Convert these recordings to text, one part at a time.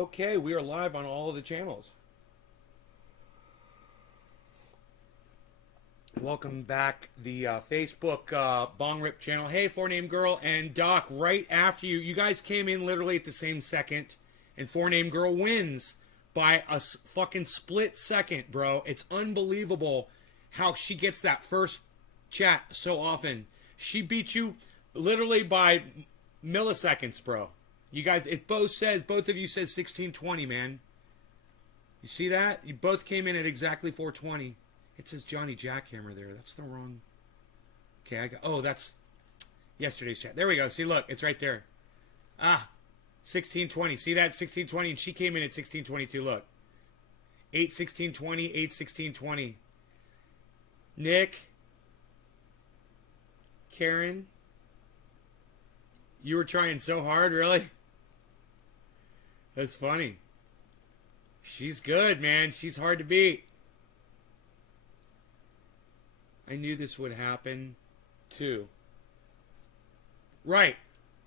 Okay, we are live on all of the channels. Welcome back, the Facebook Bong Rip channel. Hey, Four Name Girl and Doc, right after you. You guys came in literally at the same second, and Four Name Girl wins by a fucking split second, bro. It's unbelievable how she gets that first chat so often. She beat you literally by milliseconds, bro. You guys, it both of you says 1620, man. You see that? You both came in at exactly 420. It says Johnny Jackhammer there. That's the wrong. Okay, oh, that's yesterday's chat. There we go. See, look, it's right there. 1620. See that? 1620, and she came in at 1622. Look. 81620, 81620. Nick. Karen. You were trying so hard, really? That's funny. She's good, man. She's hard to beat. I knew this would happen, too. Right.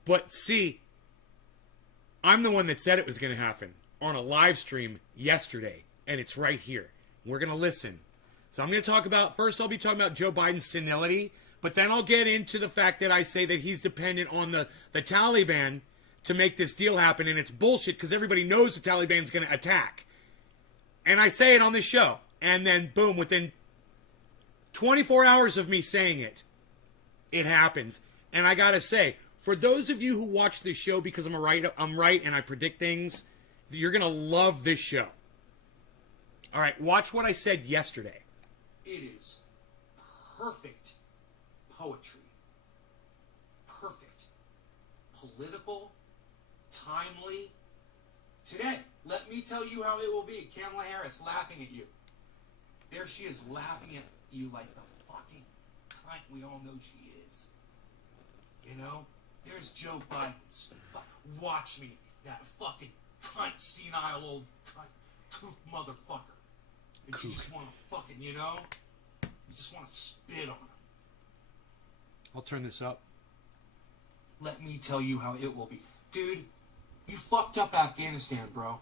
But see, I'm the one that said it was going to happen on a live stream yesterday, and it's right here. We're going to listen. So I'm going to talk about, first I'll be talking about Joe Biden's senility, but then I'll get into the fact that I say that he's dependent on the Taliban to make this deal happen, and it's bullshit because everybody knows the Taliban's going to attack. And I say it on this show, and then boom, within 24 hours of me saying it, it happens. And I gotta say, for those of you who watch this show because I'm right and I predict things, you're gonna love this show. All right, watch what I said yesterday. It is perfect poetry. Perfect. Political. Timely. Today, let me tell you how it will be. Kamala Harris laughing at you. There she is laughing at you like the fucking cunt we all know she is. You know? There's Joe Biden. Watch me. That fucking cunt, senile old cunt, kook motherfucker. And you just want to fucking, you know? You just want to spit on him. I'll turn this up. Let me tell you how it will be. Dude, you fucked up Afghanistan, bro.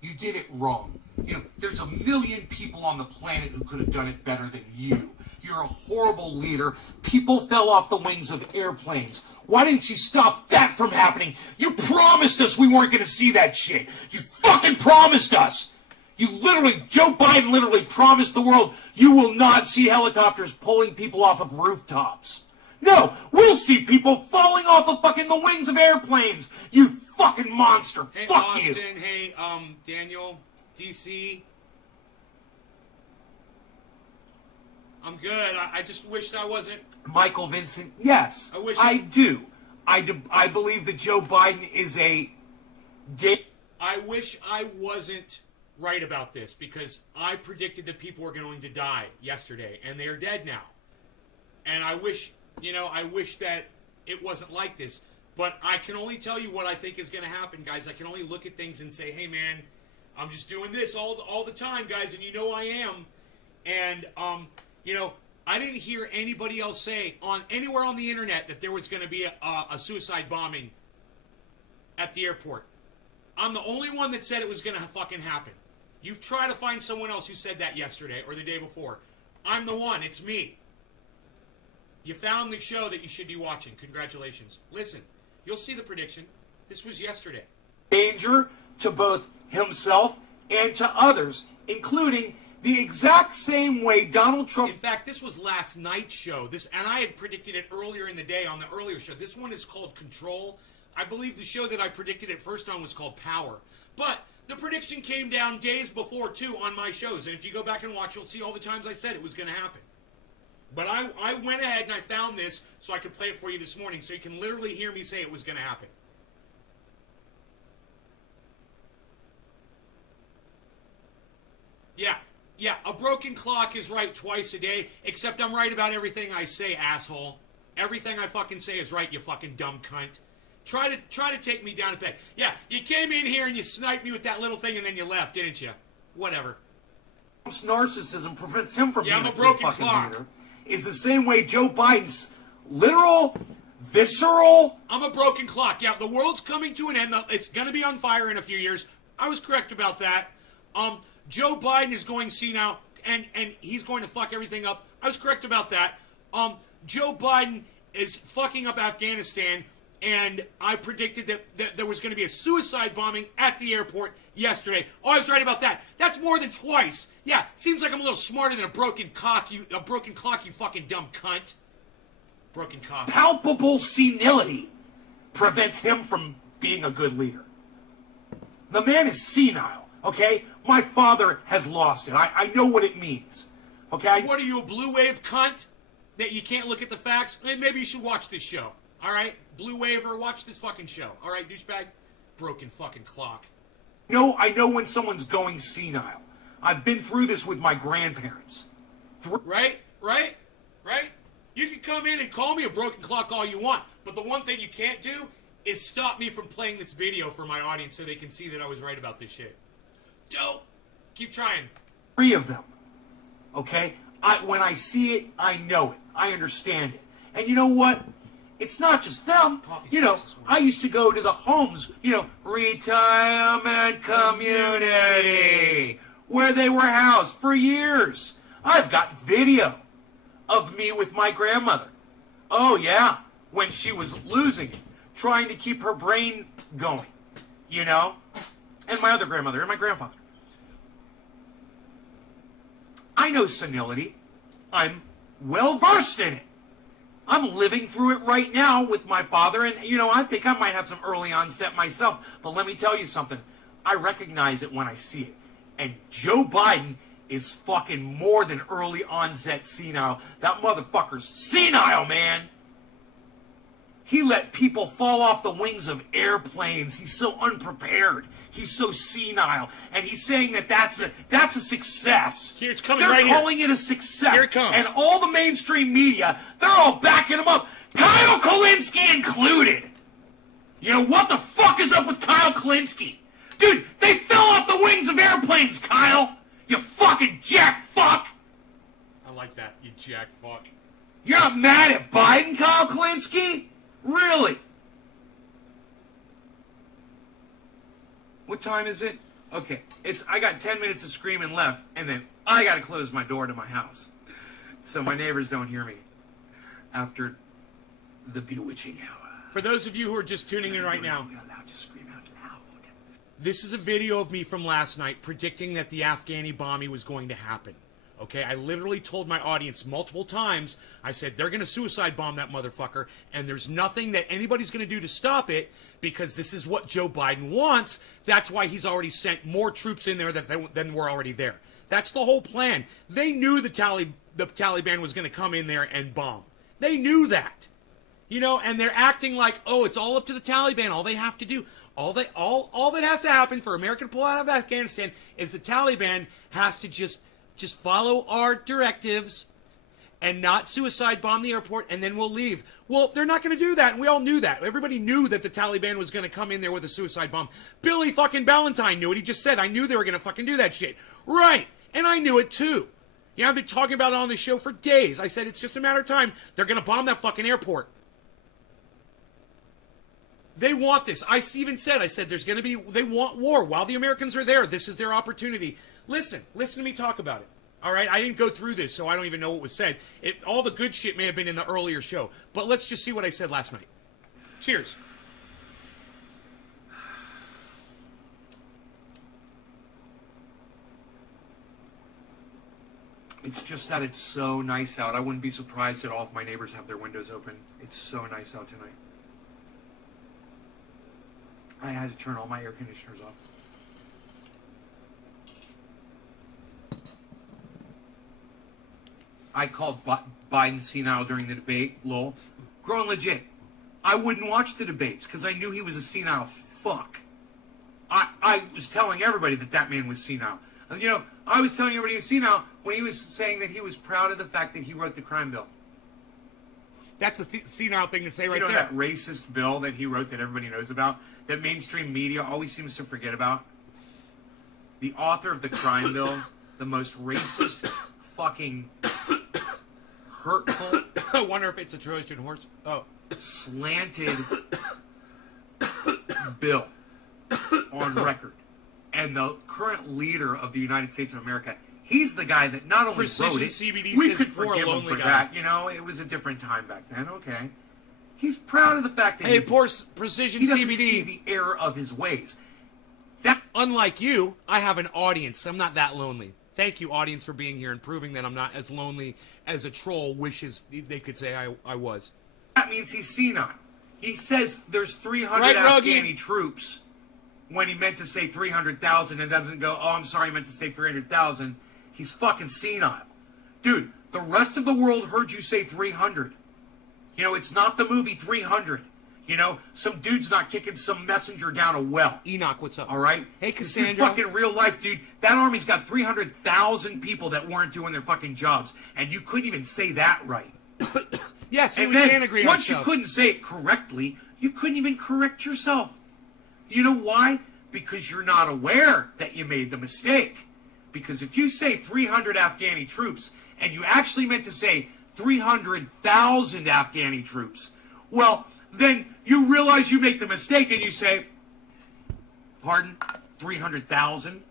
You did it wrong. You know, there's a million people on the planet who could have done it better than you. You're a horrible leader. People fell off the wings of airplanes. Why didn't you stop that from happening? You promised us we weren't going to see that shit. You fucking promised us. Joe Biden literally promised the world you will not see helicopters pulling people off of rooftops. No, we'll see people falling off of fucking the wings of airplanes. You fucking monster. Hey, fuck Austin, you. hey, Daniel, DC. I'm good. I just wished I wasn't. Michael Vincent, yes, I do. I believe that Joe Biden is a... I wish I wasn't right about this because I predicted that people were going to die yesterday, and they are dead now. And I wish that it wasn't like this. But I can only tell you what I think is going to happen, guys. I can only look at things and say, hey, man, I'm just doing this all the time, guys, and you know I am. And, I didn't hear anybody else say anywhere on the internet that there was going to be a suicide bombing at the airport. I'm the only one that said it was going to fucking happen. You've tried to find someone else who said that yesterday or the day before. I'm the one. It's me. You found the show that you should be watching. Congratulations. Listen, you'll see the prediction. This was yesterday. Danger to both himself and to others, including the exact same way Donald Trump... In fact, this was last night's show. And I had predicted it earlier in the day on the earlier show. This one is called Control. I believe the show that I predicted it first on was called Power. But the prediction came down days before, too, on my shows. And if you go back and watch, you'll see all the times I said it was going to happen. But I went ahead and I found this so I could play it for you this morning so you can literally hear me say it was going to happen. Yeah, a broken clock is right twice a day, except I'm right about everything I say, asshole. Everything I fucking say is right, you fucking dumb cunt. Try to take me down to bed. Yeah, you came in here and you sniped me with that little thing and then you left, didn't you? Whatever. Narcissism prevents him from being I'm a broken clock. Leader. Is the same way Joe Biden's literal, visceral... I'm a broken clock. Yeah, the world's coming to an end. It's going to be on fire in a few years. I was correct about that. Joe Biden is going senile, and he's going to fuck everything up. I was correct about that. Joe Biden is fucking up Afghanistan, and I predicted that there was going to be a suicide bombing at the airport yesterday. Oh, I was right about that. That's more than twice. Yeah, seems like I'm a little smarter than a broken clock, you fucking dumb cunt. Broken cock. Palpable senility prevents him from being a good leader. The man is senile, okay? My father has lost it. I know what it means, okay? What are you, a blue wave cunt? That you can't look at the facts? Maybe you should watch this show, all right? Blue waver, watch this fucking show, all right, douchebag? Broken fucking clock. No, I know when someone's going senile. I've been through this with my grandparents. Right? You can come in and call me a broken clock all you want, but the one thing you can't do is stop me from playing this video for my audience so they can see that I was right about this shit. Joe, keep trying. 3 of them, okay? When I see it, I know it. I understand it. And you know what? It's not just them. You know, I used to go to the homes, retirement community, where they were housed for years. I've got video of me with my grandmother. Oh, yeah, when she was losing it, trying to keep her brain going, and my other grandmother and my grandfather. I know senility. I'm well versed in it. I'm living through it right now with my father, and, I think I might have some early onset myself, but let me tell you something. I recognize it when I see it. And Joe Biden is fucking more than early onset senile. That motherfucker's senile, man. He let people fall off the wings of airplanes. He's so unprepared. He's so senile. And he's saying that's a success. Here, it's coming. They're right calling it a success. Here it comes. And all the mainstream media, they're all backing him up. Kyle Kulinski included. What the fuck is up with Kyle Kulinski? Dude, they fell off the wings of airplanes, Kyle. You fucking jack fuck. I like that, you jack fuck. You're not mad at Biden, Kyle Kulinski? Really? What time is it? Okay, I got 10 minutes of screaming left, and then I gotta close my door to my house, so my neighbors don't hear me after the bewitching hour. For those of you who are just tuning in right now, you're allowed to scream out loud. This is a video of me from last night predicting that the Afghani bombing was going to happen. Okay, I literally told my audience multiple times, I said, they're going to suicide bomb that motherfucker, and there's nothing that anybody's going to do to stop it, because this is what Joe Biden wants. That's why he's already sent more troops in there than were already there. That's the whole plan. They knew the Taliban was going to come in there and bomb. They knew that. And they're acting like, oh, it's all up to the Taliban. All they have to do, all that has to happen for America to pull out of Afghanistan is the Taliban has to just follow our directives and not suicide bomb the airport, and then we'll leave. Well, they're not going to do that, and we all knew that. Everybody knew that the Taliban was going to come in there with a suicide bomb. Billy fucking Ballantyne knew it. He just said, I knew they were going to fucking do that shit. Right, and I knew it too. Yeah, I've been talking about it on this show for days. I said it's just a matter of time. They're going to bomb that fucking airport. They want this. I even said, they want war. While the Americans are there, this is their opportunity. Listen to me talk about it. All right, I didn't go through this, so I don't even know what was said. All the good shit may have been in the earlier show, but let's just see what I said last night. Cheers. It's just that it's so nice out. I wouldn't be surprised at all if my neighbors have their windows open. It's so nice out tonight. I had to turn all my air conditioners off. I called Biden senile during the debate, lol. Growing legit. I wouldn't watch the debates because I knew he was a senile fuck. I was telling everybody that man was senile. And, I was telling everybody he was senile when he was saying that he was proud of the fact that he wrote the crime bill. That's a senile thing to say right there. That racist bill that he wrote that everybody knows about, that mainstream media always seems to forget about? The author of the crime bill, the most racist, fucking hurtful... I wonder if it's a Trojan horse. Oh. Slanted bill on record. and the current leader of the United States of America, he's the guy that not only Precision wrote it, CBD we says could poor forgive him lonely for guy. that. You know, it was a different time back then. Okay, he's proud of the fact that Hey, poor Precision he doesn't CBD. see the error of his ways. That Unlike you, I have an audience. I'm not that lonely. Thank you, audience, for being here and proving that I'm not as lonely as a troll wishes they could say I was. That means he's senile. He says there's 300 Right, Rogie? Afghani troops when he meant to say 300,000 and doesn't go, oh, I'm sorry, I meant to say 300,000. He's fucking senile. Dude, the rest of the world heard you say 300. You know, it's not the movie 300. You know, some dude's not kicking some messenger down a well. Enoch, what's up? All right? Hey, This is Cassandra. fucking real life, dude. That army's got 300,000 people that weren't doing their fucking jobs. And you couldn't even say that right. Yes, And we then, can agree on once you stuff. couldn't say it correctly, you couldn't even correct yourself. You know why? Because you're not aware that you made the mistake. Because if you say 300 Afghani troops, and you actually meant to say 300,000 Afghani troops, well, then you realize you make the mistake and you say, pardon, 300,000?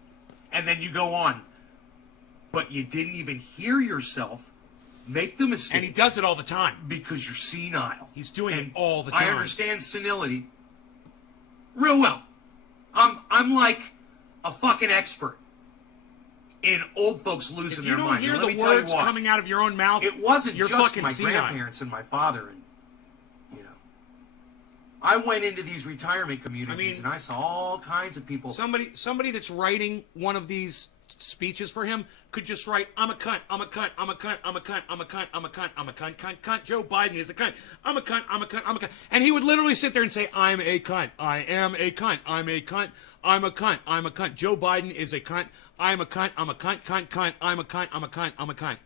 And then you go on. But you didn't even hear yourself make the mistake. And he does it all the time. Because you're senile. He's doing And it all the time. I understand senility real well. I'm like a fucking expert in old folks losing If their you don't mind. hear And let the me tell you words why. coming out of your own mouth, It wasn't you're just fucking my senile. grandparents and my father, and you know, I went into these retirement communities and I saw all kinds of people. Somebody that's writing one of these speeches for him could just write, I'm a cunt, I'm a cunt, I'm a cunt, I'm a cunt, I'm a cunt, I'm a cunt, I'm a cunt, cunt. Joe Biden is a cunt. I'm a cunt, I'm a cunt, I'm a cunt. And he would literally sit there and say, I'm a cunt, I am a cunt, I'm a cunt, I'm a cunt, I'm a cunt. Joe Biden is a cunt, I'm a cunt, I'm a cunt, cunt, I'm a cunt, I'm a cunt, I'm a cunt.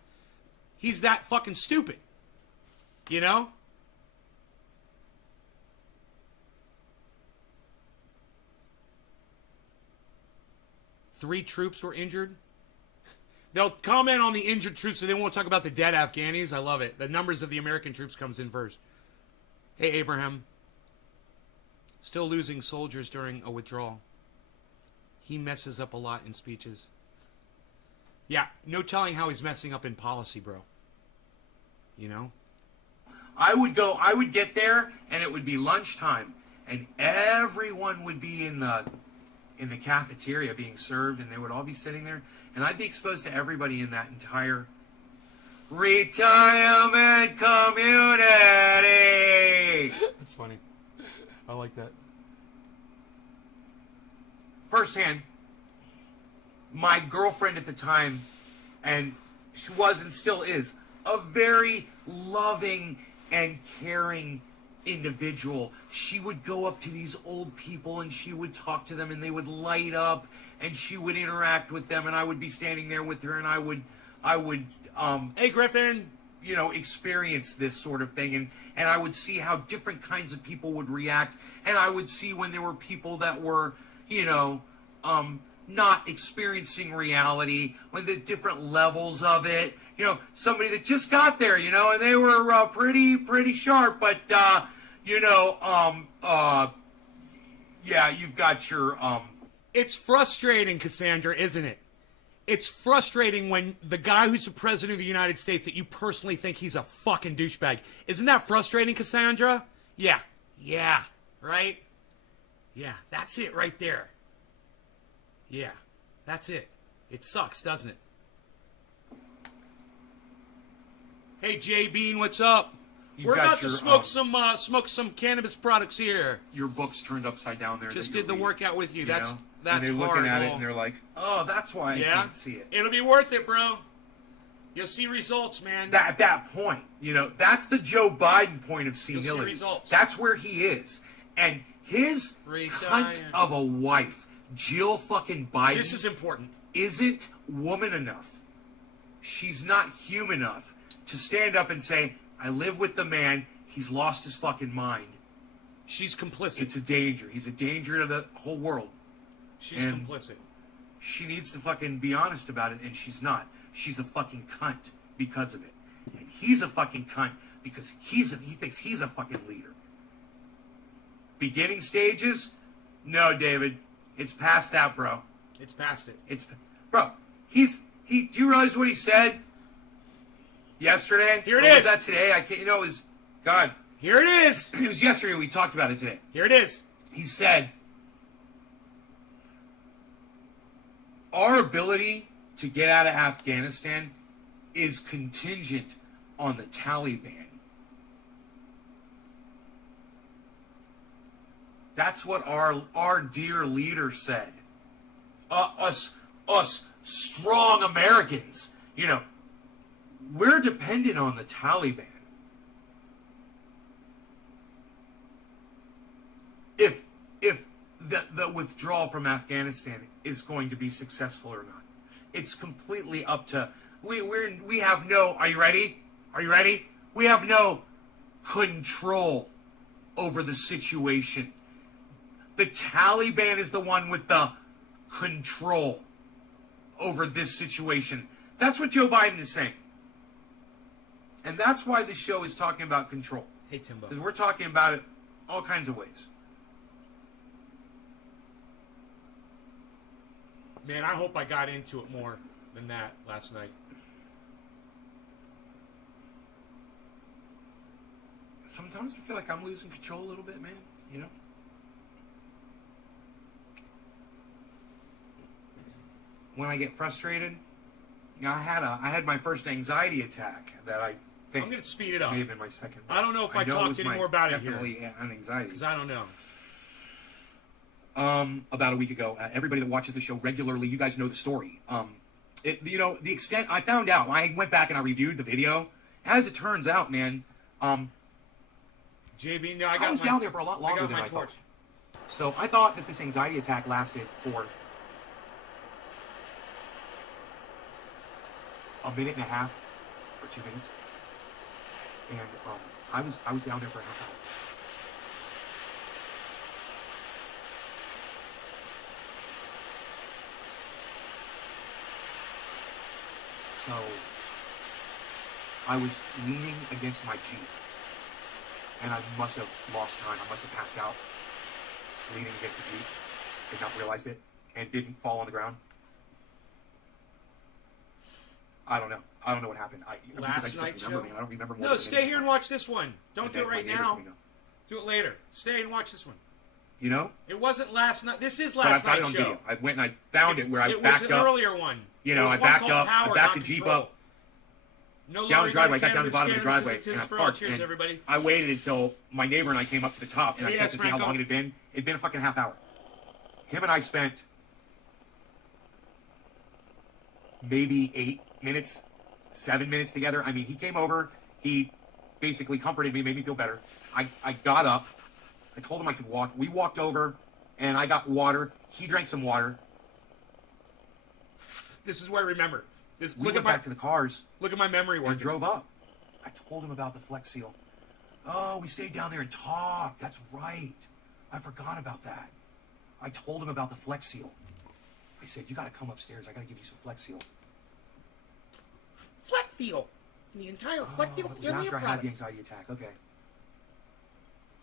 He's that fucking stupid. You know? Three troops were injured. They'll comment on the injured troops, so they won't talk about the dead Afghanis. I love it. The numbers of the American troops comes in first. Hey, Abraham. Still losing soldiers during a withdrawal. He messes up a lot in speeches. Yeah, no telling how he's messing up in policy, bro. You know? I would get there, and it would be lunchtime, and everyone would be in the cafeteria being served, and they would all be sitting there, and I'd be exposed to everybody in that entire retirement community. That's funny. I like that. Firsthand, my girlfriend at the time, and she was and still is, a very loving and caring individual. She would go up to these old people and she would talk to them and they would light up and she would interact with them and I would be standing there with her and I would Hey, Griffin. you know, experience this sort of thing and I would see how different kinds of people would react and I would see when there were people that were, you know, not experiencing reality, when the different levels of it, you know, somebody that just got there, you know, and they were pretty sharp, but you know, yeah, you've got your It's frustrating, Cassandra, isn't it? It's frustrating when the guy who's the president of the United States that you personally think he's a fucking douchebag. Isn't that frustrating, Cassandra? Yeah. Yeah. Right? Yeah. That's it right there. Yeah. That's it. It sucks, doesn't it? Hey, Jay Bean, what's up? You've We're got about to your, smoke some cannabis products here. your book's turned upside down there. Just that you're did the reading, workout with you. That's know? that's and they're hard. looking at it Lowell. and they're like, oh, that's why I can't see it. It'll be worth it, bro. You'll see results, man. At that point, you know, that's the Joe Biden point of You'll see senility. results. That's where he is. And his cunt Retired. of a wife, Jill fucking Biden, This is important. isn't woman enough. She's not human enough to stand up and say, I live with the man, he's lost his fucking mind. She's complicit. It's a danger. He's a danger to the whole world. She's and- complicit. She needs to fucking be honest about it, and she's not. She's a fucking cunt because of it. And he's a fucking cunt because he thinks he's a fucking leader. Beginning stages? No, David. It's past that, bro. It's past it. Bro, do you realize what he said yesterday? Here it Or was is. that today? I can't, it was, God. Here it is. It was yesterday. We talked about it today. Here it is. He said, our ability to get out of Afghanistan is contingent on the Taliban. That's what our dear leader said. Us strong Americans, we're dependent on the Taliban. If the withdrawal from Afghanistan is going to be successful or not, it's completely up to we have no. Are you ready? Are you ready? We have no control over the situation. The Taliban is the one with the control over this situation. That's what Joe Biden is saying. And that's why this show is talking about control. Hey, Timbo. Because we're talking about it all kinds of ways. Man, I hope I got into it more than that last night. Sometimes I feel like I'm losing control a little bit, man. When I get frustrated, I had my first anxiety attack that I think I'm going to speed it up. may have been my second. I don't know if I talked any more about it here. Definitely an anxiety. Because I don't know. About a week ago, everybody that watches the show regularly, you guys know the story. The extent I found out, I went back and I reviewed the video. As it turns out, man, JB, no, I was down there for a lot longer than I thought. So I thought that this anxiety attack lasted for a minute and a half or 2 minutes, and I was down there for a half hour. So I was leaning against my Jeep, and I must have lost time. I must have passed out leaning against the Jeep, did not realize it, and didn't fall on the ground. I don't know. I don't know what happened. Last night's show? Man. I don't remember more. No, stay here and watch this one. Don't do it right now. Do it later. Stay and watch this one. It wasn't last night. This is last night's show. Video. I went and I found it where I backed up. It was an earlier one. I backed up. I backed the Jeep up. No down the driveway. I got down to the bottom of the driveway and I parked. Cheers, everybody. I waited until my neighbor and I came up to the top and I checked to see how long it had been. It'd been a fucking half hour. Him and I spent maybe 8 minutes, 7 minutes together. I mean, he came over. He basically comforted me, made me feel better. I got up. I told him I could walk. We walked over, and I got water. He drank some water. This is where I remember. We went back to the cars. Look at my memory work. And drove up. I told him about the Flex Seal. Oh, we stayed down there and talked. That's right. I forgot about that. I told him about the Flex Seal. I said, you got to come upstairs. I got to give you some Flex Seal. Flex Seal. The entire Flex Seal family of products. After I had the anxiety attack. Okay.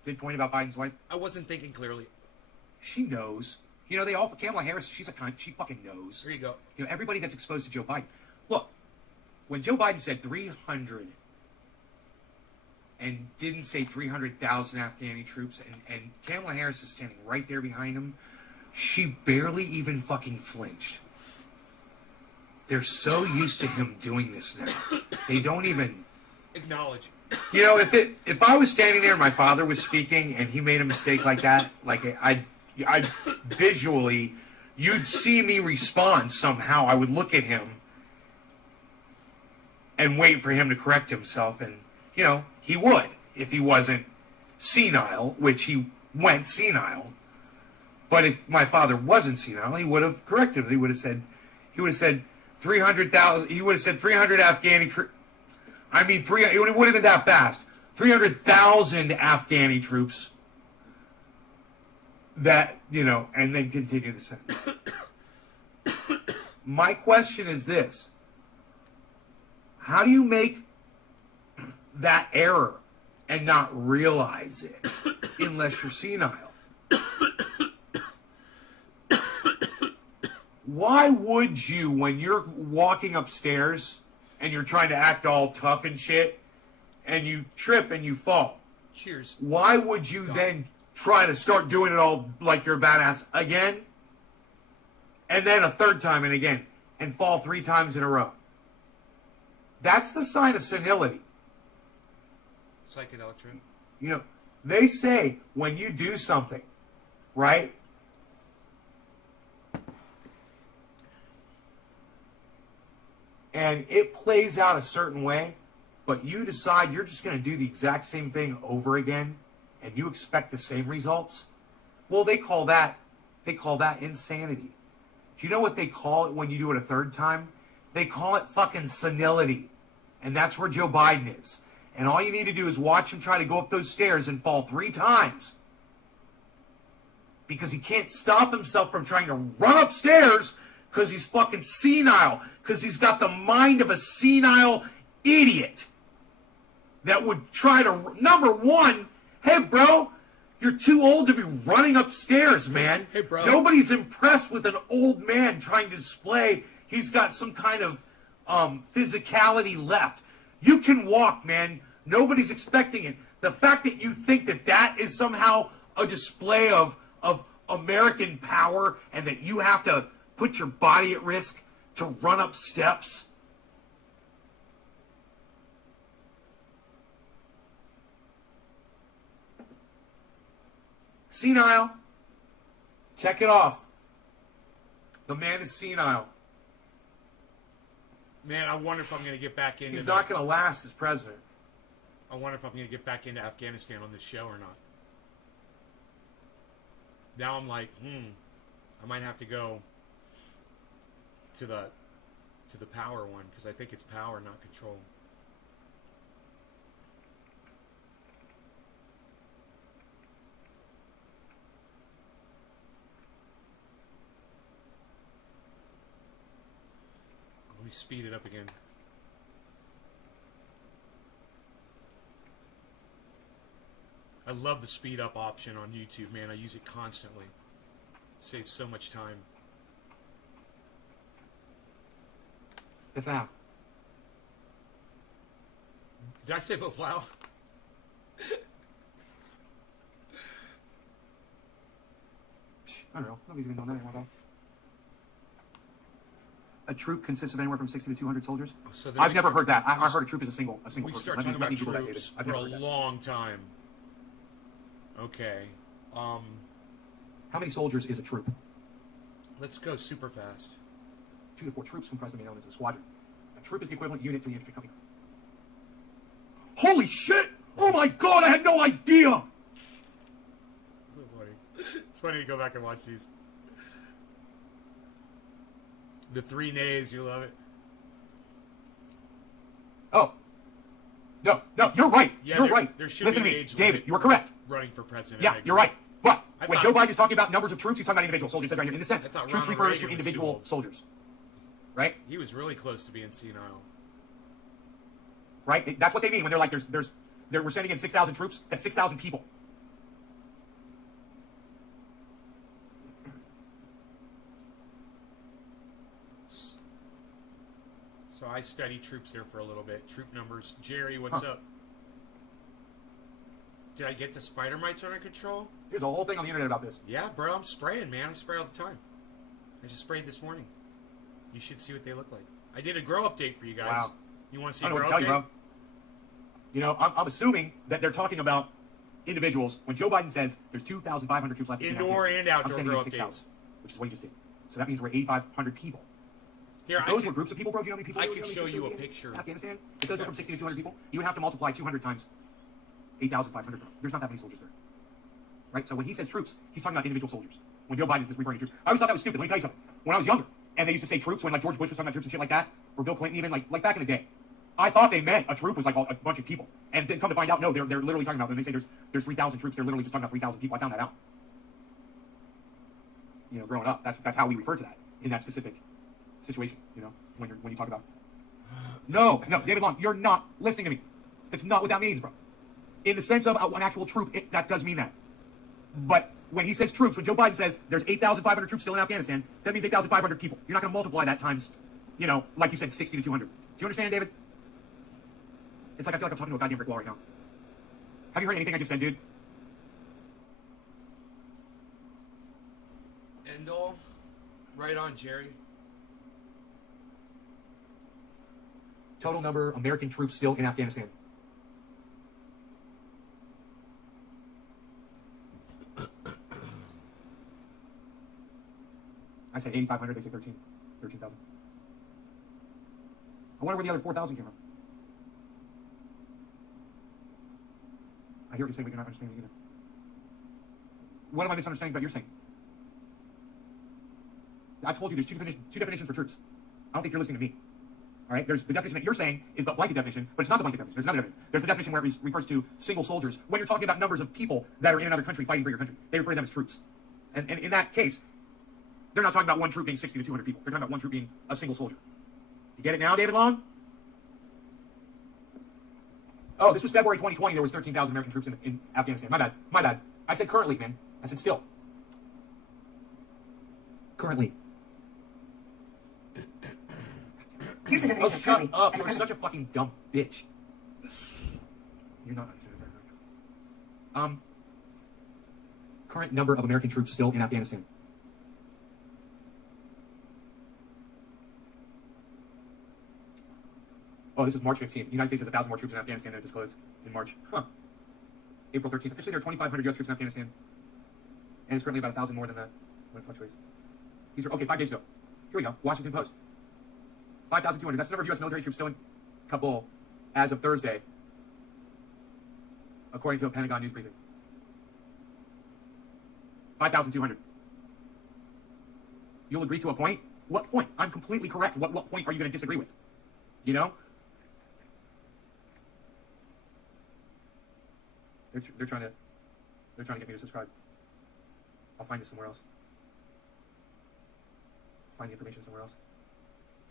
Good point about Biden's wife. I wasn't thinking clearly. She knows. They all, Kamala Harris, she's a cunt. She fucking knows. There you go. Everybody that's exposed to Joe Biden. Look, when Joe Biden said 300 and didn't say 300,000 Afghani troops, and Kamala Harris is standing right there behind him, she barely even fucking flinched. They're so used to him doing this now. They don't even acknowledge. If I was standing there and my father was speaking and he made a mistake like that, I visually, you'd see me respond somehow. I would look at him and wait for him to correct himself. And, he would if he wasn't senile, which he went senile. But if my father wasn't senile, he would have corrected him. He would have said 300,000, he would have said 300 Afghani troops. It would have been that fast. 300,000 Afghani troops that, and then continue the sentence. My question is this. How do you make that error and not realize it unless you're senile? why would you, when you're walking upstairs and you're trying to act all tough and shit, and you trip and you fall? Cheers. Why would you then try to start doing it all like you're a badass again? And then a third time and again, and fall 3 times in a row? That's the sign of senility. Psychedelic trip. You know, they say when you do something, right? And it plays out a certain way, but you decide you're just going to do the exact same thing over again, and you expect the same results. Well, they call that insanity. Do you know what they call it when you do it a third time? They call it fucking senility. And that's where Joe Biden is. And all you need to do is watch him try to go up those stairs and fall 3 times. Because he can't stop himself from trying to run upstairs because he's fucking senile. Because he's got the mind of a senile idiot that would try to, number one, hey, bro, you're too old to be running upstairs, man. Hey, bro. Nobody's impressed with an old man trying to display he's got some kind of physicality left. You can walk, man. Nobody's expecting it. The fact that you think that that is somehow a display of American power and that you have to put your body at risk to run up steps. Senile. Check it off. The man is senile. Man, I wonder if I'm going to get back into. He's not going to last as president. I wonder if I'm going to get back into Afghanistan on this show or not. Now I'm like, I might have to go to the power one because I think it's power, not control. Let me speed it up again. I love the speed up option on YouTube, man. I use it constantly. It saves so much time. If now. Did I say Boflau? I don't know. Nobody's even doing that anymore, though. A troop consists of anywhere from 60 to 200 soldiers. So I've never heard that. I heard a troop is a single we person. start Let me talking about Google that, David. troops I've for a never heard that. long time. Okay. How many soldiers is a troop? Let's go super fast. 2 to 4 troops comprise the main elements of a squadron. A troop is the equivalent unit to the infantry company. Holy shit! Oh my god, I had no idea! So funny. It's funny to go back and watch these. The 3 nays, you love it. Oh. No, you're right. Yeah, you're there- right. there should Listen be to an me. age David, limit. you are correct. Running for president. Yeah, you're right. But I when thought- Joe Biden is talking about numbers of troops, he's talking about individual soldiers. It says right here, in the sense, I thought troops Ronald refers to Reagan was too individual old. soldiers. Right? He was really close to being senile. Right? That's what they mean when they're like, we're sending in 6,000 troops. That's 6,000 people. So I studied troops there for a little bit. Troop numbers. Jerry, what's up? Did I get the spider mites under control? There's a whole thing on the internet about this. Yeah, bro, I'm spraying, man. I spray all the time. I just sprayed this morning. You should see what they look like. I did a grow update for you guys. Wow. You want to see I a don't know grow what to tell you, update? bro. You know, I'm assuming that they're talking about individuals. When Joe Biden says there's 2,500 troops left in Indoor and outdoor I'm sending grow in 6,000, updates. which is what he just did. So that means we're 8,500 people. Here, If I those can, were groups of people, bro. Do you know how many people? I there were? can Do you know show how many you a people picture. in Afghanistan. If those were from 60 to 200 people, you would have to multiply 200 times 8,500. There's not that many soldiers there, right? So when he says troops, he's talking about individual soldiers. When Joe Biden is referring to troops, I always thought that was stupid. Let me tell you something. When I was younger, and they used to say troops when like George Bush was talking about troops and shit like that, or Bill Clinton even, like back in the day, I thought they meant a troop was like a bunch of people. And then come to find out, no, they're literally talking about, when they say there's 3,000 troops, they're literally just talking about 3,000 people. I found that out. You know, growing up, that's how we refer to that in that specific situation. You know, when you talk about. No, David Long, you're not listening to me. That's not what that means, bro. In the sense of an actual troop, that does mean that. But when he says troops, when Joe Biden says there's 8,500 troops still in Afghanistan, that means 8,500 people. You're not going to multiply that times, like you said, 60 to 200. Do you understand, David? It's like I feel like I'm talking to a goddamn brick wall right now. Have you heard anything I just said, dude? End all. Right on, Jerry. Total number of American troops still in Afghanistan. I said 8,500, they say 13,000. I wonder where the other 4,000 came from. I hear what you're saying, but you're not understanding either. What am I misunderstanding about you're saying? I told you there's two definitions for troops. I don't think you're listening to me. All right? There's the definition that you're saying is the blanket definition, but it's not the blanket definition. There's another definition. There's the definition where it refers to single soldiers. When you're talking about numbers of people that are in another country fighting for your country, they refer to them as troops. And in that case, they're not talking about one troop being 60 to 200 people. They're talking about one troop being a single soldier. You get it now, David Long? Oh, this was February 2020. There was 13,000 American troops in Afghanistan. My bad. I said currently, man. I said still. Currently. Here's the definition of Shut currently. up. You're such a fucking dumb bitch. You're not understanding that right now. Current number of American troops still in Afghanistan. Oh, this is March 15th. The United States has 1,000 more troops in Afghanistan than it disclosed in March. April 13th. Officially, there are 2,500 U.S. troops in Afghanistan. And it's currently about 1,000 more than that when it fluctuates. These are, okay, 5 days ago. Here we go. Washington Post. 5,200. That's the number of U.S. military troops still in Kabul as of Thursday, according to a Pentagon news briefing. 5,200. You'll agree to a point? What point? I'm completely correct. What point are you going to disagree with? You know? They're trying to get me to subscribe. I'll find it somewhere else. Find the information somewhere else.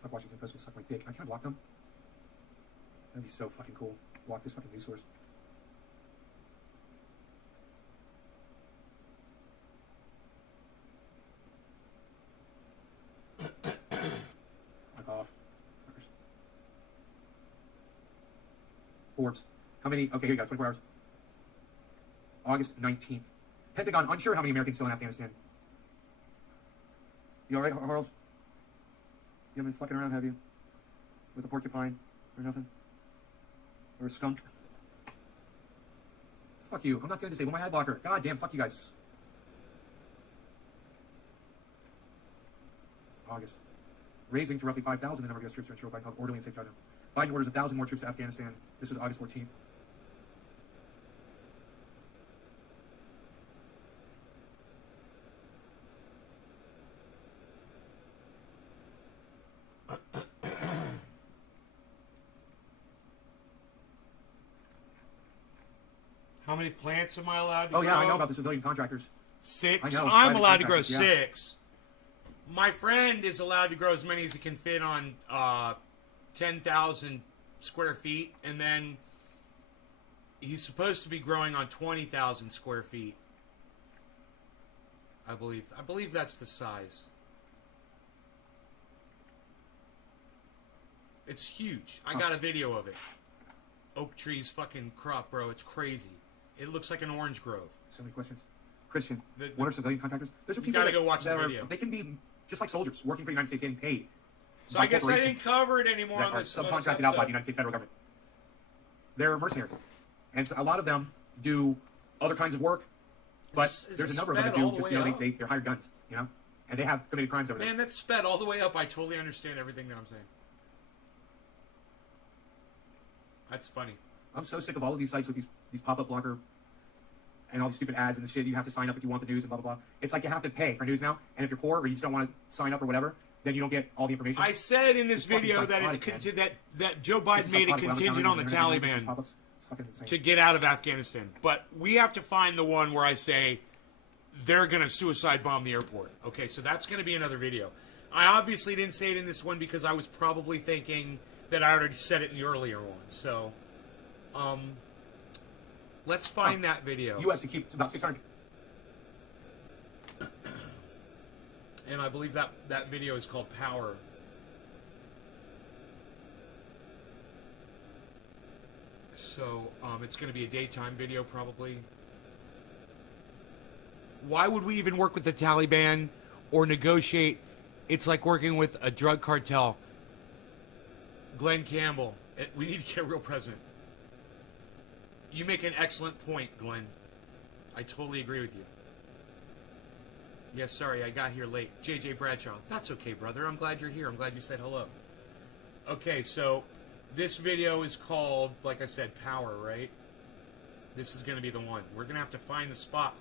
Fuck, Washington Post will suck my dick. Can I block them? That'd be so fucking cool. Block this fucking news source. Fuck off. Fuckers. Forbes. How many? Okay, here you go. 24 hours. August 19th. Pentagon unsure how many Americans still in Afghanistan. You alright, Harles? You haven't been fucking around, have you? With a porcupine or nothing? Or a skunk? Fuck you. I'm not going to disable my ad blocker. God damn, fuck you guys. August. Raising to roughly 5,000 the number of U.S. troops to ensure Biden held orderly and safe shutdown. Biden orders 1,000 more troops to Afghanistan. This was August 14th. How many plants am I allowed to grow? Oh, yeah, I know about the civilian contractors. 6. I know, I'm private allowed to grow contractors, yeah. 6. My friend is allowed to grow as many as he can fit on 10,000 square feet, and then he's supposed to be growing on 20,000 square feet. I believe that's the size. It's huge. I got a video of it. Oak trees fucking crop, bro. It's crazy. It looks like an orange grove. So many questions. Christian, what are civilian contractors? There's You gotta go watch the video. They can be just like soldiers working for the United States getting paid. So I guess I didn't cover it anymore that on are this subcontracted out by the United States federal government. They're mercenaries. And so a lot of them do other kinds of work, but there's a number of them that do just, they're hired guns, you know? And they have committed crimes over there. Man, that's sped all the way up. I totally understand everything that I'm saying. That's funny. I'm so sick of all of these sites with these pop-up blocker and all these stupid ads and the shit. You have to sign up if you want the news and blah, blah, blah. It's like you have to pay for news now. And if you're poor or you just don't want to sign up or whatever, then you don't get all the information. I said in this video that that Joe Biden made a contingent on the Taliban to get out of Afghanistan. But we have to find the one where I say they're going to suicide bomb the airport. Okay, so that's going to be another video. I obviously didn't say it in this one because I was probably thinking that I already said it in the earlier one. So, let's find that video. U.S. to keep about 600. And I believe that video is called Power. So, it's going to be a daytime video, probably. Why would we even work with the Taliban or negotiate? It's like working with a drug cartel. Glenn Campbell, we need to get a real president. You make an excellent point, Glenn. I totally agree with you. Yes, sorry, I got here late. JJ Bradshaw. That's okay, brother. I'm glad you're here. I'm glad you said hello. Okay, so this video is called, like I said, Power, right? This is going to be the one. We're going to have to find the spot.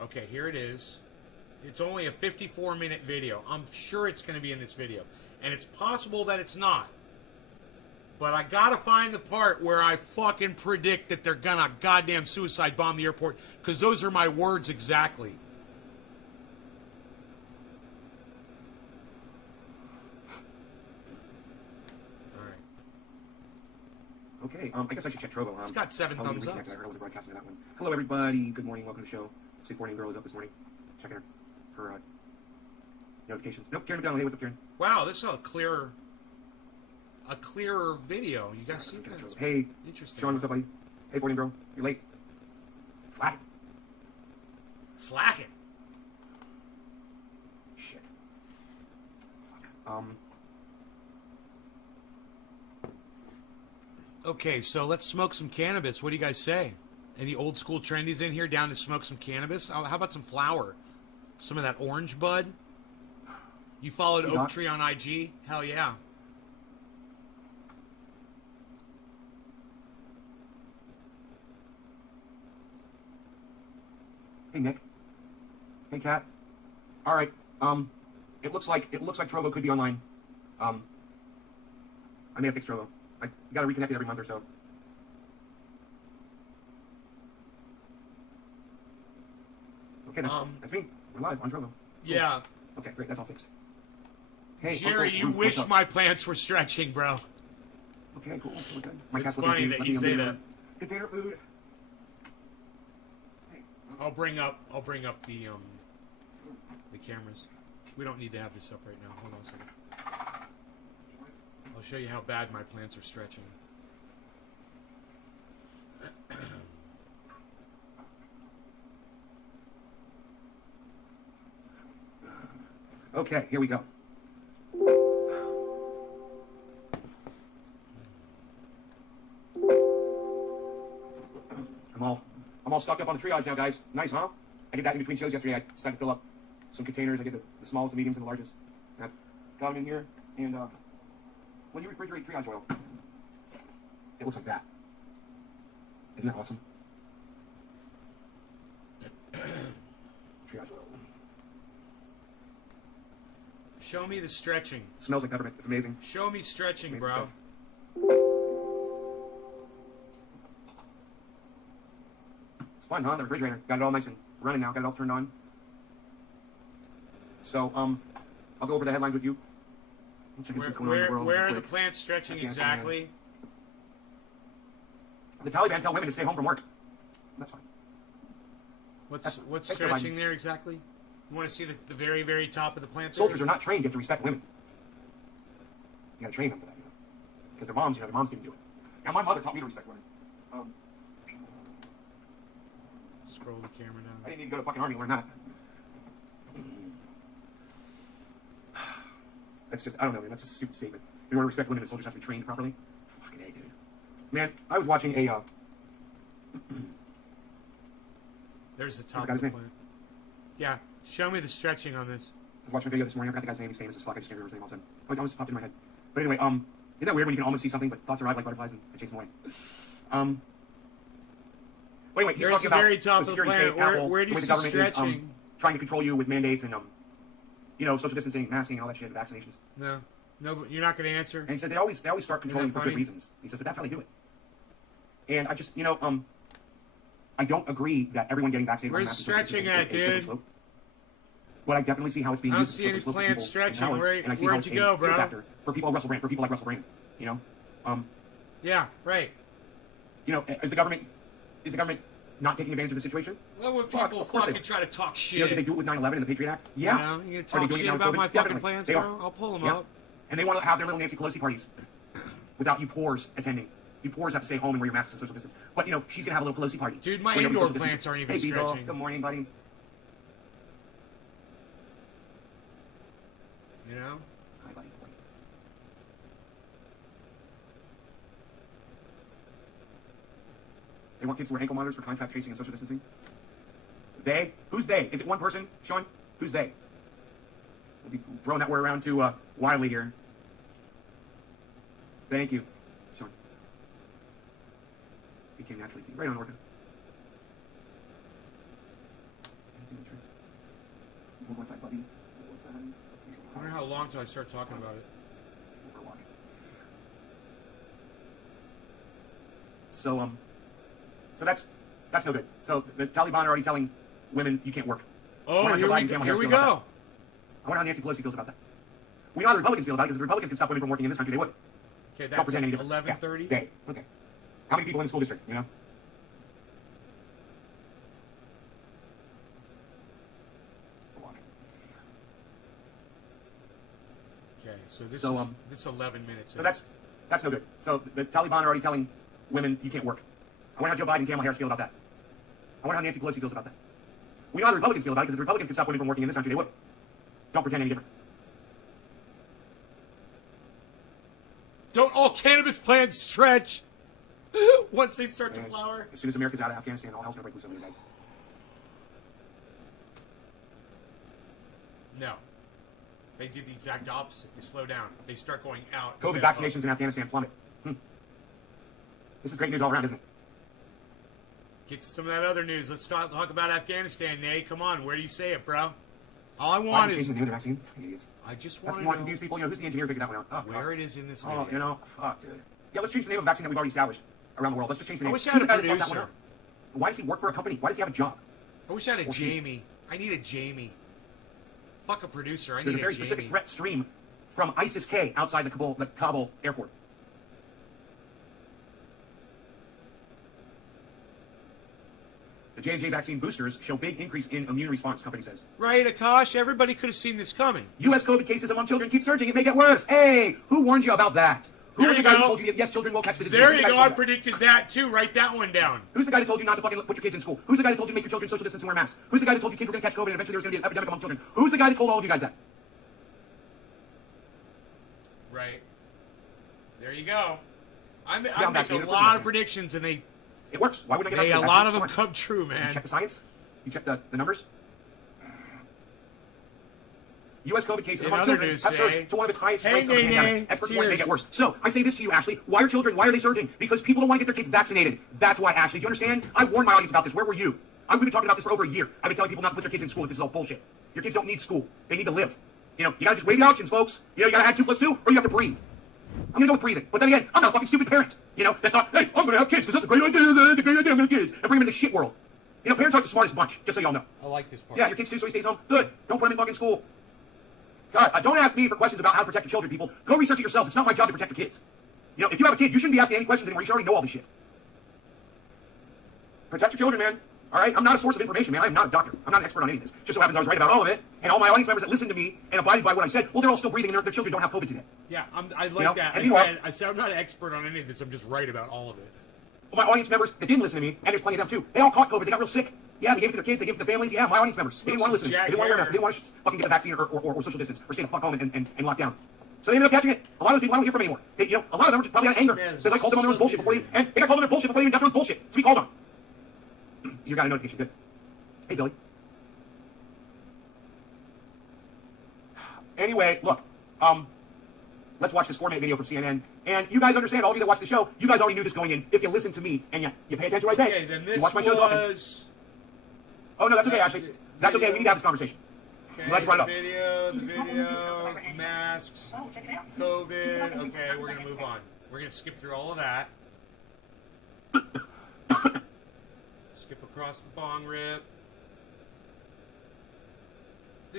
Okay, here it is. It's only a 54-minute video. I'm sure it's going to be in this video. And it's possible that it's not. But I got to find the part where I fucking predict that they're going to goddamn suicide bomb the airport. Because those are my words exactly. Okay, I guess I should check Trovo. It's got 7 thumbs up. I heard I wasn't broadcasting that one. Hello, everybody. Good morning. Welcome to the show. See, 14 girl is up this morning. Checking her notifications. Nope, Karen McDonald. Hey, what's up, Karen? Wow, this is a clearer video. You guys see that? Hey, interesting. Sean, what's up, buddy? Hey, 14 girl. You're late. Slacking. Shit. Fuck. Okay, so let's smoke some cannabis. What do you guys say? Any old school trendies in here down to smoke some cannabis? How about some flower? Some of that orange bud? You followed Oak Tree on IG? Hell yeah. Hey, Nick. Hey, Kat. All right. It looks like Trovo could be online. I may have fixed Trovo. I gotta reconnect it every month or so. Okay, that's me. We're live on Trovo. Cool. Yeah. Okay, great. That's all fixed. Hey, Jerry, Uncle, you wish my plants were stretching, bro. Okay, cool. We're good. My It's cat's funny looking that you say that. Container food. Hey. I'll bring up the cameras. We don't need to have this up right now. Hold on a second. I'll show you how bad my plants are stretching. Okay, here we go. I'm all stocked up on the triage now, guys. Nice, huh? I did that in between shows yesterday. I decided to fill up some containers. I did the smallest, the mediums, and the largest. And I got them in here. And when you refrigerate triage oil, it looks like that. Isn't that awesome? Triage oil. Show me the stretching. It smells like peppermint. It's amazing. Show me stretching, Amazing bro. stuff. It's fun, huh? The refrigerator. Got it all nice and running now. Got it all turned on. So, I'll go over the headlines with you. Where are the plants stretching exactly? The Taliban tell women to stay home from work. That's fine. What's stretching there exactly? You want to see the very, very top of the plant? Soldiers are not trained yet to respect women. You gotta train them for that, because their moms didn't do it. Now, my mother taught me to respect women. Scroll the camera down. I didn't need to go to fucking army to learn that. That's just, I don't know, man. That's a stupid statement. In order to respect women, the soldiers have to be trained properly. Fucking A, dude. Man, I was watching a, There's the top the of guy's the name? plant. Yeah, show me the stretching on this. I was watching a video this morning. I forgot the guy's name. He's famous as fuck. I just can't remember his name all of a sudden. Oh, it almost popped in my head. But anyway, isn't that weird when you can almost see something, but thoughts arrive like butterflies and they chase them away? Well, anyway, he's There's talking the about very top the of the security plant. state, Apple, Where do you the way see the government stretching? is trying to control you with mandates and social distancing, masking, and all that shit, and vaccinations. No, but you're not going to answer. And he says they always start controlling you for funny? good reasons. He says, but that's how they do it. And I just, I don't agree that everyone getting vaccinated. Where's stretching at, dude? But I definitely see how it's being I don't used. see any plants stretching. And I see how Where'd it's you go, a fear bro? factor for people like Russell Brand, Yeah, right. is the government not taking advantage of the situation? Well, when Fuck, people of course they fucking try to talk shit. You know, did they do it with 9/11 and the Patriot Act? Yeah. You know, you gonna Are they talk doing it shit now with about COVID? my fucking Definitely. plans, They bro? are. I'll pull them Yeah. up. And they want to have their little Nancy Pelosi parties without you poors attending. You poors have to stay home and wear your masks and social distance. But, you know, she's going to have a little Pelosi party. Dude, my Where nobody's indoor social plants distancing. aren't even Hey, Beazle. stretching. Good morning, buddy. You know? Hi, buddy. They want kids to wear ankle monitors for contact tracing and social distancing. They? Who's they? Is it one person, Sean? Who's they? We'll be throwing that word around to Wiley here. Thank you, Sean. It came naturally to you. Right on, Orca. One side, buddy. I wonder how long till I start talking about it. So that's no good. So the Taliban are already telling women you can't work. Oh, Wonder how Joe Biden and Kamala here Harris we feel about go. that. I wonder how Nancy Pelosi feels about that. We know how the Republicans feel about it because if the Republicans could stop women from working in this country, they would. Okay, Don't that's pretend any different. 11:30. Yeah, they. Okay. How many people in the school district? You know. Okay, so this So, is this is 11 minutes. So that's no good. So the Taliban are already telling women you can't work. I wonder how Joe Biden and Kamala Harris feel about that. I wonder how Nancy Pelosi feels about that. We know how the Republicans feel about it because if the Republicans could stop women from working in this country, they would. Don't pretend any different. Don't all cannabis plants stretch once they start to flower? As soon as America's out of Afghanistan, all hell's gonna break loose over you guys. No. They did the exact opposite. They slow down. They start going out. COVID instead of vaccinations in Afghanistan plummet. This is great news all around, isn't it? Get some of that other news. Let's talk about Afghanistan, Nate. Come on, where do you say it, bro? All I Why want are you is... changing the name of the vaccine? Fucking idiots. I just That's want what to you want to know confuse people. You know, who's the engineer who figured that one out? Oh, where fuck. it is in this video. Oh, you know, fuck, dude. Yeah, let's change the name of a vaccine that we've already established around the world. Let's just change the I name. wish I Who's had the a guy that thought that one producer. out? Why does he work for a company? Why does he have a job? I wish I had a Or she. Jamie. I need a Jamie. Fuck a producer. I There's need a very a Jamie. specific threat stream from ISIS-K outside the Kabul airport. The J&J vaccine boosters show big increase in immune response, company says. Right, Akash? Everybody could have seen this coming. U.S. COVID cases among children keep surging. It may get worse. Hey, who warned you about that? Who There was the you guy who go. told you that, yes, children will catch the disease? There Who's you the go. guy I who told you that? predicted that, too. Write that one down. Who's the guy that told you not to fucking put your kids in school? Who's the guy that told you to make your children social distance and wear masks? Who's the guy that told you kids were going to catch COVID and eventually there was going to be an epidemic among children? Who's the guy that told all of you guys that? Right. There you go. I I'm make vaccinated. a lot of predictions, and they It works. Why wouldn't I get a vaccinated? lot of Come them on. come true, You man. check the science? You check the numbers? U.S. COVID cases In among other children news have today- surged to one of its highest Hey, rates of the Nene. pandemic. Experts warn it may Cheers. get worse. So, I say this to you, Ashley. Why are they surging? Because people don't want to get their kids vaccinated. That's why, Ashley. Do you understand? I warned my audience about this. Where were you? We've been talking about this for over a year. I've been telling people not to put their kids in school if this is all bullshit. Your kids don't need school. They need to live. You know, you gotta just weigh the options, folks. You know, you gotta add 2 + 2, or you have to breathe. I'm gonna go with breathing. But then again, I'm not a fucking stupid parent. You know, that thought, hey, I'm gonna have kids because that's a great idea. That's a great idea. I'm gonna have kids. And bring them in the shit world. You know, parents aren't the smartest bunch, just so y'all know. I like this part. Yeah, your kids too, so he stays home. Good. Don't put him in fucking school. God, don't ask me for questions about how to protect your children, people. Go research it yourselves. It's not my job to protect your kids. You know, if you have a kid, you shouldn't be asking any questions anymore. You should already know all this shit. Protect your children, man. All right? I'm not a source of information, man. I'm not a doctor. I'm not an expert on any of this. Just so happens I was right about all of it, and all my audience members that listened to me and abided by what I said, well, they're all still breathing, and their children don't have COVID today. Yeah, I like You know, that. and you are. I said I'm not an expert on any of this. I'm just right about all of it. Well, my audience members that didn't listen to me, and there's plenty of them too, they all caught COVID. They got real sick. Yeah, they gave it to their kids. They gave it to their families. Yeah, my audience members. They didn't want to listen. They didn't want to wear masks. They didn't want to fucking get the vaccine or social distance or stay the fuck home and lock down. So they ended up catching it. A lot of those people I don't hear from anymore. They, you know, a lot of them were probably out of anger Man, because I called them on their own bullshit before they, and they got called on their bullshit before they even got their own bullshit to be called on. You got a notification. Good. Hey, Billy. Anyway, look. Let's watch this gourmet video from CNN. And you guys understand, all of you that watch the show, you guys already knew this going in. If you listen to me and you pay attention to what I say, Okay, then this you watch my shows often. was... Oh, no, that's okay, Ashley. That's okay. We need to have this conversation. Okay, I'm glad you brought it up. the video, masks, Oh, check it out. COVID. Okay, we're going to move on. We're going to skip through all of that. Skip across the bong rip.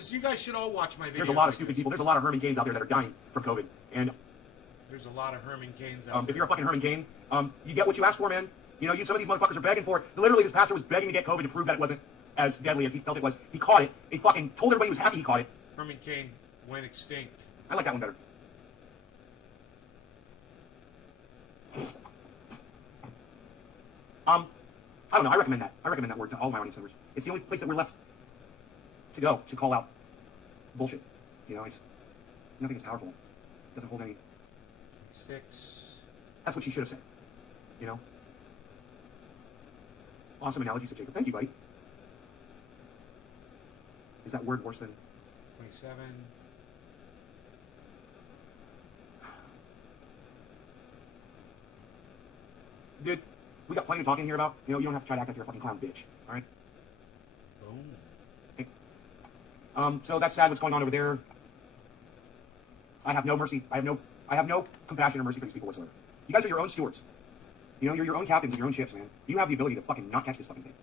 You guys should all watch my videos. There's a lot like of stupid this. people. There's a lot of Herman Cains out there that are dying from COVID. And There's a lot of Herman Cains out if there. you're a fucking Herman Cain, you get what you ask for, man. You know, some of these motherfuckers are begging for it. Literally, this pastor was begging to get COVID to prove that it wasn't as deadly as he felt it was. He caught it. He fucking told everybody he was happy he caught it. Herman Cain went extinct. I like that one better. I don't know. I recommend that. I recommend that word to all my audience members. It's the only place that we're left to go to call out bullshit. You know, it's nothing is powerful. It doesn't hold any. 6. That's what she should have said. You know. Awesome analogy, said Jacob. Thank you, buddy. Is that word worse than 27. Dude, we got plenty of talking here about. You know, you don't have to try to act like you're a fucking clown bitch. All right. Boom. Hey. So that's sad. What's going on over there? I have no mercy. I have no compassion or mercy for these people whatsoever. You guys are your own stewards. You know, you're your own captains of your own ships, man. You have the ability to fucking not catch this fucking thing.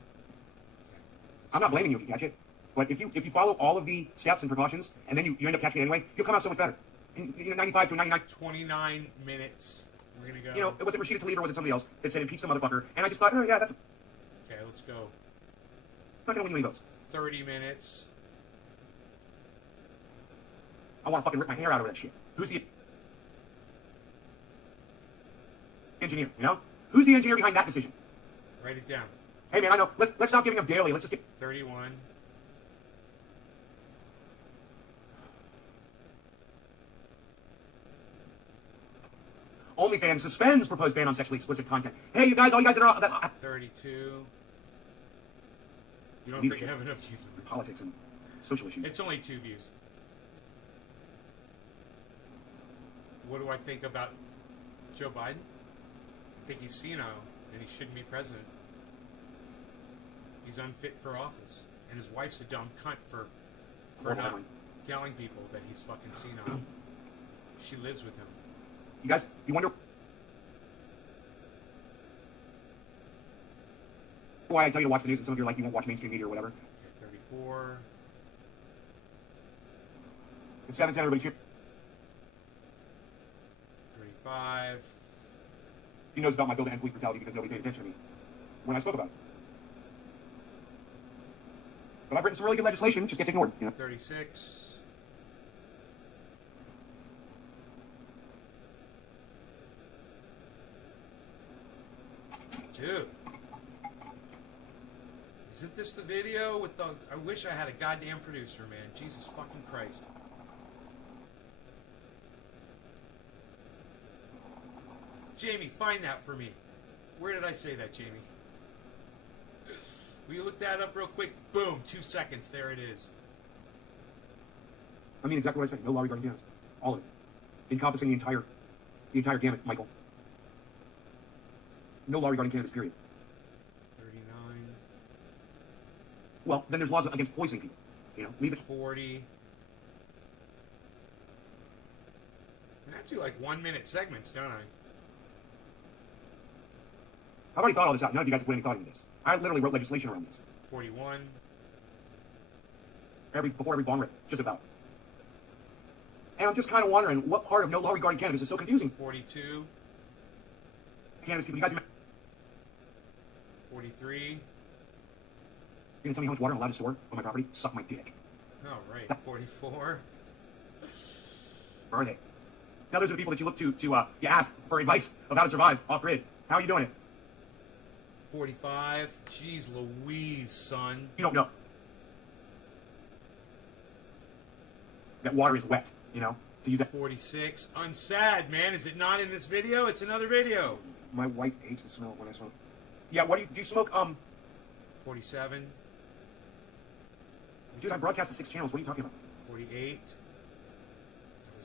I'm not blaming you if you catch it, but if you follow all of the steps and precautions, and then you end up catching it anyway, you'll come out so much better. And, you know, 95 to 99. 29 minutes. We're gonna go. You know, was it Rashida Tlaib or was it somebody else that said impeach the motherfucker? And I just thought, oh yeah, that's Okay, let's go. not gonna win you any votes. 30 minutes. I want to fucking rip my hair out over that shit. Who's the engineer? You know, who's the engineer behind that decision? Write it down. Hey man, I know. Let's stop giving them daily. Let's just get 31. OnlyFans suspends proposed ban on sexually explicit content. Hey, you guys, all you guys that are 32. You don't Leadership. think you have enough views on this? politics and social issues. It's only 2 views. What do I think about Joe Biden? I think he's senile and he shouldn't be president. He's unfit for office. And his wife's a dumb cunt for not telling people that he's fucking senile. She lives with him. You guys, you wonder why I tell you to watch the news and some of you are like, you won't watch mainstream media or whatever. Okay, 34. It's 7:10, everybody cheer. 35. He knows about my build and police brutality because nobody paid attention to me when I spoke about it. But I've written some really good legislation, it just gets ignored, you know. 36. Dude. Isn't this the video with the... I wish I had a goddamn producer, man. Jesus fucking Christ. Jamie, find that for me. Where did I say that, Jamie? Will you look that up real quick? Boom, 2 seconds. There it is. I mean exactly what I said. No law regarding cannabis. All of it. Encompassing the entire gamut, Michael. No law regarding cannabis, period. 39. Well, then there's laws against poisoning people. You know, leave it. 40. I do like 1 minute segments, don't I? I've already thought all this out. None of you guys have put any thought into this. I literally wrote legislation around this. 41. Before every bong rip, just about. And I'm just kind of wondering what part of no law regarding cannabis is so confusing. 42. Cannabis people, you guys, 43. You're gonna tell me how much water I'm allowed to store on my property? Suck my dick. Oh, right. 44. Where are they? Now those are the people that you look to you ask for advice of how to survive off grid. How are you doing it? 45. Jeez Louise, son. You don't know. That water is wet, you know, to use that. 46. I'm sad, man. Is it not in this video? It's another video. My wife hates the smell when I smoke. Yeah, what do you smoke? 47. Dude, I broadcast to 6 channels. What are you talking about? 48.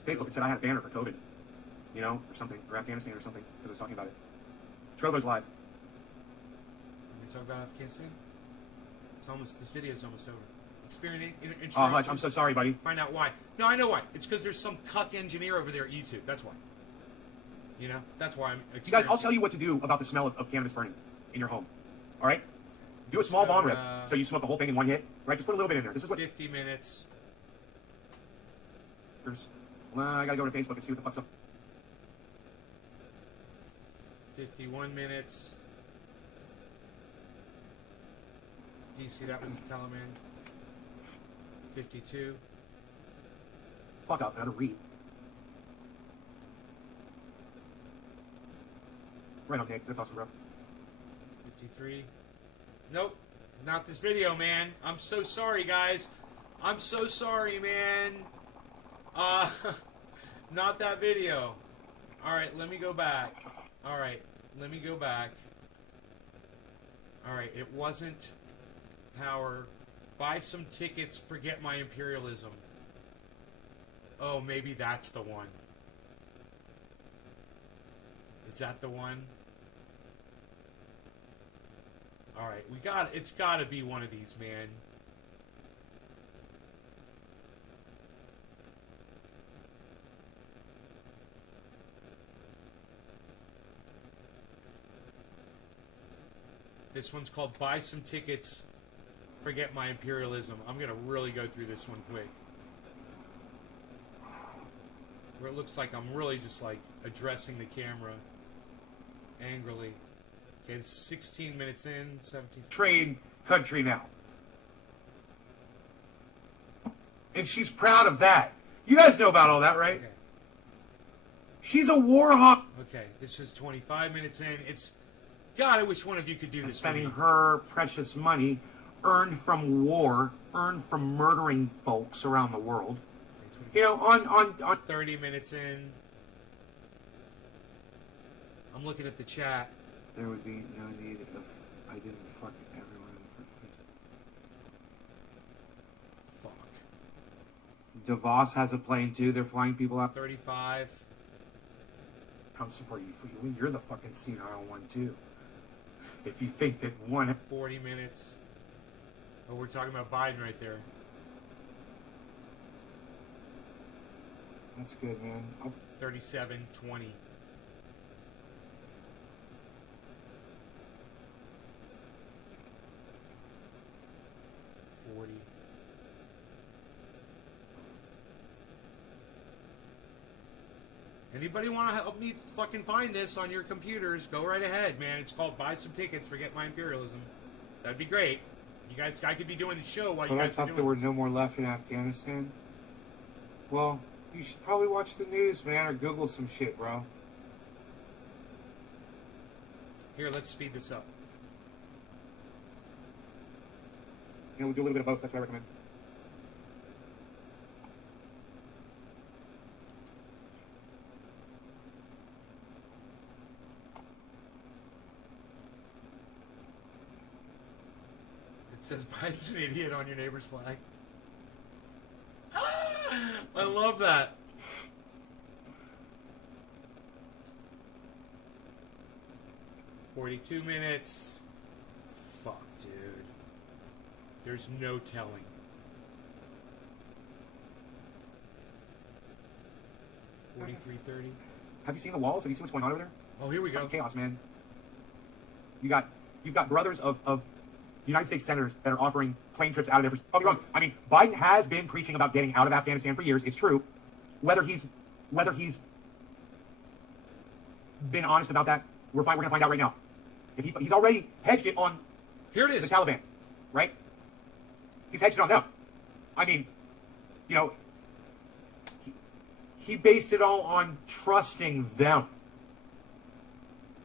Facebook, it said I had a banner for COVID, you know, or something, or Afghanistan or something, because I was talking about it. Trovo's live. We're talk about Afghanistan? It's almost, this video is almost over. Experience. Oh, Hutch, I'm so sorry, buddy. Find out why. No, I know why. It's because there's some cuck engineer over there at YouTube. That's why. You know? That's why I'm You guys, I'll tell you what to do about the smell of cannabis burning in your home. All right? Do a small bong rip, so you smoke the whole thing in one hit. Right? Just put a little bit in there. This is what... 50 minutes. Well, I gotta go to Facebook and see what the fuck's up. 51 minutes. Do you see that was the Taliban? 52. Fuck up, I gotta read. Right on, Nick. That's awesome, bro. 53. Nope. Not this video, man. I'm so sorry, guys. I'm so sorry, man. Not that video. Alright, let me go back. Alright, let me go back. Alright, it wasn't power. Buy some tickets, forget my imperialism. Oh, maybe that's the one. Is that the one? Alright, it's gotta be one of these, man. This one's called Buy Some Tickets, Forget My Imperialism. I'm gonna really go through this one quick. Where it looks like I'm really just like addressing the camera angrily. Okay, it's 16 minutes in, 17. Trade country now. And she's proud of that. You guys know about all that, right? Okay. She's a war hawk. Okay, this is 25 minutes in. It's God, I wish one of you could do this. Spending her precious money earned from war, earned from murdering folks around the world. You know, on 30 minutes in. I'm looking at the chat. There would be no need if I didn't fuck everyone in the first place. Fuck. DeVos has a plane too. They're flying people out. 35. I'm supporting you. You're the fucking senile one too. If you think that one 40 minutes. Oh, we're talking about Biden right there. That's good, man. 37, 20. Anybody want to help me fucking find this on your computers? Go right ahead, man. It's called Buy Some Tickets, Forget My Imperialism. That'd be great. You guys, I could be doing the show while you But I guys are thought doing there were this. no more left in Afghanistan. Well, you should probably watch the news, man, or Google some shit, bro. Here, let's speed this up. You know, we'll do a little bit of both. That's what I recommend. It says Biden's an idiot on your neighbor's flag. I love that. $42 minutes. Fuck, dude. There's no telling. $43.30. Have you seen the walls? Have you seen what's going on over there? Oh, here we It's go. fucking chaos, man. You've got brothers of United States senators that are offering plane trips out of there. Don't be wrong. I mean, Biden has been preaching about getting out of Afghanistan for years. It's true. Whether he's been honest about that, we're going to find out right now. If he's already hedged it on Here it the is. Taliban, right? He's hedged it on them. I mean, you know, he based it all on trusting them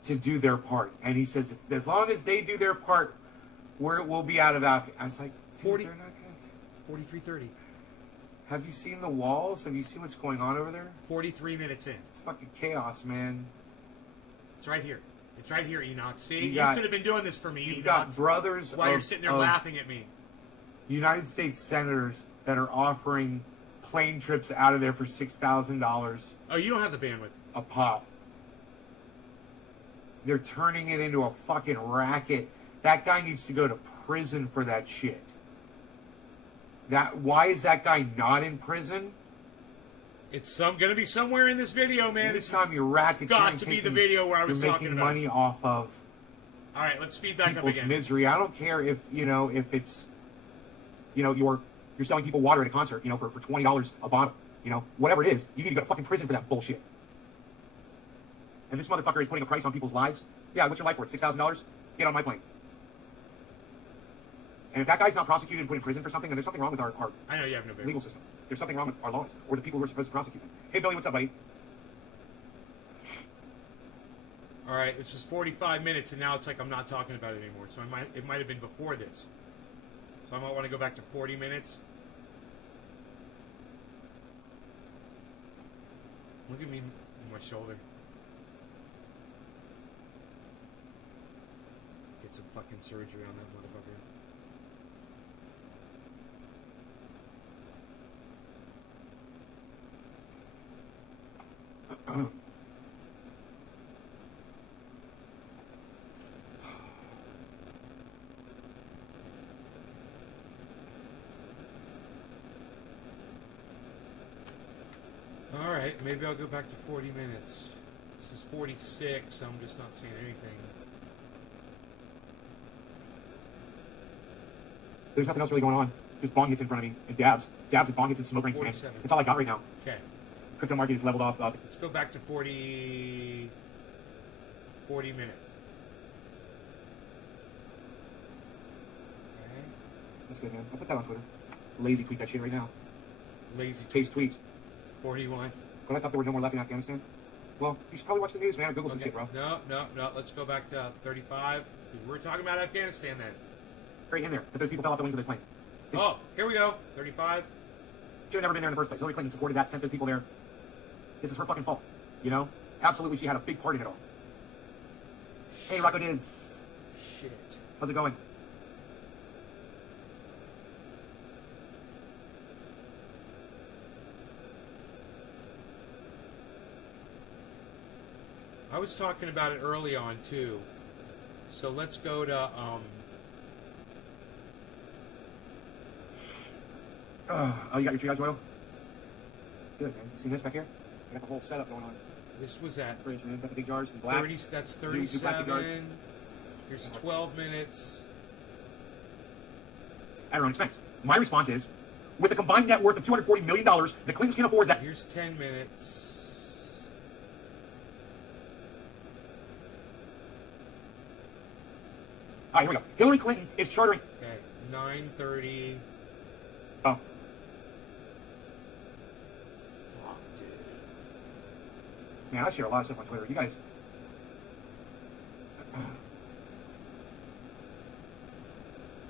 to do their part. And he says, as long as they do their part, we'll be out of Afghanistan. I was like, 40 they're not gonna... $43.30. Have you seen the walls? Have you seen what's going on over there? 43 minutes in. It's fucking chaos, man. It's right here. It's right here, Enoch. See, You you got- could have been doing this for me, You've Enoch. got brothers While you're sitting there of laughing at me. United States senators that are offering plane trips out of there for $6,000 Oh, you don't have the bandwidth. a pop. They're turning it into a fucking racket. That guy needs to go to prison for that shit. Why is that guy not in prison? It's gonna be somewhere in this video, man. It's Anytime you're racketeering, got to be the video where I was you're talking making about. money off of All right, let's speed back up people's again. misery. I don't care if it's you're selling people water at a concert, for $20 a bottle, whatever it is. You need to go to fucking prison for that bullshit. And this motherfucker is putting a price on people's lives. Yeah, what's your life worth? $6,000? Get on my plane. And if that guy's not prosecuted and put in prison for something, then there's something wrong with our I know you have no baby. legal system. There's something wrong with our laws, or the people who are supposed to prosecute them. Hey, Billy, what's up, buddy? All right, this was 45 minutes, and now it's like I'm not talking about it anymore. So it might have been before this. So I might want to go back to 40 minutes. Look at me on my shoulder. Get some fucking surgery on that motherfucker. Alright, maybe I'll go back to 40 minutes. This is 46, I'm just not seeing anything. There's nothing else really going on. Just bong hits in front of me, and dabs and bong hits and smoke rings. 47. That's all I got right now. Okay, Crypto market is leveled off. let's go back to 40 minutes. Okay. That's good, man. I'll put that on Twitter. Lazy tweet that shit right now. Lazy Taste tweets. 41. But I thought there were no more left in Afghanistan. Well, you should probably watch the news, man. Or Google some Okay. shit, bro. No. Let's go back to 35. We're talking about Afghanistan then. Right in there. That those people fell off the wings of those planes. Oh, here we go. 35. Should have never been there in the first place. Hillary Clinton supported that, sent those people there. This is her fucking fault. You know? Absolutely, she had a big part in it all. Hey, Rocco Diz. Shit. How's it going? I was talking about it early on too. So let's go to Oh, you got your triage oil? Good, man. You see this back here? I got the whole setup going on. this was at Fridge, man. Got the big jars in black. 30. That's Two plastic jars. 37. Here's 12 minutes. At her own expense. My response is, with a combined net worth of $240 million, the Clintons can afford that. Here's 10 minutes. All right, here we go. Hillary Clinton is chartering. Okay, 9:30. Oh, Fuck, dude. man, I share a lot of stuff on Twitter. You guys.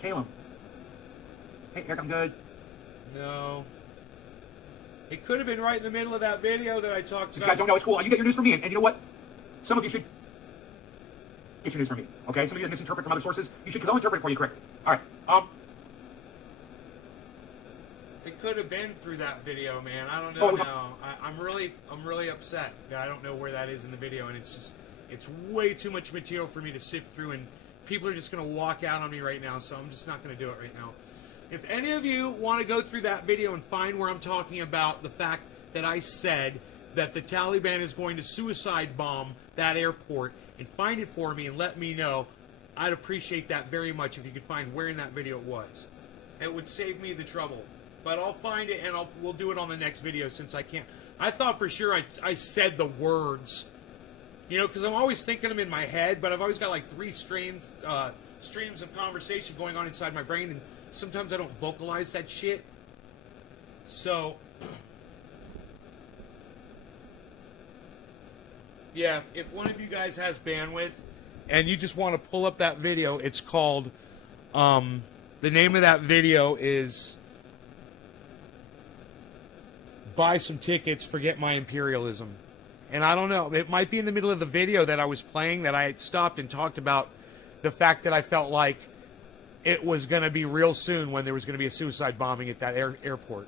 Caleb. Hey, Eric, I'm good. No. It could have been right in the middle of that video that I talked These about. guys don't know it's cool. You get your news from me, and you know what? Some of you should get your news from me. Okay? Some of you that misinterpret from other sources, you should, because I'll interpret it for you correctly. All right. It could have been through that video, man. I don't Oh, know it was- now. I'm really upset that I don't know where that is in the video, and it's way too much material for me to sift through, and people are just going to walk out on me right now, so I'm just not going to do it right now. If any of you want to go through that video and find where I'm talking about the fact that I said that the Taliban is going to suicide bomb that airport, and find it for me and let me know, I'd appreciate that very much if you could find where in that video it was. It would save me the trouble. But I'll find it and we'll do it on the next video since I can't. I thought for sure I said the words, you know, because I'm always thinking them in my head, but I've always got like three streams of conversation going on inside my brain, and sometimes I don't vocalize that shit. So, yeah, if one of you guys has bandwidth and you just want to pull up that video, it's called, the name of that video is Buy Some Tickets, Forget My Imperialism. And I don't know, it might be in the middle of the video that I was playing that I stopped and talked about the fact that I felt like it was going to be real soon when there was going to be a suicide bombing at that airport.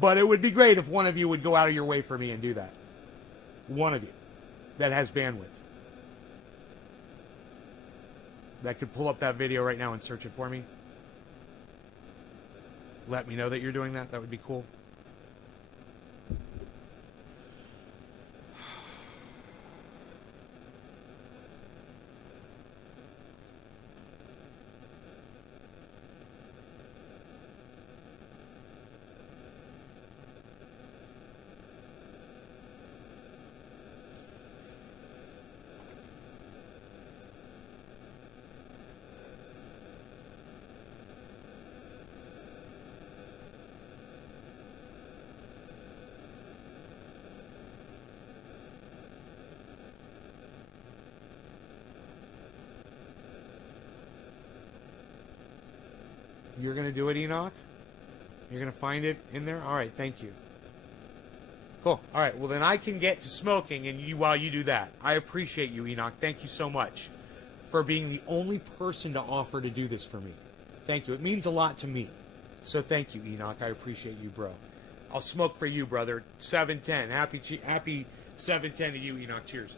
But it would be great if one of you would go out of your way for me and do that. One of you that has bandwidth. That could pull up that video right now and search it for me. Let me know that you're doing that. That would be cool. You're going to do it, Enoch? You're going to find it in there? All right, thank you. Cool. All right, well, then I can get to smoking and while you do that. I appreciate you, Enoch. Thank you so much for being the only person to offer to do this for me. Thank you. It means a lot to me. So thank you, Enoch. I appreciate you, bro. I'll smoke for you, brother. 710. Happy 710 to you, Enoch. Cheers.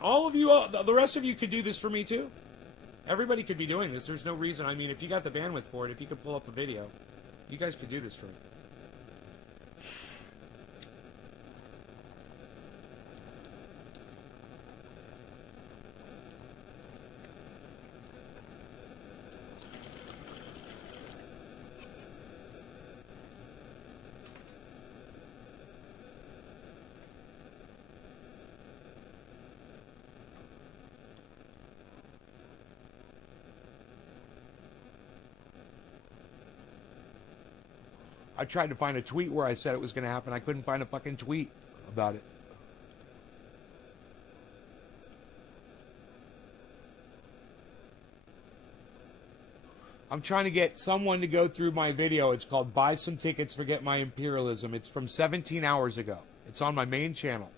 All of you, the rest of you could do this for me, too. Everybody could be doing this. There's no reason. I mean, if you got the bandwidth for it, if you could pull up a video, you guys could do this for me. I tried to find a tweet where I said it was going to happen. I couldn't find a fucking tweet about it. I'm trying to get someone to go through my video. It's called Buy Some Tickets, Forget My Imperialism. It's from 17 hours ago. It's on my main channel.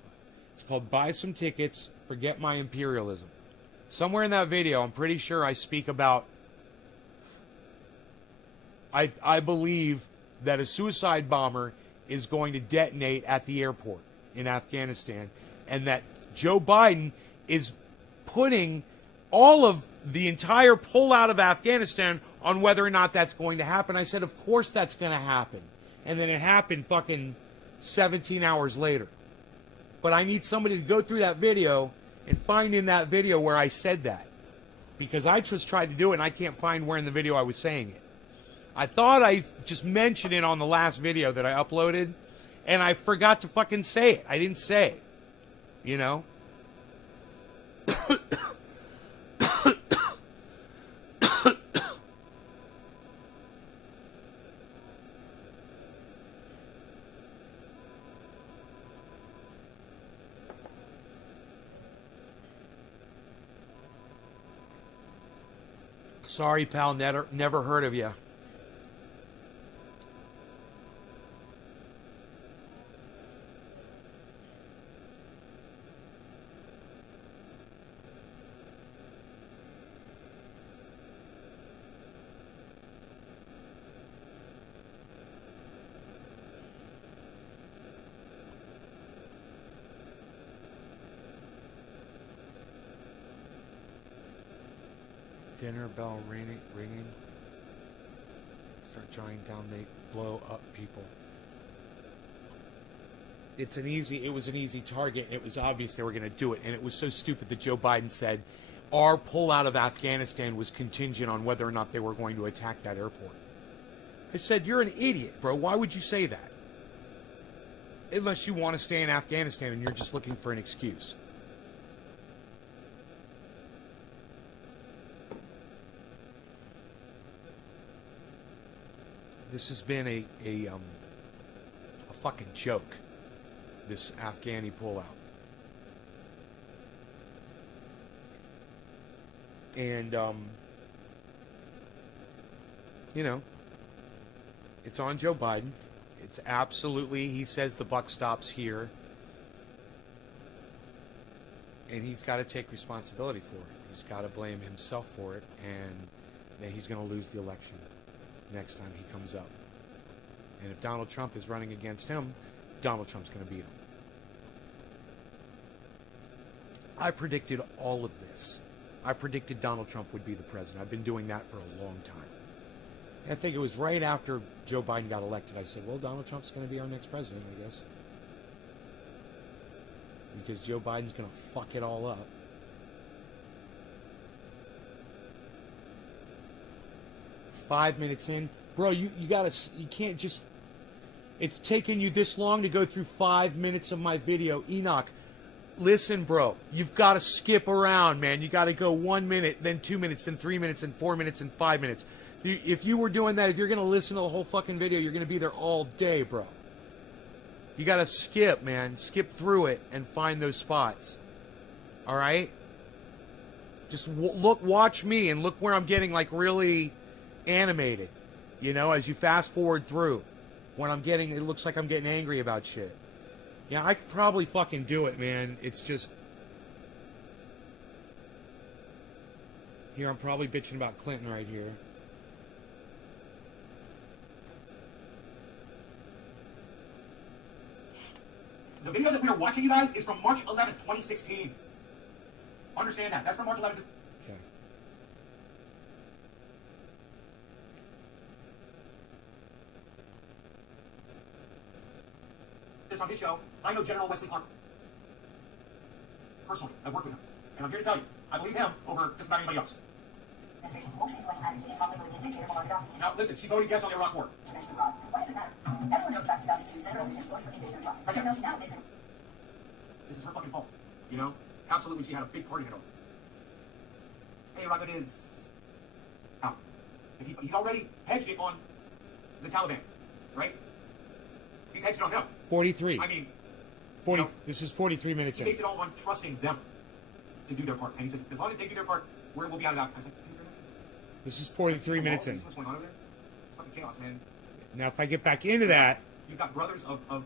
It's called Buy Some Tickets, Forget My Imperialism. Somewhere in that video, I'm pretty sure I speak about... I believe that a suicide bomber is going to detonate at the airport in Afghanistan, and that Joe Biden is putting all of the entire pullout of Afghanistan on whether or not that's going to happen. I said, of course that's going to happen. And then it happened fucking 17 hours later. But I need somebody to go through that video and find in that video where I said that. Because I just tried to do it and I can't find where in the video I was saying it. I thought I just mentioned it on the last video that I uploaded, and I forgot to fucking say it. I didn't say it. You know? Sorry, pal, never heard of you. Dinner bell ringing. Start jotting down. They blow up people. It was an easy target. It was obvious they were going to do it, and it was so stupid that Joe Biden said our pullout of Afghanistan was contingent on whether or not they were going to attack that airport. I said, you're an idiot, bro. Why would you say that? Unless you want to stay in Afghanistan and you're just looking for an excuse. This has been a fucking joke, this AFGHANI pullout. And, you know, it's on Joe Biden. It's absolutely, he says the buck stops here. And he's got to take responsibility for it. He's got to blame himself for it, and then he's going to lose the election next time he comes up. And if Donald Trump is running against him, Donald Trump's going to beat him. I predicted all of this. I predicted Donald Trump would be the president. I've been doing that for a long time. And I think it was right after Joe Biden got elected, I said, well, Donald Trump's going to be our next president, I guess. Because Joe Biden's going to fuck it all up. Five minutes in, bro, you can't just, it's taken you this long to go through 5 minutes of my video. Enoch, listen, bro, you've got to skip around, man. You got to go 1 minute, then 2 minutes, then 3 minutes, then 4 minutes, and 5 minutes. If you were doing that, if you're going to listen to the whole fucking video, you're going to be there all day, bro. You got to skip, man. Skip through it and find those spots. All right? Just watch me and look where I'm getting like really animated. You know, as you fast forward through, when I'm getting, it looks like I'm getting angry about shit. Yeah, I could probably fucking do it, man. It's just here. I'm probably bitching about Clinton right here. The video that we are watching, you guys, is from March 11th, 2016. Understand that. That's from March 11th. Okay. This on his show. I know General Wesley Clark personally. I've worked with him. And I'm here to tell you, I believe him over just about anybody else. Administration's most influential advocate is probably the dictator Muammar Gaddafi. Now, listen, she voted yes on the Iraq War. Convention abroad. Why does it matter? Everyone knows back in 2002, Senator Overton voted for the invasion of Iraq. Even though she now admits it. This is her fucking fault. You know? Absolutely, she had a big part in it all. Hey, Iraq is out. If he's already hedged it on the Taliban, right? He's hedged it on them. 43. I mean, 40. you know, This is 43 minutes he in. based it all on trusting them to do their part. And he said, as long as they do their part, we'll be out of that. I was like, This is 43 minutes in. what's going on over there? It's fucking chaos, man. Now, if I get back into that, You've got brothers of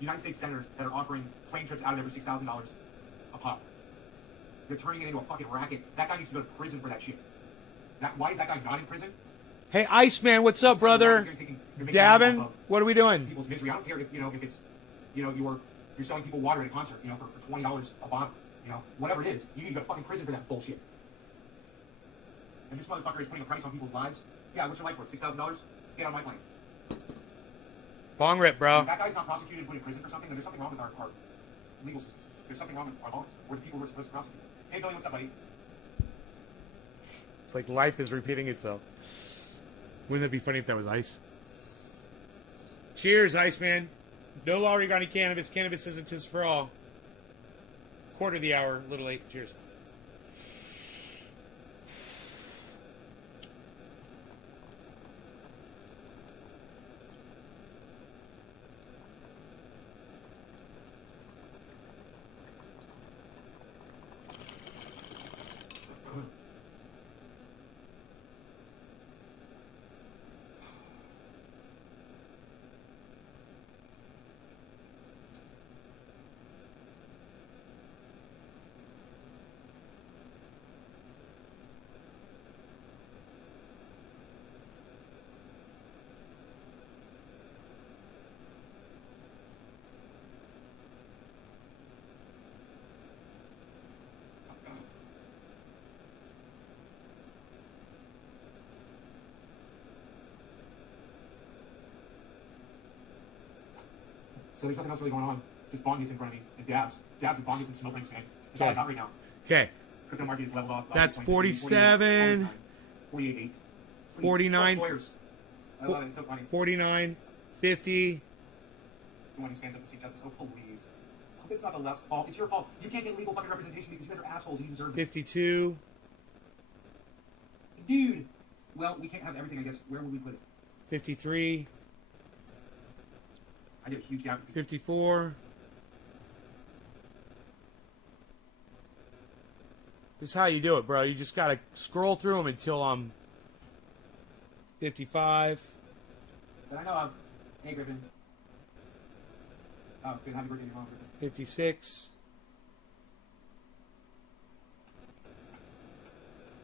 United States senators that are offering plane trips out of there for $6,000 a pop. They're turning it into a fucking racket. That guy needs to go to prison for that shit. Why is that guy not in prison? hey, Iceman, what's up, brother? You're making Dabbing? money off of What are we doing? people's misery. I don't care if it's you're selling people water at a concert, for $20 a bottle, whatever it is. You need to go to fucking prison for that bullshit. And this motherfucker is putting a price on people's lives. Yeah, what's your life worth? $6,000? Get on my plane. Bong rip, bro. If that guy's not prosecuted and put in prison for something, then there's something wrong with our legal system. There's something wrong with our laws. We're the people we're supposed to prosecute. Hey, Billy, what's up, buddy? It's like life is repeating itself. Wouldn't it be funny if that was ice? Cheers, Iceman. No law regarding cannabis. Cannabis isn't just for all. Quarter of the hour, a little late. Cheers. So there's nothing else really going on. Just bong hits in front of me and dabs. Dabs and bong hits and smoke rings, man. That's all I got right now. Okay. Crypto market is leveled off. That's 48, 47. 48. 49. Lawyers. I love it. It's so funny. 49. 50. The one who stands up to seek justice. Oh, please. It's not the left's fault. It's your fault. You can't get legal fucking representation because you guys are assholes and you deserve it. 52. Dude. Well, we can't have everything, I guess. Where would we put it? 53. I did a huge gap. 54. This is how you do it, bro. You just gotta scroll through them until I'm 55. That I know of. Hey, Griffin. Oh, good. Happy birthday to your mom, Griffin. 56.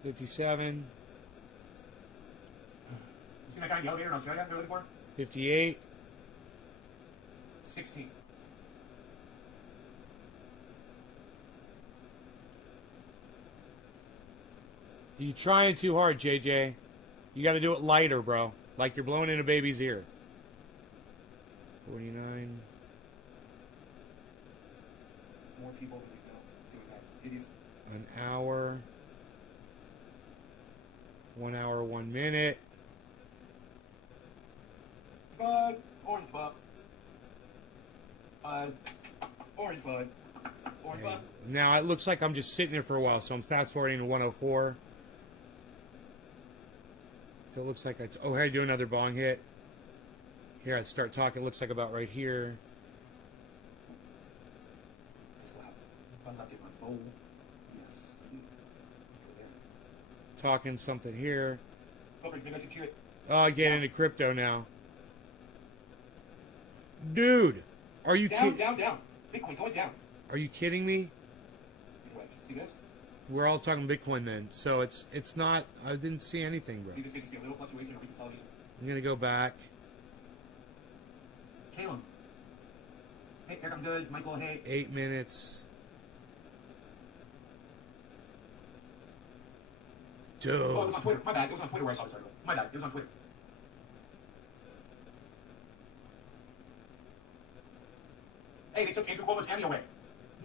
57. You seen that guy in the elevator in Australia they're looking for? 58. 16. You're trying too hard, JJ. You got to do it lighter, bro. Like you're blowing in a baby's ear. 49. More people than we know doing that. It is. An hour. 1 hour, 1 minute. Bud. Orange bud. Orange bud. Orange bud. Now it looks like I'm just sitting there for a while, so I'm fast forwarding to 104. So it looks like oh, here I do another bong hit. Here I start talking. It looks like about right here. I still have one left in my bowl. Yes. talking something here. Go for it. Maybe I should cheer it. Oh, get into crypto now. Dude, are you Down, kidding? down. Bitcoin going down. Are you kidding me? Wait, see this? We're all talking Bitcoin then, so it's not. I didn't see anything, bro. See this? Just be a little fluctuation or reconsolidation. I'm gonna go back. Caleb. Hey, Eric, I'm good. Michael, hey. 8 minutes. Dude. Oh, it was on Twitter. My bad. It was on Twitter where I saw this article. My bad. It was on Twitter. Hey, they took Andrew Cuomo's Emmy away.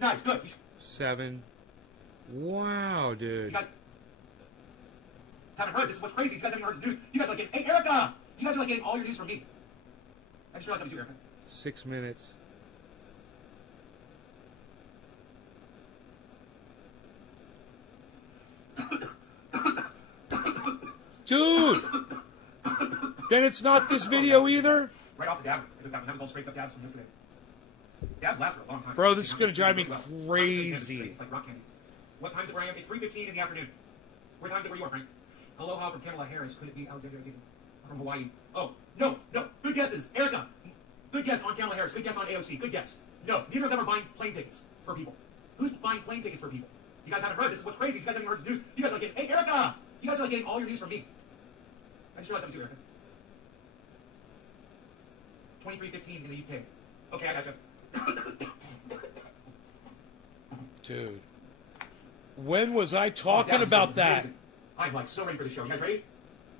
Nice, good. 7. Wow, You dude. guys haven't heard. This is what's crazy. You guys haven't heard the news. You guys are like getting, hey, Erica! You guys are like getting all your news from me. I just realized that was you, Erica. 6 minutes. Dude! Then it's not this video either? Right off the dab. That was all scraped up dabs from yesterday. Dabs last for a long time. Bro, this is gonna drive me Really crazy. It's like rock candy. What time is it where I am? It's 3:15 in the afternoon. What time is it where you are, Frank? Aloha from Kamala Harris. Could it be Alexandria from Hawaii? Oh, no. Good guesses. Erica. Good guess on Kamala Harris. Good guess on AOC. Good guess. No, neither of them are buying plane tickets for people. Who's buying plane tickets for people? You guys haven't heard. This is what's crazy. You guys haven't heard the news. You guys are like getting, hey, Erica! You guys are like getting all your news from me. I just realized that was you, Erica. 23:15 in the UK. Okay, I gotcha. Dude. When was I talking about that? Amazing. I'm like so ready for the show. You guys ready?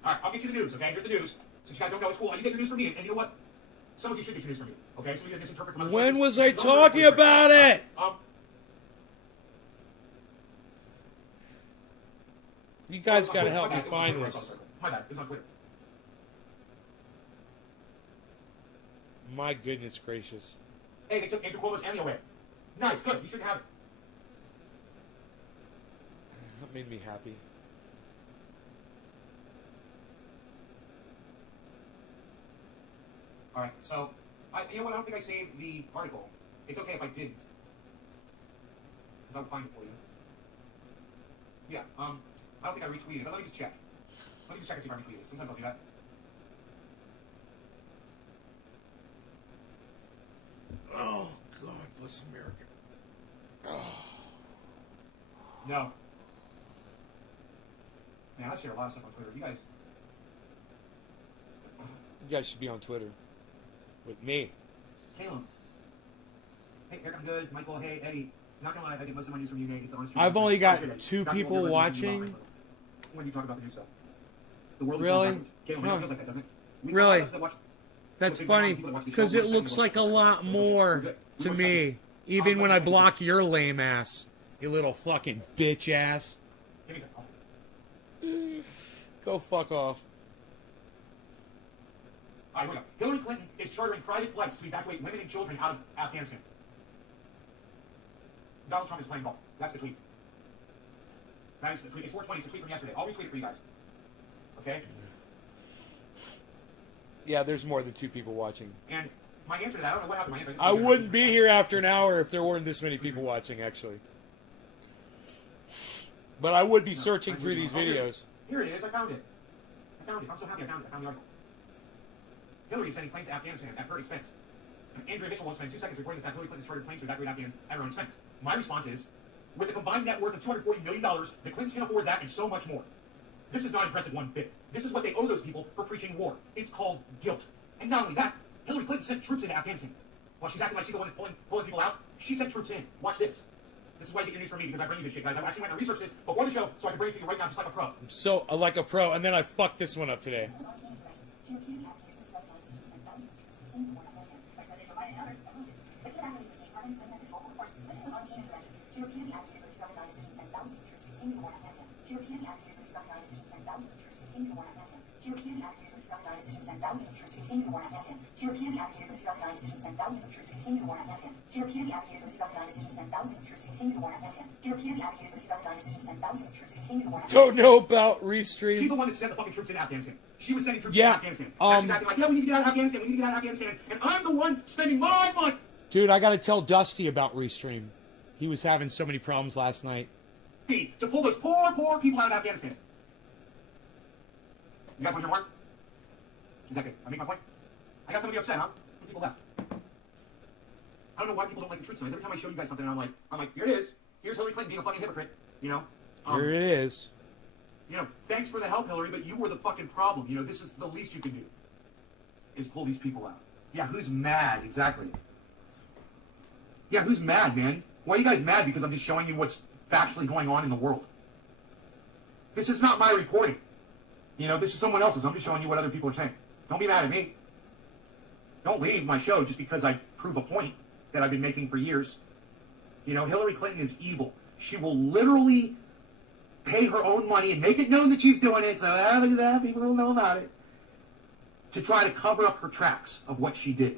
All right, I'll get you the news, okay? Here's the news. Since you guys don't know, it's cool. You get your news from me, and you know what? Some of you should get your news from me, okay? Some of you misinterpret from other When sources. was I talking about it? You guys gotta help me find this. My bad. It was on Twitter. My goodness gracious. Hey, they took Andrew Cuomo's Emmy away. Nice, good. You should have it. That made me happy. All right, so you know what? I don't think I saved the article. It's okay if I didn't, because I would find it for you. Yeah. I don't think I retweeted it, but let me just check. Let me just check and see if I retweeted it. Sometimes I'll do that. Oh, God bless America. Oh. No. Man, I share a lot of stuff on Twitter. You guys. You guys should be on Twitter. With me. Caleb. Hey, Eric, I'm good. Michael, hey, Eddie. Not gonna lie, I get most of my news from you, Nate. It's honest. I've only got Okay, 2 Dr. people Wolfgang, watching. when you talk about the new stuff. The world is Really? going backwards. Caleb, it feels like that, doesn't it? We saw Really? us that watch- That's People funny, that watch the show, because it we're looks starting like to a watch lot the show. more We're good. to We're me, even when I block your lame ass. You little fucking bitch ass. Give me a second. Go fuck off. All right, here we go. Hillary Clinton is chartering private flights to evacuate women and children out of Afghanistan. Donald Trump is playing golf. That's the tweet. That is the tweet. It's 4:20. It's a tweet from yesterday. I'll retweet it for you guys. Okay? Yeah, there's more than 2 people watching. And my answer to that, I don't know what happened to my answer. I wouldn't be here after an hour if there weren't this many people watching, actually. But I would be searching through these videos. Here it is. I found it. I'm so happy I found it. I found the article. Hillary is sending planes to Afghanistan at her expense. Andrea Mitchell won't spend 2 seconds reporting the fact Hillary Clinton chartered planes to evacuate Afghans at her own expense. My response is, with a combined net worth of $240 million, the Clintons can afford that and so much more. This is not impressive one bit. This is what they owe those people for preaching war. It's called guilt. And not only that, Hillary Clinton sent troops into Afghanistan. While she's acting like she's the one that's pulling people out, she sent troops in. Watch this. This is why you get your news from me, because I bring you this shit, guys. I actually went and researched this before the show, so I can bring it to you right now just like a pro. So, like a pro, and then I fucked this one up today. She repeatedly advocated for Israel's decision to send thousands of troops to continue the war in Afghanistan. Vice President Joe Biden and others opposed it. But even after the state department, Clinton has been vocal. Of course, Clinton was on team intervention. She repeatedly advocated for the 2009 decision to send thousands of troops to continue the war in Afghanistan. She repeatedly advocated for the 2009 decision to send thousands of troops to continue the war in Afghanistan. She repeatedly advocated for the 2009 decision to send thousands of troops to continue the war in Afghanistan. She repeatedly advocated for the 2009 decision to send thousands of troops to continue the war in Afghanistan. She repeatedly advocated for the 2009 decision to send thousands of troops to continue the war in Afghanistan. She repeatedly advocated for the 2009 decision to send thousands of troops to continue the war in Afghanistan. Don't know about She's Restream. the one that sent the fucking troops into Afghanistan. She was sending troops Yeah, into Afghanistan. Now she's acting like, yeah, we need to get out of Afghanistan. We need to get out of Afghanistan. And I'm the one spending my money. Dude, I gotta tell Dusty about Restream. He was having so many problems last night. To pull those poor people out of Afghanistan. You guys want to hear more? Is that good? I make my point? I got somebody upset, huh? Some people left. I don't know why people don't like the truth signs. Every time I show you guys something, I'm like, here it is. Here's Hillary Clinton being a fucking hypocrite. You know? Here it is. You know, thanks for the help, Hillary, but you were the fucking problem. You know, this is the least you can do. Is pull these people out. Yeah, who's mad? Exactly. Yeah, who's mad, man? Why are you guys mad? Because I'm just showing you what's factually going on in the world. This is not my reporting. You know, this is someone else's. I'm just showing you what other people are saying. Don't be mad at me. Don't leave my show just because I prove a point that I've been making for years. You know, Hillary Clinton is evil. She will literally pay her own money and make it known that she's doing it, so look at that, people don't know about it, to try to cover up her tracks of what she did.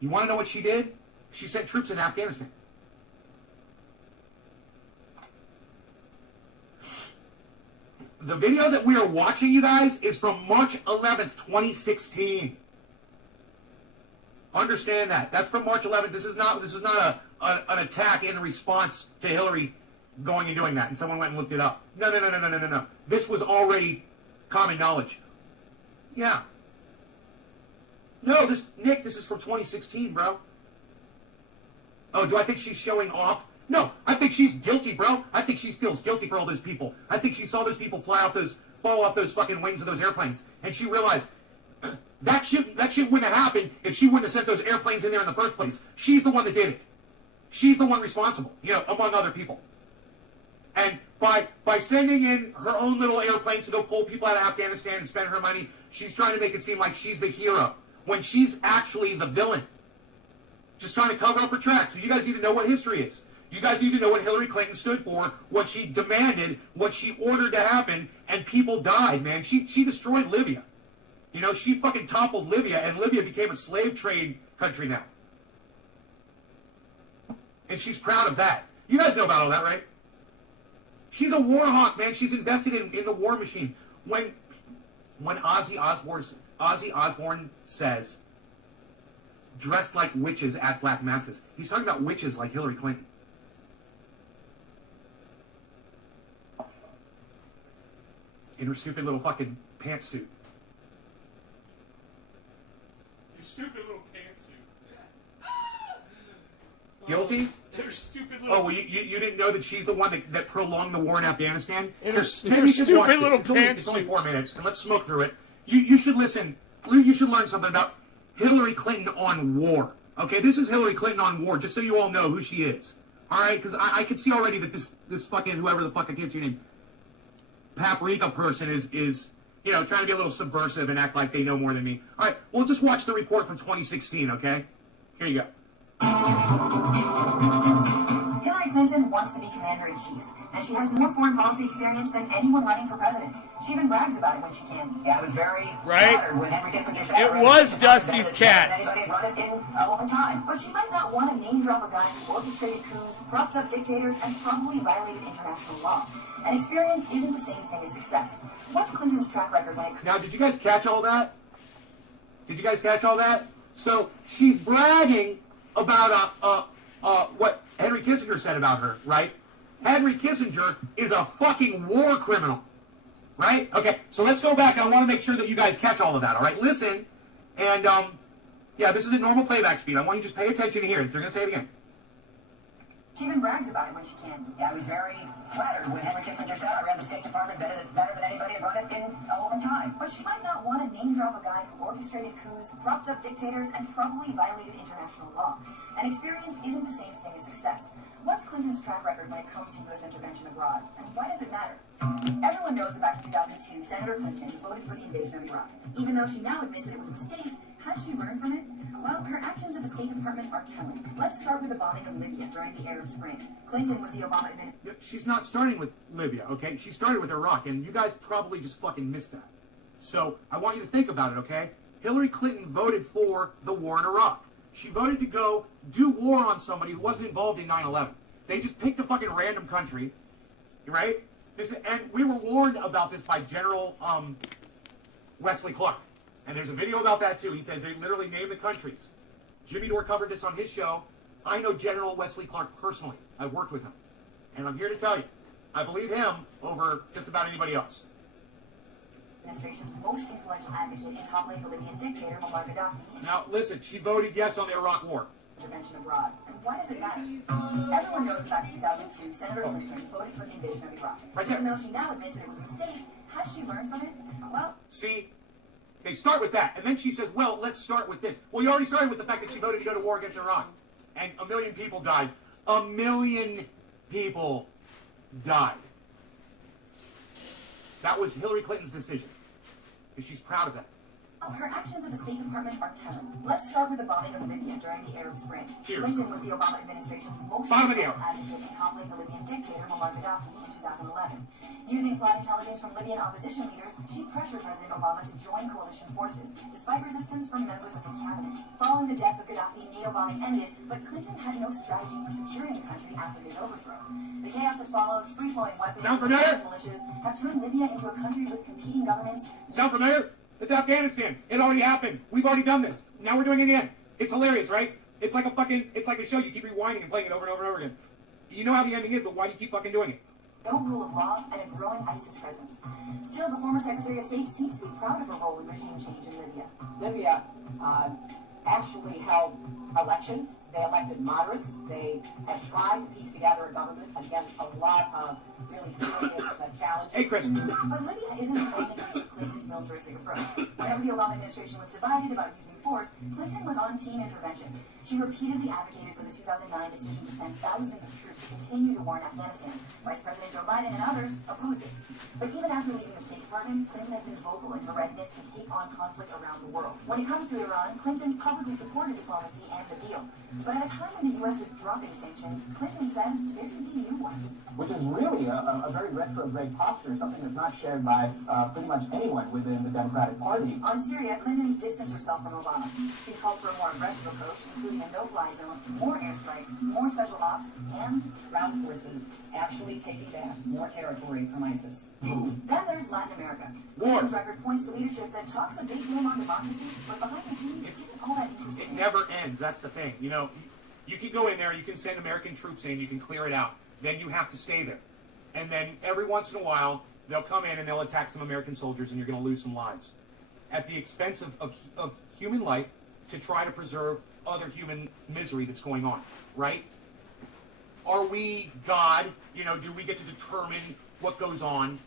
You want to know what she did? She sent troops in Afghanistan. The video that we are watching, you guys, is from March 11th, 2016. Understand that. That's from March 11th. This is not an attack in response to Hillary going and doing that, and someone went and looked it up. No. This was already common knowledge. Yeah. No, Nick, this is from 2016, bro. Oh, do I think she's showing off? No, I think she's guilty, bro. I think she feels guilty for all those people. I think she saw those people fall off those fucking wings of those airplanes, and she realized that shit wouldn't have happened if she wouldn't have sent those airplanes in there in the first place. She's the one that did it. She's the one responsible, you know, among other people. And by sending in her own little airplanes to go pull people out of Afghanistan and spend her money, she's trying to make it seem like she's the hero, when she's actually the villain. Just trying to cover up her tracks. So you guys need to know what history is. You guys need to know what Hillary Clinton stood for, what she demanded, what she ordered to happen, and people died, man. She destroyed Libya. You know, she fucking toppled Libya, and Libya became a slave trade country now. And she's proud of that. You guys know about all that, right? She's a war hawk, man. She's invested in the war machine. When Ozzy Osbourne says, dressed like witches at black masses, he's talking about witches like Hillary Clinton. In her stupid little fucking pantsuit. Your stupid little pantsuit. Guilty? Her stupid little... Oh, well, you didn't know that she's the one that prolonged the war in Afghanistan? In her Maybe you should watch stupid little this. It's only pantsuit. 4 minutes, and let's smoke through it. You should listen. You should learn something about Hillary Clinton on war. Okay, this is Hillary Clinton on war, just so you all know who she is. All right, because I can see already that this fucking, whoever the fuck I can't see your name, Paprika person is you know, trying to be a little subversive and act like they know more than me. All right, well, just watch the report from 2016, okay? Here you go. Hillary Clinton wants to be commander-in-chief, and she has more foreign policy experience than anyone running for president. She even brags about it when she can. Yeah, it was very flattered when Henry Kissinger said It was Dusty's cat. Anybody had run it in a long time. But she might not want to name-drop a guy who orchestrated coups, propped up dictators, and probably violated international law. And experience isn't the same thing as success. What's Clinton's track record like? Now, did you guys catch all that? Did you guys catch all that? So, she's bragging about what Henry Kissinger said about her, right? Henry Kissinger is a fucking war criminal, right? Okay, so let's go back, and I want to make sure that you guys catch all of that, all right? Listen, and, yeah, this is a normal playback speed. I want you to just pay attention to hear it. They're going to say it again. She even brags about it when she can. Yeah, I was very flattered when Henry Kissinger said I ran the State Department better than anybody had run it in a long time. But she might not want to name-drop a guy who orchestrated coups, propped up dictators, and probably violated international law. And experience isn't the same thing as success. What's Clinton's track record when it comes to U.S. intervention abroad? And why does it matter? Everyone knows that back in 2002, Senator Clinton voted for the invasion of Iraq. Even though she now admits that it was a mistake, has she learned from it? Well, her actions at the State Department are telling. Let's start with the bombing of Libya during the Arab Spring. Clinton was the Obama administration. She's not starting with Libya, okay? She started with Iraq, and you guys probably just fucking missed that. So, I want you to think about it, okay? Hillary Clinton voted for the war in Iraq. She voted to go do war on somebody who wasn't involved in 9/11. They just picked a fucking random country, right? And we were warned about this by General Wesley Clark. And there's a video about that, too. He says they literally named the countries. Jimmy Dore covered this on his show. I know General Wesley Clark personally. I've worked with him. And I'm here to tell you, I believe him over just about anybody else. administration's most influential advocate in toppling the Libyan dictator Muammar Gaddafi. Now, listen, she voted yes on the Iraq War. Intervention abroad. And why does it matter? Everyone knows that back in 2002, Senator Clinton voted for the invasion of Iraq. Even though she now admits that it was a mistake, has she learned from it? Well, see, they start with that, and then she says, well, let's start with this. Well, you already started with the fact that she voted to go to war against Iran, and 1 million people died. 1 million people died. That was Hillary Clinton's decision, and she's proud of that. her actions at the State Department are telling. Let's start with the bombing of Libya during the Arab Spring. Cheers. Clinton was the Obama administration's most Video. advocate in toppling the Libyan dictator Muammar Gaddafi in 2011. Using flight intelligence from Libyan opposition leaders, she pressured President Obama to join coalition forces, despite resistance from members of his cabinet. Following the death of Gaddafi, NATO bombing ended, but Clinton had no strategy for securing the country after his overthrow. The chaos that followed, free-flowing weapons, Sound and familiar? militias have turned Libya into a country with competing governments. Sound familiar? It's Afghanistan. It already happened. We've already done this. Now we're doing it again. It's hilarious, right? It's like a show. You keep rewinding and playing it over and over and over again. You know how the ending is, but why do you keep fucking doing it? No rule of law, and a growing ISIS presence. Still, the former Secretary of State seems to be proud of her role in regime change in Libya. Libya actually held elections. They elected moderates. They have tried to piece together a government against a lot of really serious challenges. Hey, Chris. But Libya isn't the only case of Clinton's militaristic approach. Whenever the Obama administration was divided about using force, Clinton was on team intervention. She repeatedly advocated for the 2009 decision to send thousands of troops to continue the war in Afghanistan. Vice President Joe Biden and others opposed it. But even after leaving the State Department, Clinton has been vocal in her readiness to take on conflict around the world. When it comes to Iran, Clinton's publicly supported diplomacy and the deal. But at a time when the U.S. is dropping sanctions, Clinton says there should be new ones. Which is really a very retrograde posture, something that's not shared by pretty much anyone within the Democratic Party. On Syria, Clinton's distanced herself from Obama. She's called for a more aggressive approach, including a no-fly zone, more airstrikes, more special ops, and Ground forces actually taking back more territory from ISIS. then there's Latin America. War. Clinton's record points to leadership that talks a big game on democracy, but behind the scenes isn't all that interesting. It never ends. That's the thing. You know, you can go in there, you can send American troops in, you can clear it out. Then you have to stay there. And then every once in a while, they'll come in and they'll attack some American soldiers and you're going to lose some lives. At the expense of human life to try to preserve other human misery that's going on, right? Are we God? You know, do we get to determine what goes on,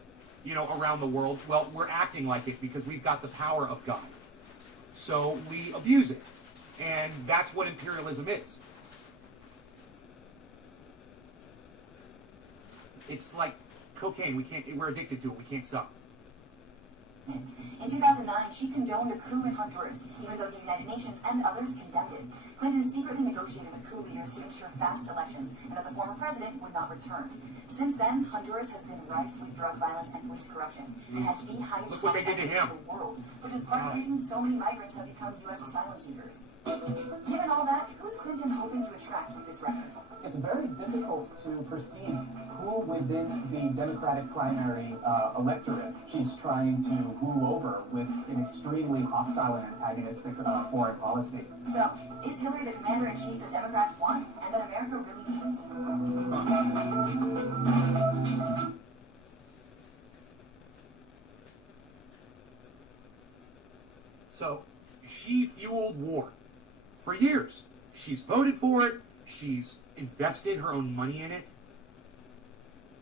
you know, around the world? Well, we're acting like it because we've got the power of God. So we abuse it. And that's what imperialism is. It's like cocaine. We're addicted to it. We can't stop. In 2009, she condoned a coup in Honduras, even though the United Nations and others condemned it. Clinton secretly negotiated with coup leaders to ensure fast elections and that the former president would not return. Since then, Honduras has been rife with drug violence and police corruption. It has the highest Look what they did to homicide rate him. in the world, which is part of the reason so many migrants have become U.S. asylum seekers. Given all that, who's Clinton hoping to attract with this record? It's very difficult to perceive who within the Democratic primary electorate she's trying to woo over with an extremely hostile and antagonistic foreign policy. So, is Hillary the commander-in-chief that Democrats want and that America really needs? So she fueled war for years. She's voted for it. She's invested her own money in it.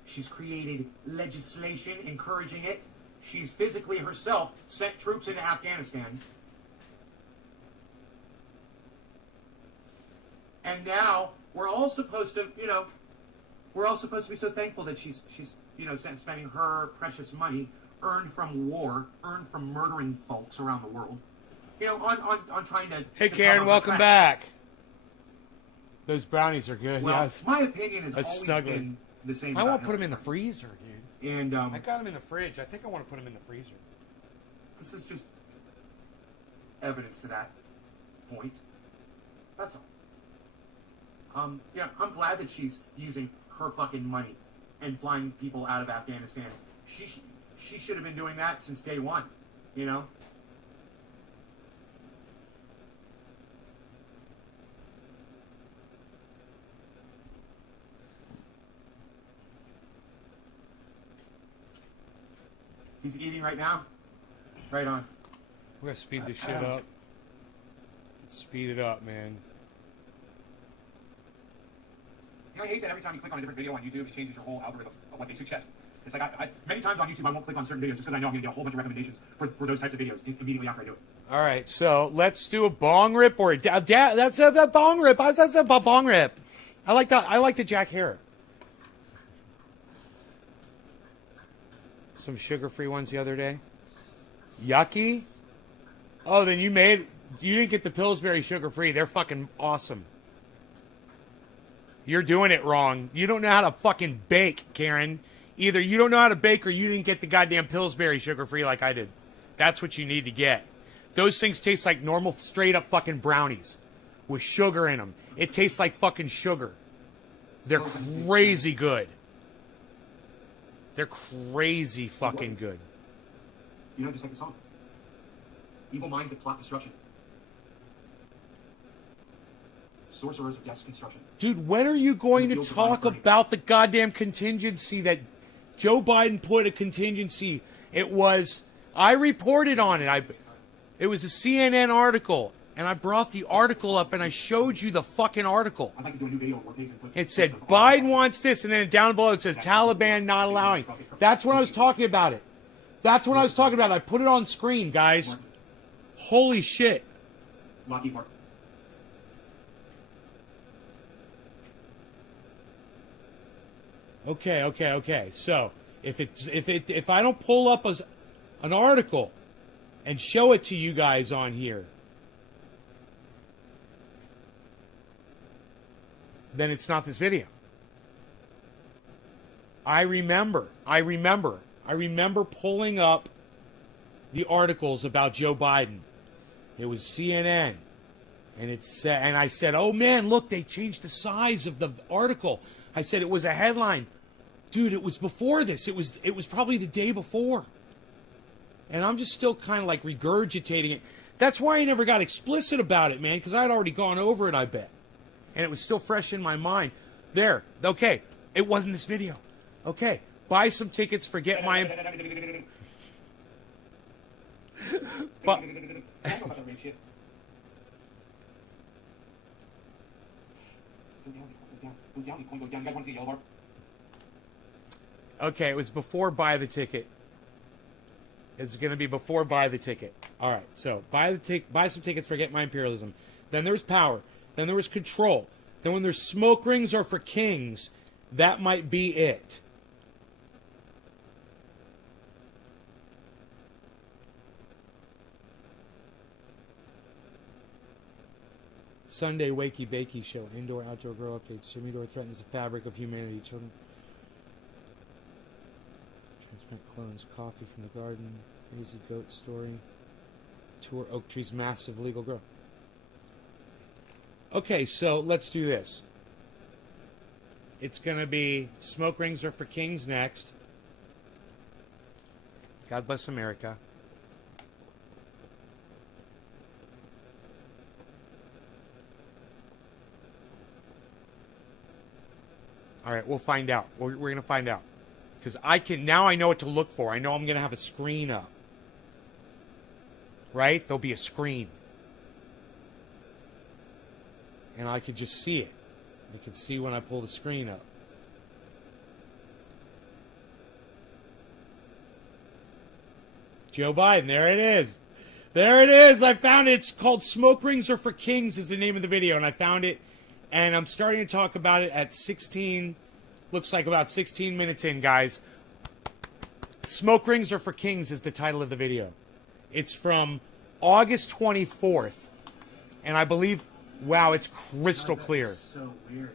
She's created legislation encouraging it. She's physically herself sent troops into Afghanistan. And now we're all supposed to, you know, we're all supposed to be so thankful that she's you know, spending her precious money earned from war, earned from murdering folks around the world, you know, on trying to. Hey, to Karen, cover her welcome tracks. back. Those brownies are good. Well, Yes. my opinion has That's always snuggling. been the same. I about won't put them Hillary. in the freezer, dude. And I got them in the fridge. I think I want to put them in the freezer. this is just evidence to that point. That's all. Yeah, I'm glad that she's using her fucking money and flying people out of Afghanistan. She should have been doing that since day one, you know? He's eating right now. Right on. We're gonna speed this shit up. Speed it up, man. You know, I hate that every time you click on a different video on YouTube, it changes your whole algorithm of what they suggest. It's like, many times on YouTube, I won't click on certain videos just because I know I'm going to get a whole bunch of recommendations for those types of videos immediately after I do it. All right, so let's do a bong rip or that's a bong rip. That's a bong rip. I like that. I like the Jack hair. Some sugar-free ones the other day. Yucky. Oh, then you didn't get the Pillsbury sugar-free. They're fucking awesome. You're doing it wrong. You don't know how to fucking bake, Karen. Either you don't know how to bake or you didn't get the goddamn Pillsbury sugar-free like I did. That's what you need to get. Those things taste like normal, straight-up fucking brownies with sugar in them. It tastes like fucking sugar. They're crazy good. They're crazy fucking good. You know, just like the song. Evil minds that plot destruction. Sorcerers of death's construction. Dude, when are you going to talk about the goddamn contingency that Joe Biden put a contingency? I reported on it. It was a CNN article, and I brought the article up and I showed you the fucking article. I'd like to do a new video on work and put It said Biden wants this, and then down below it says Taliban not allowing. That's when I was talking about it. That's what I was talking about. I put it on screen, guys. Holy shit. Lockheed Martin. Okay. So if I don't pull up an article and show it to you guys on here, then it's not this video. I remember pulling up the articles about Joe Biden. It was CNN, and I said, "Oh man, look, they changed the size of the article." I said it was a headline. Dude, it was before this. It was probably the day before. And I'm just still kind of like regurgitating it. That's why I never got explicit about it, man, because I had already gone over it, I bet. And it was still fresh in my mind. There. Okay. It wasn't this video. Okay. Buy some tickets, forget my... But... Okay, it was before buy the ticket. It's going to be before buy the ticket. All right, so buy some tickets, forget my imperialism. Then there's power. Then there was control. Then when there's smoke rings are for kings, that might be it. Sunday Wakey Bakey Show. Indoor, outdoor grow updates. Jimmy Dore threatens the fabric of humanity. Children. Transplant clones. Coffee from the garden. Crazy goat story. Tour oak tree's massive legal growth. Okay, so let's do this. It's going to be smoke rings are for kings next. God bless America. All right, we'll find out. We're going to find out. Because now I know what to look for. I know I'm going to have a screen up. Right? There'll be a screen. And I could just see it. I can see when I pull the screen up. Joe Biden, there it is. There it is. I found it. It's called Smoke Rings Are for Kings is the name of the video. And I found it. And I'm starting to talk about it at 16, looks like about 16 minutes in, guys. Smoke Rings Are for Kings is the title of the video. It's from August 24th. And I believe, wow, it's crystal clear. So weird.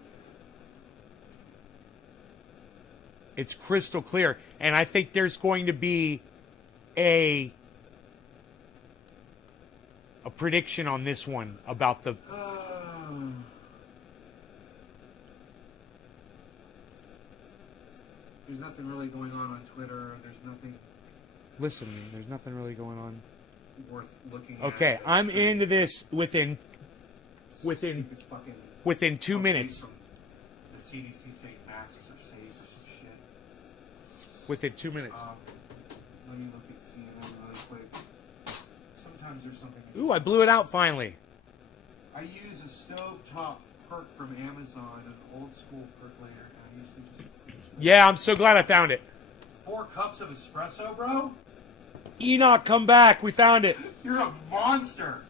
It's crystal clear. And I think there's going to be a prediction on this one about the... There's nothing really going on Twitter. There's nothing Listen to me. There's nothing really going on. worth looking at. Okay, I'm into this within Stupid fucking 2 update minutes. from the CDC saying masks are safe or some shit. Within 2 minutes. Let me look at CNN really quick. sometimes there's something. Ooh, I blew it out finally. I use a stovetop perk from Amazon, an old school percolator, and I usually just... Yeah, I'm so glad I found it. 4 cups of espresso, bro? Enoch, come back. We found it. You're a monster.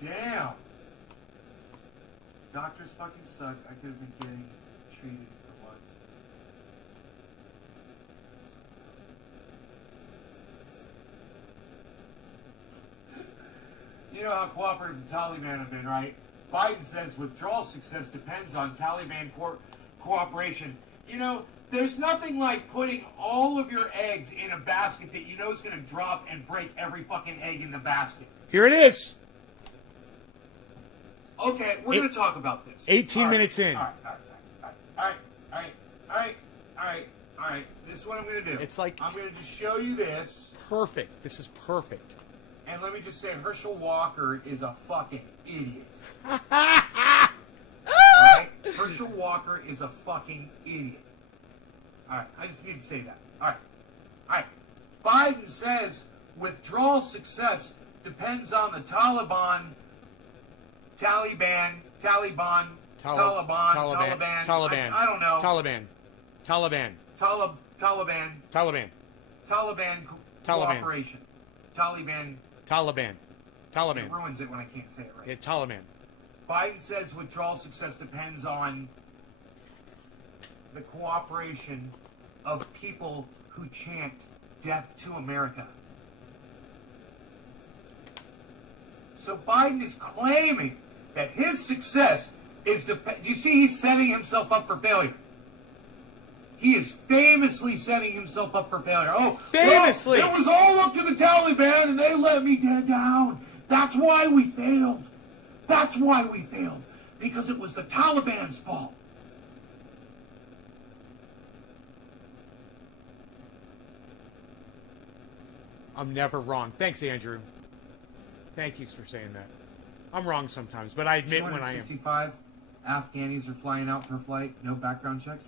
Damn. Doctors fucking suck. I could have been getting treated for once. You know how cooperative the Taliban have been, right? Biden says withdrawal success depends on Taliban cooperation. You know, there's nothing like putting all of your eggs in a basket that you know is going to drop and break every fucking egg in the basket. Here it is. Okay, we're going to talk about this. 18 minutes in. All right. This is what I'm going to do. It's like... I'm going to just show you this. Perfect. This is perfect. And let me just say, Herschel Walker is a fucking idiot. Alright? Herschel Walker is a fucking idiot. Alright, I just need to say that. Alright. Biden says withdrawal success depends on the Taliban. I don't know. Taliban cooperation. Taliban. It ruins it when I can't say it right. Yeah, Taliban. Biden says withdrawal success depends on the cooperation of people who chant death to America. So Biden is claiming that his success is do you see he's setting himself up for failure? He is famously setting himself up for failure. Oh, famously! Well, it was all up to the Taliban and they let me down. That's why we failed. Because it was the Taliban's fault. I'm never wrong. Thanks, Andrew. Thank you for saying that. I'm wrong sometimes, but I admit when I am. 265 Afghanis are flying out per flight, no background checks.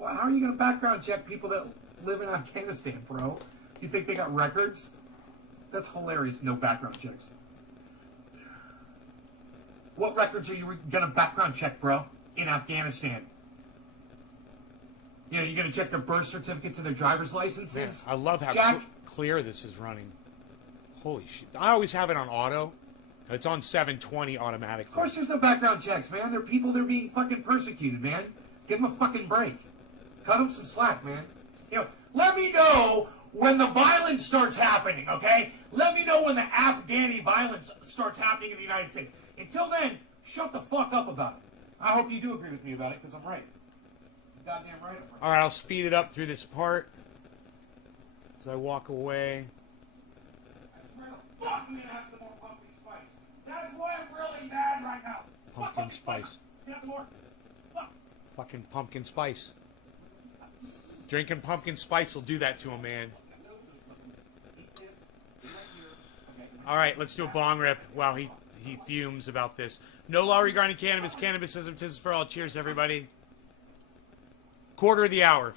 Well, how are you going to background check people that live in Afghanistan, bro? You think they got records? That's hilarious, no background checks. What records are you going to background check, bro, in Afghanistan? You know, you're going to check their birth certificates and their driver's licenses? Man, I love how clear this is running. Holy shit. I always have it on auto. It's on 720 automatically. Of course there's no background checks, man. They're people that are being fucking persecuted, man. Give them a fucking break. Cut them some slack, man. You know, let me know when the violence starts happening, okay? Let me know when the Afghani violence starts happening in the United States. Until then, shut the fuck up about it. I hope you do agree with me about it, because I'm right. Goddamn right I'm right. All right, I'll speed it up through this part as I walk away. I swear to fuck, I'm gonna have some more pumpkin spice. That's why I'm really mad right now. Pumpkin spice. Can I have some more? Fuck. Fucking pumpkin spice. Drinking pumpkin spice will do that to a man. All right, let's do a bong rip while he fumes about this. No law regarding cannabis. Cannabisism. Tis for all. Cheers, everybody. Quarter of the hour.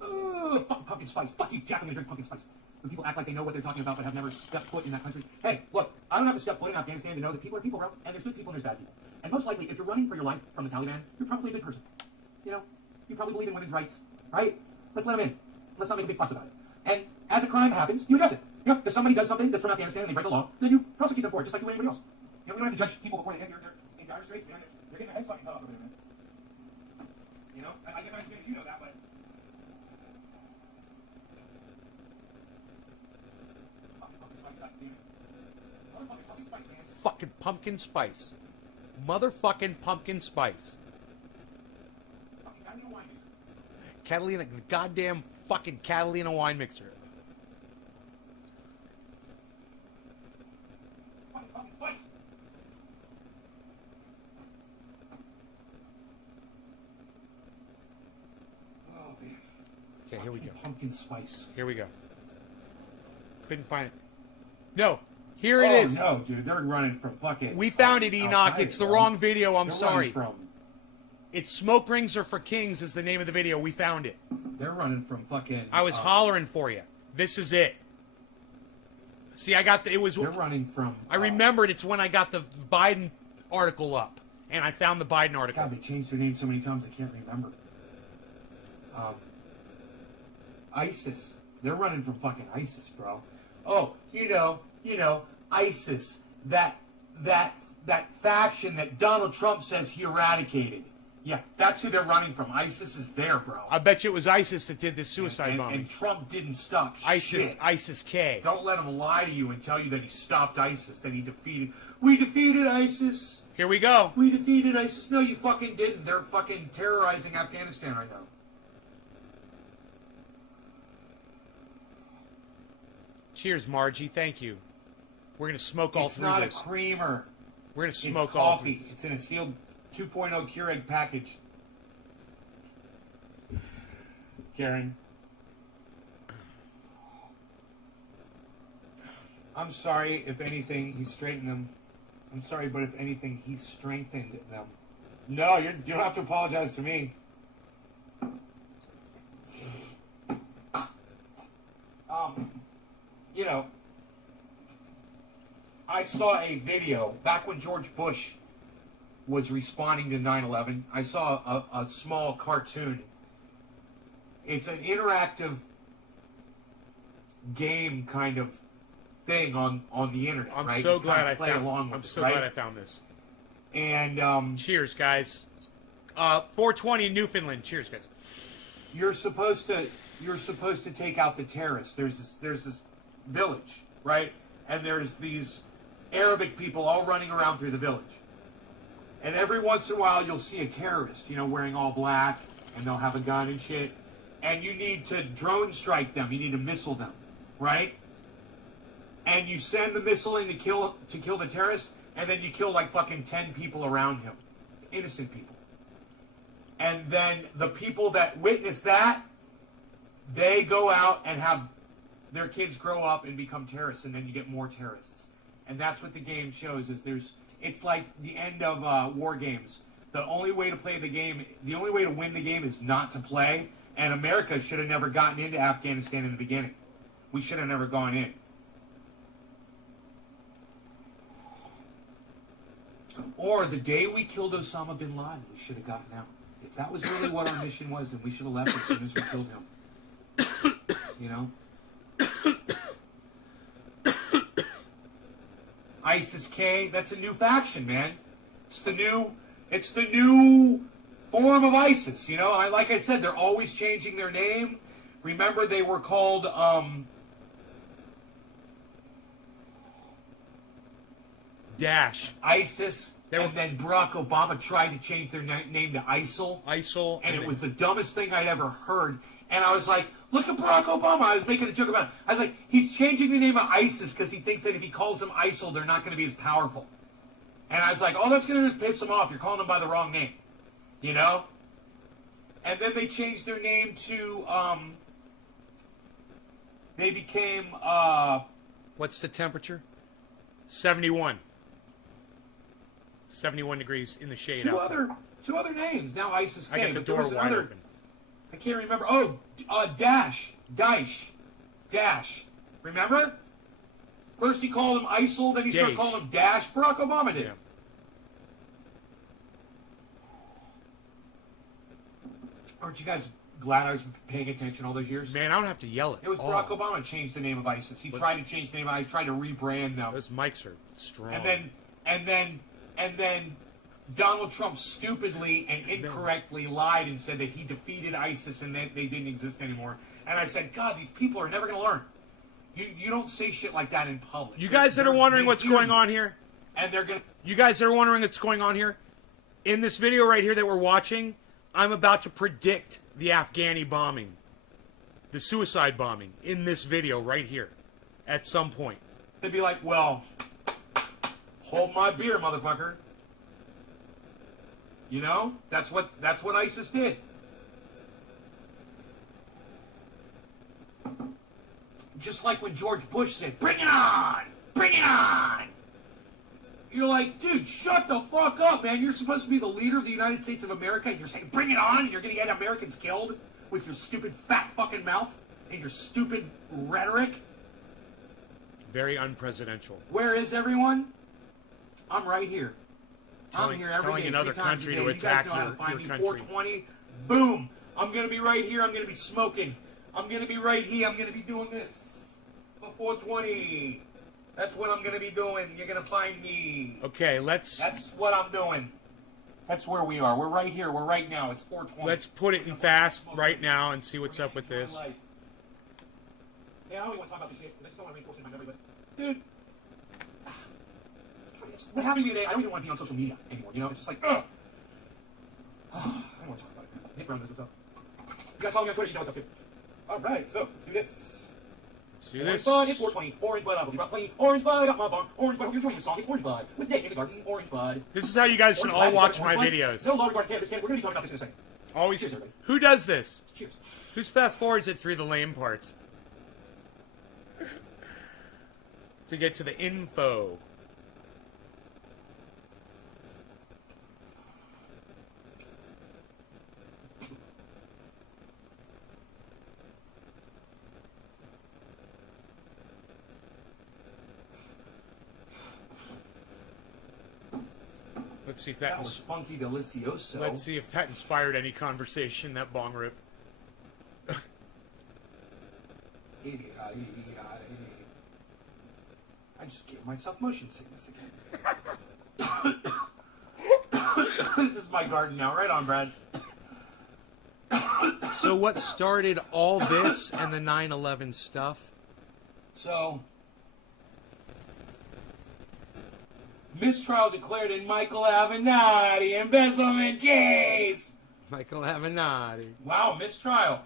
Fuck pumpkin spice. Fuck you, Jack, I'm gonna drink pumpkin spice. When people act like they know what they're talking about but have never stepped foot in that country. Hey, look, I don't have to step foot in Afghanistan to know that people are people, bro. And there's good people and there's bad people. And most likely, if you're running for your life from the Taliban, you're probably a good person. You know, you probably believe in women's rights, right? Let's let them in. Let's not make a big fuss about it. And as a crime happens, you address it. You know, if somebody does something that's from Afghanistan and they break the law, then you prosecute them for it, just like you would anybody else. You know, we don't have to judge people before they hit their dire straits. They're getting their heads fucking cut off over there, man. You know, I guess I understand if you know that, but. Fucking pumpkin spice. Motherfucking pumpkin spice. Catalina, goddamn fucking Catalina wine mixer. Oh, man. Okay, here we go. Pumpkin spice. Here we go. Couldn't find it. No, here it is. No, dude, they're running from fucking. We found it, Enoch. It's the wrong video. I'm They're sorry. running from. It's Smoke Rings Are for Kings is the name of the video. We found it. They're running from fucking. I was hollering for you. This is it. See, I got the. It was. They're running from. I remembered it's when I got the Biden article up, and I found the Biden article. God, they changed their name so many times I can't remember. ISIS. They're running from fucking ISIS, bro. Oh, you know, ISIS. That faction that Donald Trump says he eradicated. Yeah, that's who they're running from. ISIS is there, bro. I bet you it was ISIS that did this suicide and bombing. And Trump didn't stop ISIS, shit. ISIS-K. Don't let him lie to you and tell you that he stopped ISIS, that he defeated. We defeated ISIS. Here we go. We defeated ISIS. No, you fucking didn't. They're fucking terrorizing Afghanistan right now. Cheers, Margie. Thank you. We're going to smoke all through this. It's not a creamer. We're going to smoke it's all coffee. through this. It's in a sealed 2.0 Keurig package. Karen. I'm sorry if anything, he straightened them. I'm sorry, but if anything, he strengthened them. No, you don't have to apologize to me. You know, I saw a video back when George Bush was responding to 9/11. I saw a small cartoon. It's an interactive game kind of thing on the internet. I'm right? so You glad kinda I play found. along with I'm it, so right? glad I found this. And Cheers, guys. 420 in Newfoundland. Cheers, guys. you're supposed to take out the terrorists. There's this village, right? And there's these Arabic people all running around through the village. And every once in a while you'll see a terrorist, wearing all black, and they'll have a gun and shit. And you need to drone strike them. You need to missile them, right? And you send the missile in to kill the terrorist, and then you kill like fucking 10 people around him. Innocent people. And then the people that witness that, they go out and have their kids grow up and become terrorists, and then you get more terrorists. And that's what the game shows, is it's like the end of war games. The only way to play the game, the only way to win the game is not to play, and America should have never gotten into Afghanistan in the beginning. We should have never gone in. Or the day we killed Osama bin Laden, we should have gotten out. If that was really what our mission was, then we should have left as soon as we killed him. ISIS-K, that's a new faction, man. It's the new form of ISIS, like I said, they're always changing their name. Remember, they were called, Daesh. ISIS, and then Barack Obama tried to change their name to ISIL. ISIL. And it was the dumbest thing I'd ever heard. And I was like, look at Barack Obama. I was making a joke about it. I was like, he's changing the name of ISIS because he thinks that if he calls them ISIL, they're not going to be as powerful. And I was like, all that's going to do is piss them off. You're calling them by the wrong name. And then they changed their name to, they became, What's the temperature? 71. 71 degrees in the shade outside. Two other names. Now ISIS-K. I got the door wide open. I can't remember. Oh, Daesh. Remember? First he called him ISIL, then he started Daesh. calling him Daesh. Barack Obama did. Yeah. Aren't you guys glad I was paying attention all those years? Man, I don't have to yell it. It was Barack Obama who changed the name of ISIS. He tried to change the name of ISIS, tried to rebrand them. Those mics are strong. And then Donald Trump stupidly and incorrectly lied and said that he defeated ISIS and that they didn't exist anymore. And I said, God, these people are never going to learn. You don't say shit like that in public. You guys that are wondering what's going on here, and they're going to... You guys that are wondering what's going on here, in this video right here that we're watching, I'm about to predict the AFGHANI bombing, the suicide bombing, in this video right here, at some point. They'd be like, well, hold my beer, motherfucker. That's what ISIS did. Just like when George Bush said, bring it on! Bring it on! You're like, dude, shut the fuck up, man. You're supposed to be the leader of the United States of America, and you're saying, bring it on, and you're going to get Americans killed? with your stupid fat fucking mouth and your stupid rhetoric. Very unpresidential. Where is everyone? I'm right here. Telling- I'm here every telling day, another 3 times country a day. to You guys attack know how to your find me. country. 420. Boom. I'm gonna be right here. I'm gonna be smoking. I'm gonna be right here. I'm gonna be doing this for 420. That's what I'm gonna be doing. You're gonna find me. Okay, let's What I'm doing. That's where we are. We're right here. We're right now. It's 420. put it in fast right now and see what's up with this. Yeah, I don't even want to talk about this shit because I just don't want to reinforce it in my memory. But, dude, what happened to me today? I don't even want to be on social media anymore. You know, it's just like, ugh. I don't want to talk about it. Nick Brown knows what's up. You guys follow me on Twitter, you know what's up too. All right, so let's do this. See Orange this? Bud, it's 420. Orange Bud, I will be rock playing. Orange Bud, out my barn. Orange Bud, hope you're enjoying the song. It's Orange Bud. With Nick in the garden, Orange Bud. This is how you guys should Orange all Bud, watch Orange my Bud. videos. No law regarding cannabis. We're going to be talking about this in a second. Always. Cheers, everybody. Who does this? Cheers. Who's fast forwards it through the lame parts? To get to the info. Let's see if That that was funky delicioso. let's see if that inspired any conversation, that bong rip. I just gave myself motion sickness again. This is my garden now. Right on, Brad. So what started all this and the 9/11 stuff? So, mistrial declared in Michael Avenatti embezzlement case. Michael Avenatti. Wow, mistrial.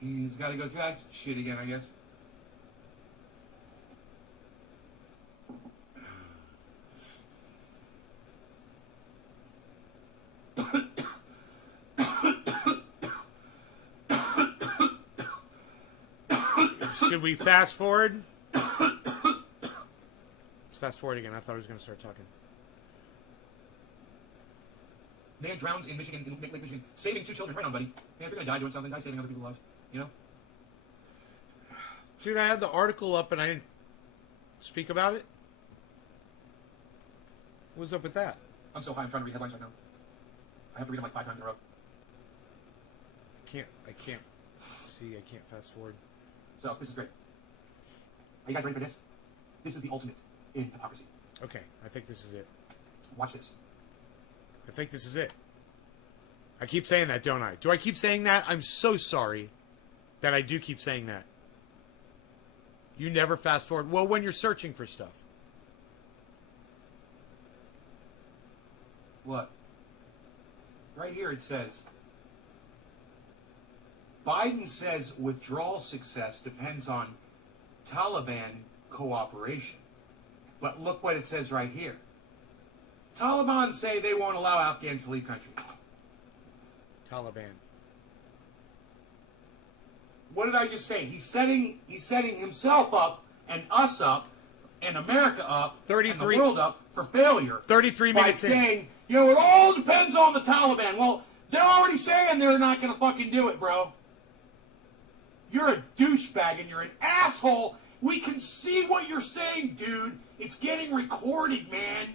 He's got to go through that shit again, I guess. Should we fast forward? Let's fast forward again. I thought I was going to start talking. Man drowns in Michigan, in Lake Michigan, saving 2 children. Right on, buddy. Man, if you're going to die doing something, die saving other people's lives. You know? Dude, I had the article up and I didn't speak about it. What's up with that? I'm so high, I'm trying to read headlines right now. I have to read them like 5 times in a row. I can't see. I can't fast forward. So, this is great. Are you guys ready for this? This is the ultimate in hypocrisy. Okay, I think this is it. Watch this. I think this is it. I keep saying that, don't I? Do I keep saying that? I'm so sorry that I do keep saying that. You never fast forward. Well, when you're searching for stuff. What? Right here it says, Biden says withdrawal success depends on Taliban cooperation. But look what it says right here. Taliban say they won't allow Afghans to leave country. Taliban. What did I just say? He's setting himself up and us up and America up and 33 the world up for failure. 33 by minutes in. saying, you know, it all depends on the Taliban. Well, they're already saying they're not going to fucking do it, bro. You're a douchebag and you're an asshole. We can see what you're saying, dude. It's getting recorded, man.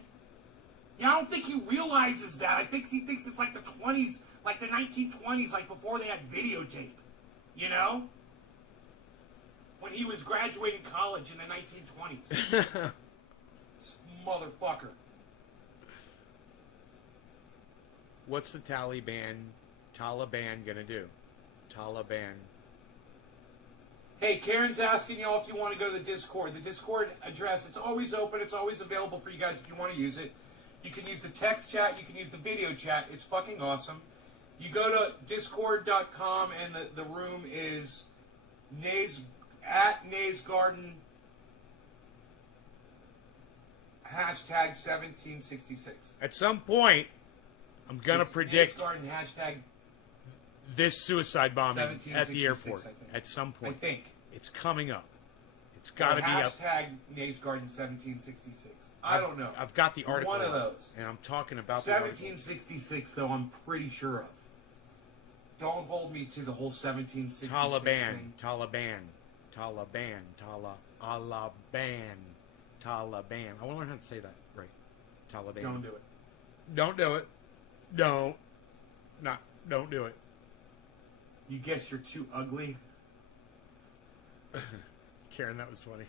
Yeah, I don't think he realizes that. I think he thinks it's like the 20s, like the 1920s, like before they had videotape. You know? When he was graduating college in the 1920s. This motherfucker. What's the Taliban gonna do? Taliban. Hey, Karen's asking y'all if you want to go to the Discord. The Discord address, it's always open. It's always available for you guys if you want to use it. You can use the text chat. You can use the video chat. It's fucking awesome. You go to discord.com and the room is at Nays Garden hashtag 1766. At some point, I'm gonna It's predict Nays Garden hashtag this suicide bombing at the 1766, airport. I think. At some I point, think. it's coming up. It's got to be up. Hashtag Nays Garden 1766. I don't know. I've got the article. One of up, those. and I'm talking about the article. 1766, though, I'm pretty sure of. Don't hold me to the whole 1766 Taliban, thing. Taliban, Taliban, Taliban, Taliban. I want to learn how to say that right. Taliban. Don't do it. Don't do it. Don't. Not. Don't do it. You guess you're too ugly? Karen, that was funny.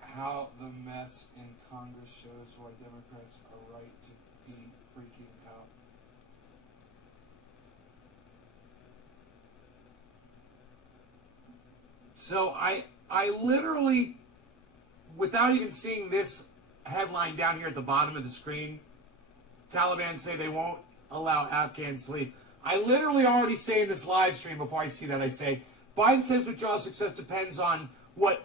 How the mess in Congress shows why Democrats are right to be freaking out. So I literally, without even seeing this headline down here at the bottom of the screen, Taliban say they won't allow Afghans to leave. I literally already say in this live stream before I see that, I say, Biden says withdrawal success depends on what,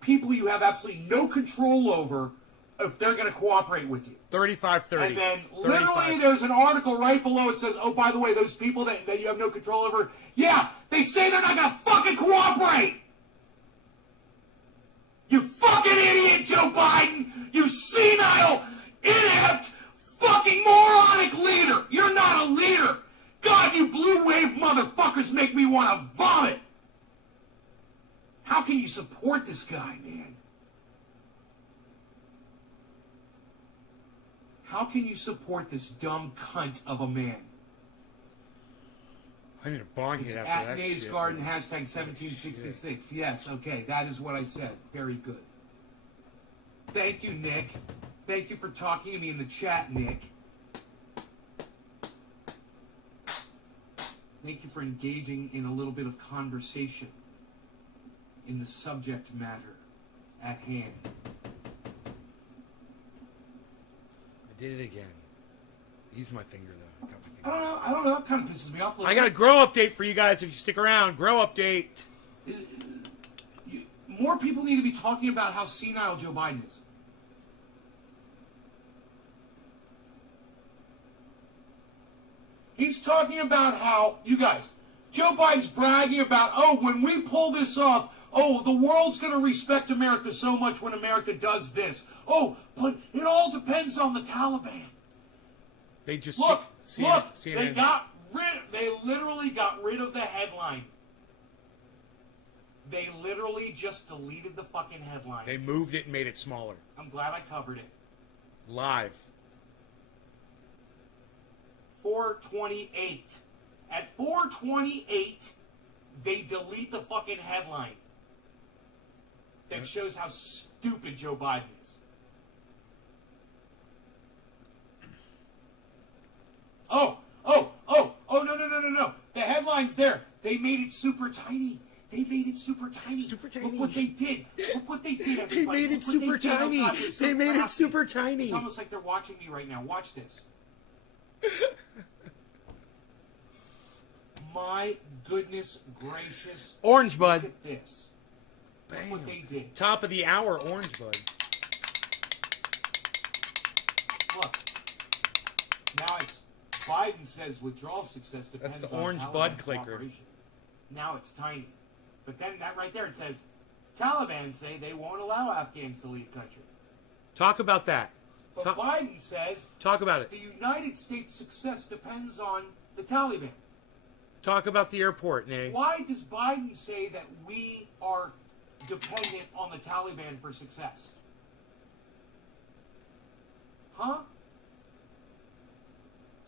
people you have absolutely no control over, if they're going to cooperate with you. 35-30. And then literally there's an article right below it says, oh, by the way, those people that you have no control over, yeah, they say they're not going to fucking cooperate. You fucking idiot, Joe Biden. You senile, inept, fucking moronic leader. You're not a leader. God, you blue wave motherfuckers make me want to vomit. How can you support this guy, man? How can you support this dumb cunt of a man? I need a bonk It's it after at that Nays shit. Garden, hashtag 1766. Yes, okay, that is what I said. Very good. Thank you, Nick. Thank you for talking to me in the chat, Nick. Thank you for engaging in a little bit of conversation in the subject matter at hand. I did it again. Use my finger, though. I got my finger. I don't know. It kind of pisses me off a little I got a grow update for you guys if you stick around. Grow update. More people need to be talking about how senile Joe Biden is. He's talking about how, you guys, Joe Biden's bragging about, oh, when we pull this off, oh, the world's going to respect America so much when America does this. Oh, but it all depends on the Taliban. They just Look, CNN. they literally got rid of the headline. They literally just deleted the fucking headline. They moved it and made it smaller. I'm glad I covered it. Live. 4:28. At 4:28, they delete the fucking headline that shows how stupid Joe Biden is. No. The headline's there. They made it super tiny. Super tiny. Look what they did. Everybody. They made it super tiny. They made it super tiny. It's almost like they're watching me right now. Watch this. My goodness gracious. Orange Bud. Look at this. Bam. Look what they did. Top of the hour, Orange Bud. Look. Now it's Biden says withdrawal success depends That's the on Orange Taliban Bud clicker. cooperation. Now it's tiny. But then that right there, it says, Taliban say they won't allow Afghans to leave country. Talk about that. But Biden says Talk about it. the United States' success depends on the Taliban. Talk about the airport, Nay. Why does Biden say that we are dependent on the Taliban for success? Huh?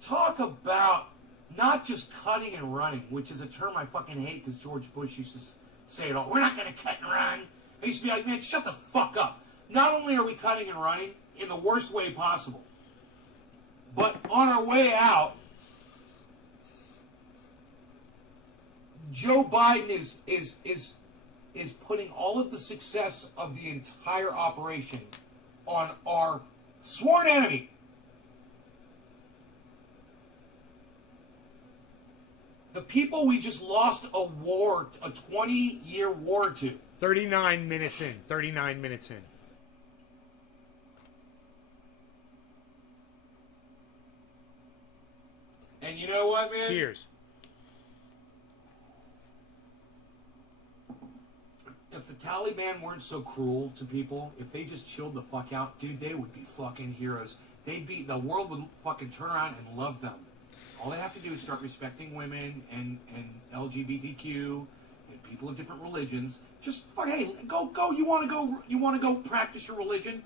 Talk about not just cutting and running, which is a term I fucking hate because George Bush used to say it all. We're not going to cut and run. I used to be like, man, shut the fuck up. Not only are we cutting and running in the worst way possible, but on our way out, Joe Biden is putting all of the success of the entire operation on our sworn enemy. The people we just lost a war, a 20-year war to. 39 minutes in. 39 minutes in. And you know what, man? Cheers. If the Taliban weren't so cruel to people, if they just chilled the fuck out, dude, they would be fucking heroes. The world would fucking turn around and love them. All they have to do is start respecting women and LGBTQ and people of different religions. Just hey, go. You want to go practice your religion?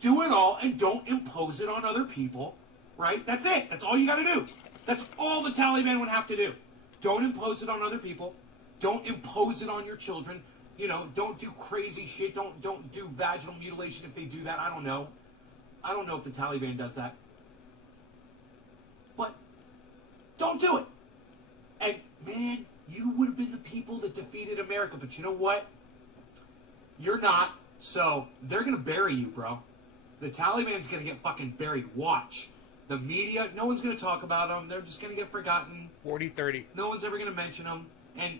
Do it all and don't impose it on other people. Right? That's it. That's all you got to do. That's all the Taliban would have to do. Don't impose it on other people. Don't impose it on your children. You know, don't do crazy shit. Don't do vaginal mutilation if they do that. I don't know. I don't know if the Taliban does that. But don't do it. And man, you would have been the people that defeated America. But you know what? You're not. So they're going to bury you, bro. The Taliban's going to get fucking buried. Watch. The media, no one's going to talk about them. They're just going to get forgotten. 40-30. No one's ever going to mention them. And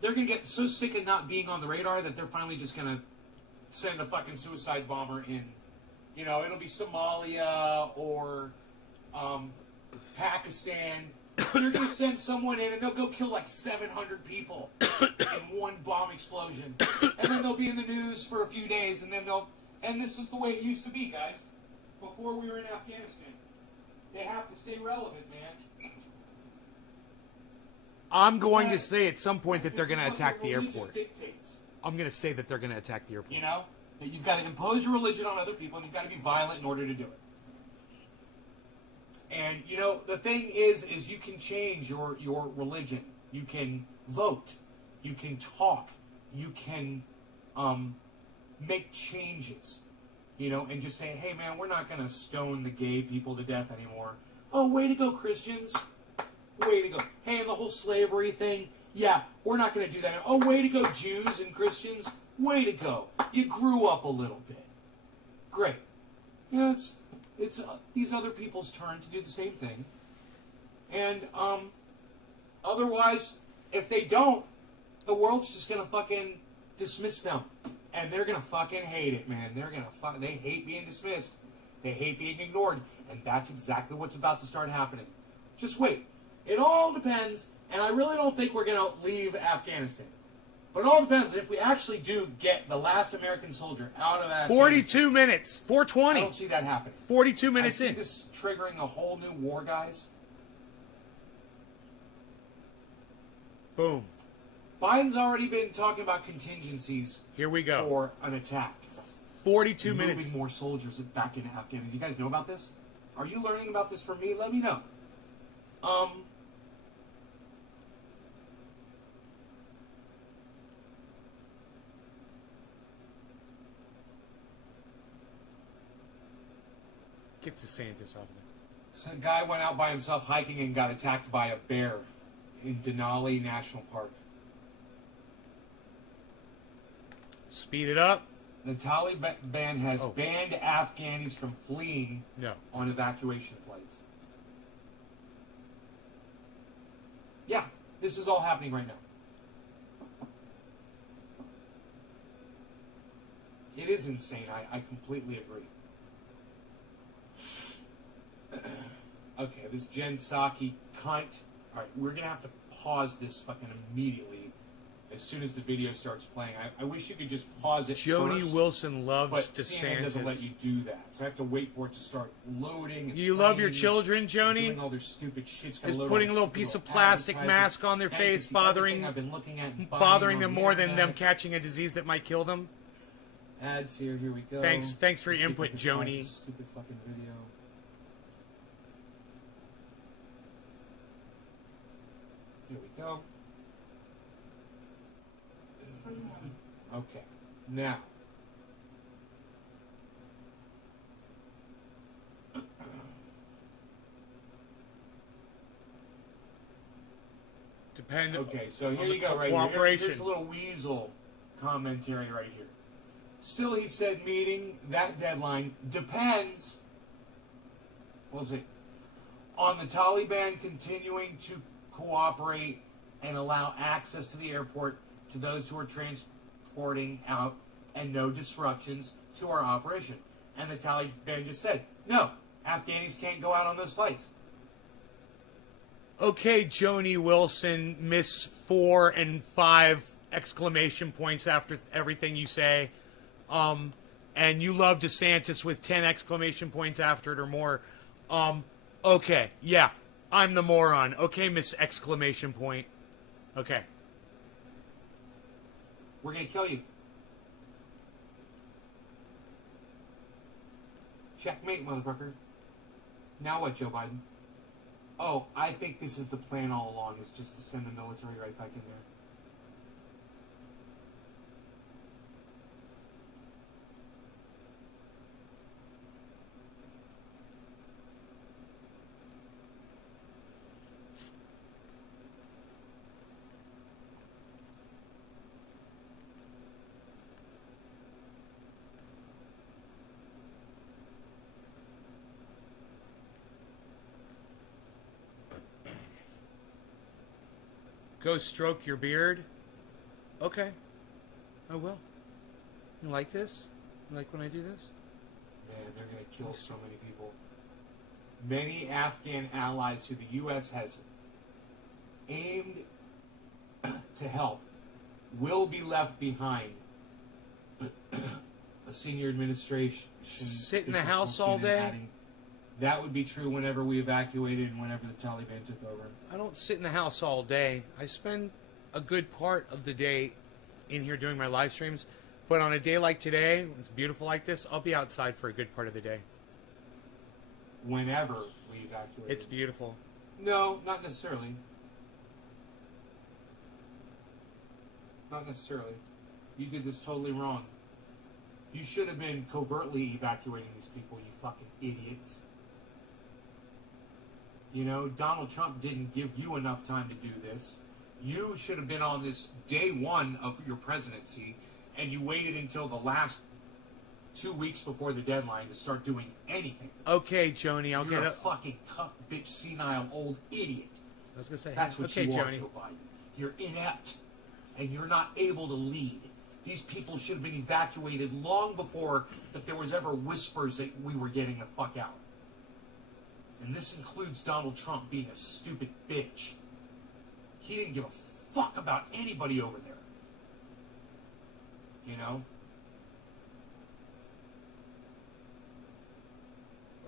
they're going to get so sick of not being on the radar that they're finally just going to send a fucking suicide bomber in. You know, it'll be Somalia or Pakistan. They're going to send someone in and they'll go kill like 700 people in one bomb explosion. And then they'll be in the news for a few days and then and this is the way it used to be, guys. Before we were in Afghanistan. They have to stay relevant, man. I'm going to say at some point that they're going to attack the airport. Dictates. I'm going to say that they're going to attack the airport. You know? That you've got to impose your religion on other people and you've got to be violent in order to do it. And, you know, the thing is you can change your religion. You can vote. You can talk. You can make changes. You know, and just say, hey, man, we're not going to stone the gay people to death anymore. Oh, way to go, Christians. Way to go. Hey, and the whole slavery thing, yeah, we're not going to do that. Oh, way to go, Jews and Christians. Way to go. You grew up a little bit. Great. You know, it's these other people's turn to do the same thing. And otherwise, if they don't, the world's just going to fucking dismiss them. And they're going to fucking hate it, man. They're going to they hate being dismissed. They hate being ignored. And that's exactly what's about to start happening. Just wait. It all depends. And I really don't think we're going to leave Afghanistan. But it all depends. If we actually do get the last American soldier out of Afghanistan. 42 minutes. 420. I don't see that happening. 42 minutes I see in. this triggering a whole new war, guys. Boom. Biden's already been talking about contingencies. Here we go. For an attack. 42 minutes. Moving more soldiers back into Afghanistan. You guys know about this? Are you learning about this from me? Let me know. Get DeSantis off there. So a guy went out by himself hiking and got attacked by a bear in Denali National Park. Speed it up. The Taliban has banned Afghanis from fleeing on evacuation flights. Yeah, this is all happening right now. It is insane. I completely agree. Okay, this Jen Psaki cunt. All right, we're going to have to pause this fucking immediately as soon as the video starts playing. I wish you could just pause it Joni first, Wilson loves but DeSantis. CNN doesn't let you do that. So I have to wait for it to start loading. You love your children, Joni? Doing all their stupid shit. Just putting a little piece of plastic mask on their face, bothering them more than them catching a disease that might kill them. Ads here we go. Thanks for your input, Joni. Stupid fucking video. Here we go. Okay. Now. Okay, so here you go, right here. Here's a little weasel commentary right here. Still, he said, meeting that deadline depends, we'll see, on the Taliban continuing to cooperate and allow access to the airport to those who are transporting out and no disruptions to our operation. And the Taliban just said, no, Afghanis can't go out on those flights. Okay, Joni Wilson, miss 4 and 5 exclamation points after everything you say. And you love DeSantis with 10 exclamation points after it or more. Okay, yeah. I'm the moron. Okay, Miss exclamation point. Okay. We're gonna kill you. Checkmate, motherfucker. Now what, Joe Biden? Oh, I think this is the plan all along, is just to send the military right back in there. Go stroke your beard. Okay. I will. You like this? You like when I do this? Man, they're going to kill so many people. Many Afghan allies who the U.S. has aimed to help will be left behind. A senior administration Sit in the official house from all CNN day? adding, that would be true whenever we evacuated and whenever the Taliban took over. I don't sit in the house all day. I spend a good part of the day in here doing my live streams. But on a day like today, when it's beautiful like this, I'll be outside for a good part of the day. Whenever we evacuated. It's beautiful. No, not necessarily. Not necessarily. You did this totally wrong. You should have been covertly evacuating these people, you fucking idiots. You know, Donald Trump didn't give you enough time to do this. You should have been on this day one of your presidency, and you waited until the last 2 weeks before the deadline to start doing anything. Okay, Joni, I'll You're get a it. fucking cuck, bitch, senile old idiot. I was gonna say, That's what okay, you are, Joni. Joe Biden. You're inept, and you're not able to lead. These people should have been evacuated long before that there was ever whispers that we were getting the fuck out. And this includes Donald Trump being a stupid bitch. He didn't give a fuck about anybody over there. You know?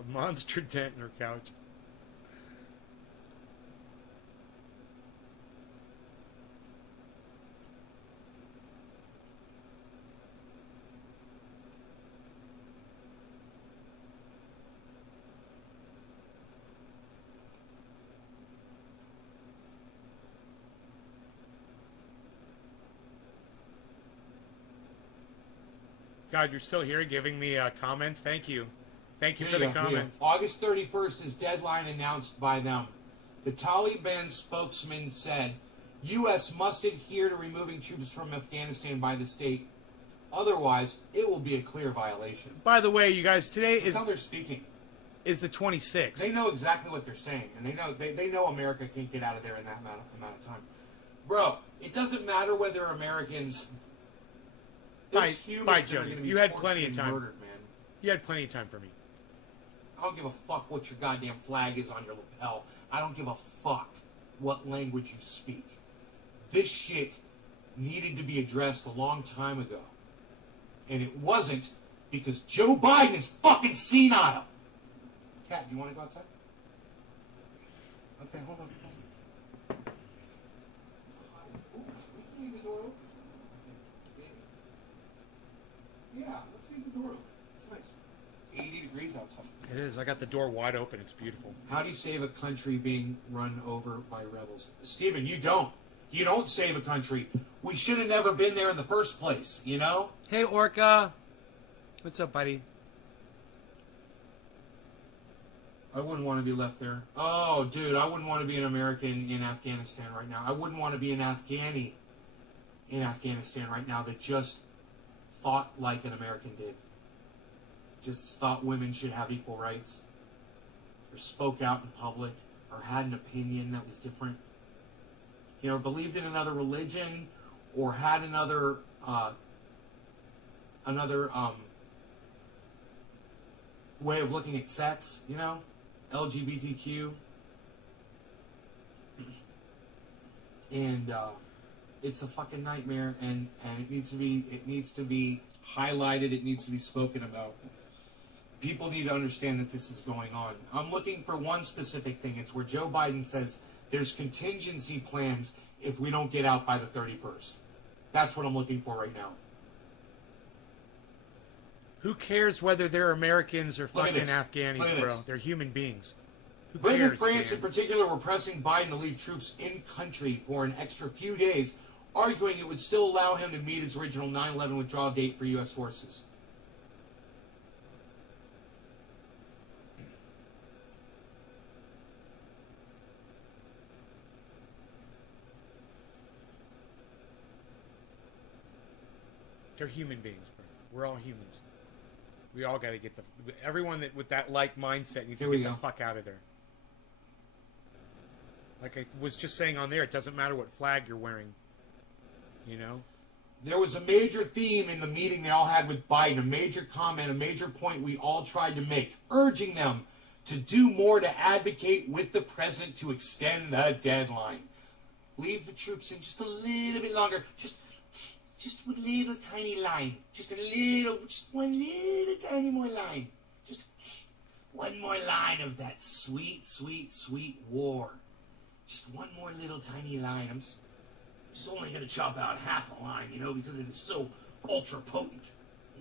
A monster dent in her couch. God, you're still here giving me comments. Thank you. Thank you for the comments. August 31st is deadline announced by them. The Taliban spokesman said, U.S. must adhere to removing troops from Afghanistan by the state. Otherwise, it will be a clear violation. By the way, you guys, today That's how they're speaking. is the 26th. They know exactly what they're saying, and they know America can't get out of there in that amount of time. Bro, it doesn't matter whether Americans... There's humans Bye, that are Jody. gonna be You had tortured plenty of and time. Murdered, man. You had plenty of time for me. I don't give a fuck what your goddamn flag is on your lapel. I don't give a fuck what language you speak. This shit needed to be addressed a long time ago. And it wasn't because Joe Biden is fucking senile. Kat, you want to go outside? Okay, hold on. Ooh, we can leave the door open. Yeah, let's leave the door open. It's nice. 80 degrees outside. It is. I got the door wide open. It's beautiful. How do you save a country being run over by rebels? Stephen, you don't. You don't save a country. We should have never been there in the first place, you know? Hey, Orca. What's up, buddy? I wouldn't want to be left there. Oh, dude, I wouldn't want to be an American in Afghanistan right now. I wouldn't want to be an Afghani in Afghanistan right now that just thought like an American did. Just thought women should have equal rights, or spoke out in public, or had an opinion that was different. You know, believed in another religion, or had another way of looking at sex. You know, LGBTQ, and it's a fucking nightmare, and it needs to be highlighted. It needs to be spoken about. people need to understand that this is going on. I'm looking for one specific thing. It's where Joe Biden says there's contingency plans if we don't get out by the 31st. That's what I'm looking for right now. Who cares whether they're Americans or Look at fucking this. Afghanis, Look at bro? this. They're human beings. Who Britain and cares, France Dan? in particular were pressing Biden to leave troops in country for an extra few days, arguing it would still allow him to meet his original 9/11 withdrawal date for U.S. forces. They're human beings, bro. We're all humans. We all got to get the... Everyone that with that like mindset needs Here to we get the go. fuck out of there. Like I was just saying on there, it doesn't matter what flag you're wearing. You know? There was a major theme in the meeting they all had with Biden, a major comment, a major point we all tried to make, urging them to do more to advocate with the president to extend the deadline. Leave the troops in just a little bit longer. Just a little tiny line. Just one little tiny more line. Just one more line of that sweet, sweet, sweet war. Just one more little tiny line. I'm just only going to chop out half a line, because it is so ultra potent.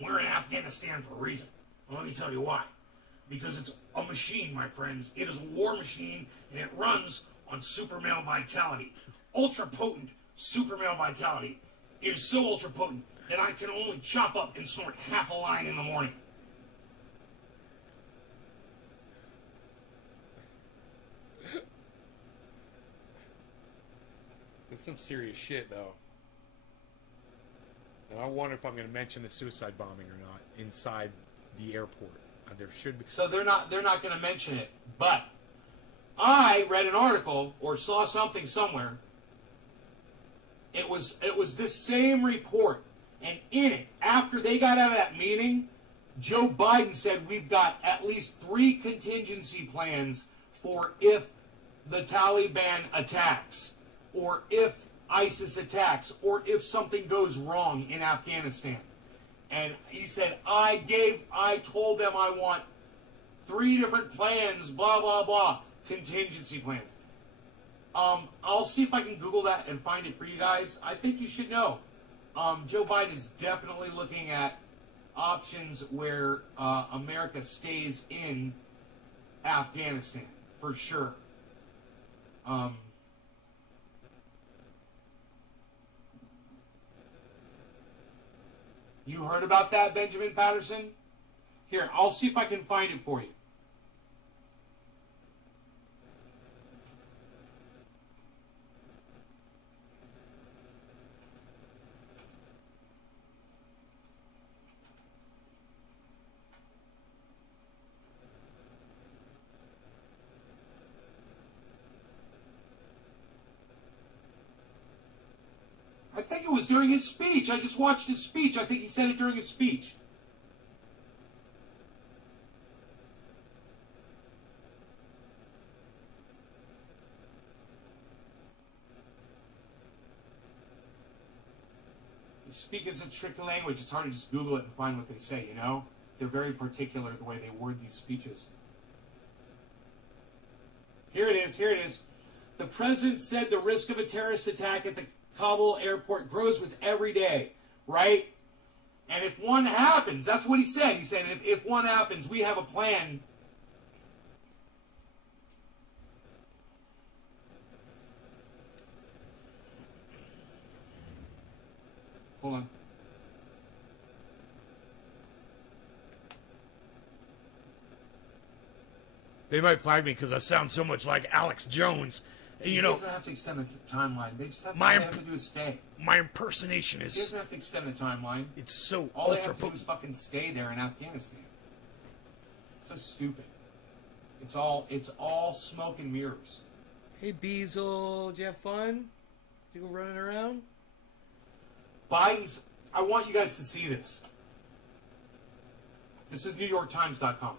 We're in Afghanistan for a reason. Well, let me tell you why. Because it's a machine, my friends. It is a war machine, and it runs on super male vitality. Ultra potent super male vitality. It is so ultra potent that I can only chop up and snort half a line in the morning. It's some serious shit, though. And I wonder if I'm going to mention the suicide bombing or not inside the airport. There should be. So they're not going to mention it. But I read an article or saw something somewhere. It was this same report, and in it, after they got out of that meeting, Joe Biden said we've got at least 3 contingency plans for if the Taliban attacks, or if ISIS attacks, or if something goes wrong in Afghanistan. And he said, I told them I want 3 different plans, blah, blah, blah, contingency plans. I'll see if I can Google that and find it for you guys. I think you should know. Joe Biden is definitely looking at options where America stays in Afghanistan, for sure. You heard about that, Benjamin Patterson? Here, I'll see if I can find it for you. I think it was during his speech. I just watched his speech. I think he said it during his speech. They speak in such tricky language, it's hard to just Google it and find what they say, They're very particular the way they word these speeches. Here it is. The president said the risk of a terrorist attack at the Kabul airport grows with every day, right? And if one happens, that's what he said. He said, if one happens, we have a plan. Hold on. They might flag me because I sound so much like Alex Jones. He doesn't have to extend the timeline. They just have to, all they have to do is stay. My impersonation He is... doesn't have to extend the timeline. It's so All they ultra have to do is potent. fucking stay there in Afghanistan. It's so stupid. It's all smoke and mirrors. Hey, Beazle, did you have fun? You go running around? I want you guys to see this. This is NewYorkTimes.com.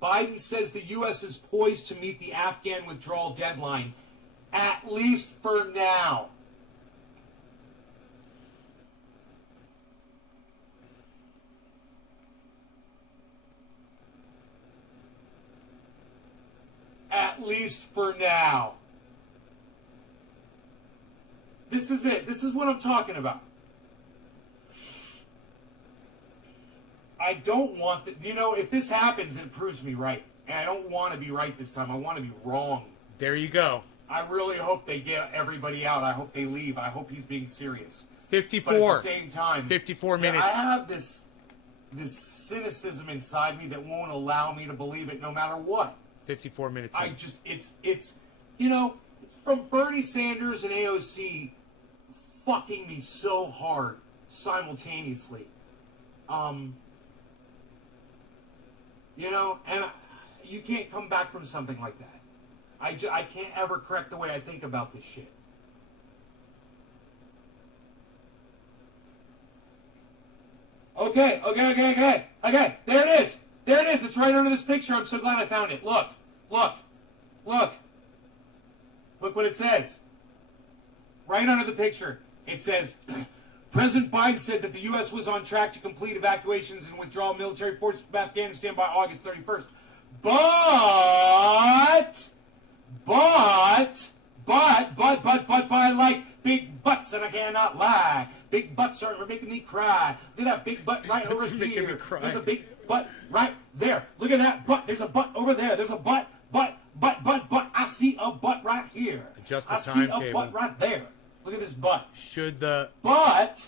Biden says the U.S. is poised to meet the Afghan withdrawal deadline, at least for now. least for now. This is it. This is what I'm talking about. I don't want that. You know, if this happens, it proves me right. And I don't want to be right this time. I want to be wrong. There you go. I really hope they get everybody out. I hope they leave. I hope he's being serious. 54. But at the same time, 54 minutes. I have this cynicism inside me that won't allow me to believe it no matter what. 54 minutes. I just, it's you know, it's from Bernie Sanders and AOC fucking me so hard simultaneously. You know, and you can't come back from something like that. I can't ever correct the way I think about this shit. Okay. There it is. There it is. It's right under this picture. I'm so glad I found it. Look. Look what it says. Right under the picture. It says, President Biden said that the U.S. was on track to complete evacuations and withdraw military forces from Afghanistan by August 31st. But I like big butts and I cannot lie. Big butts are making me cry. Look at that big butt right over making me here. cry. There's a big butt right there. Look at that butt. There's a butt over there. There's a butt. I see a butt right here. Adjust the I see timetable. a butt right there. Look at this butt. Should But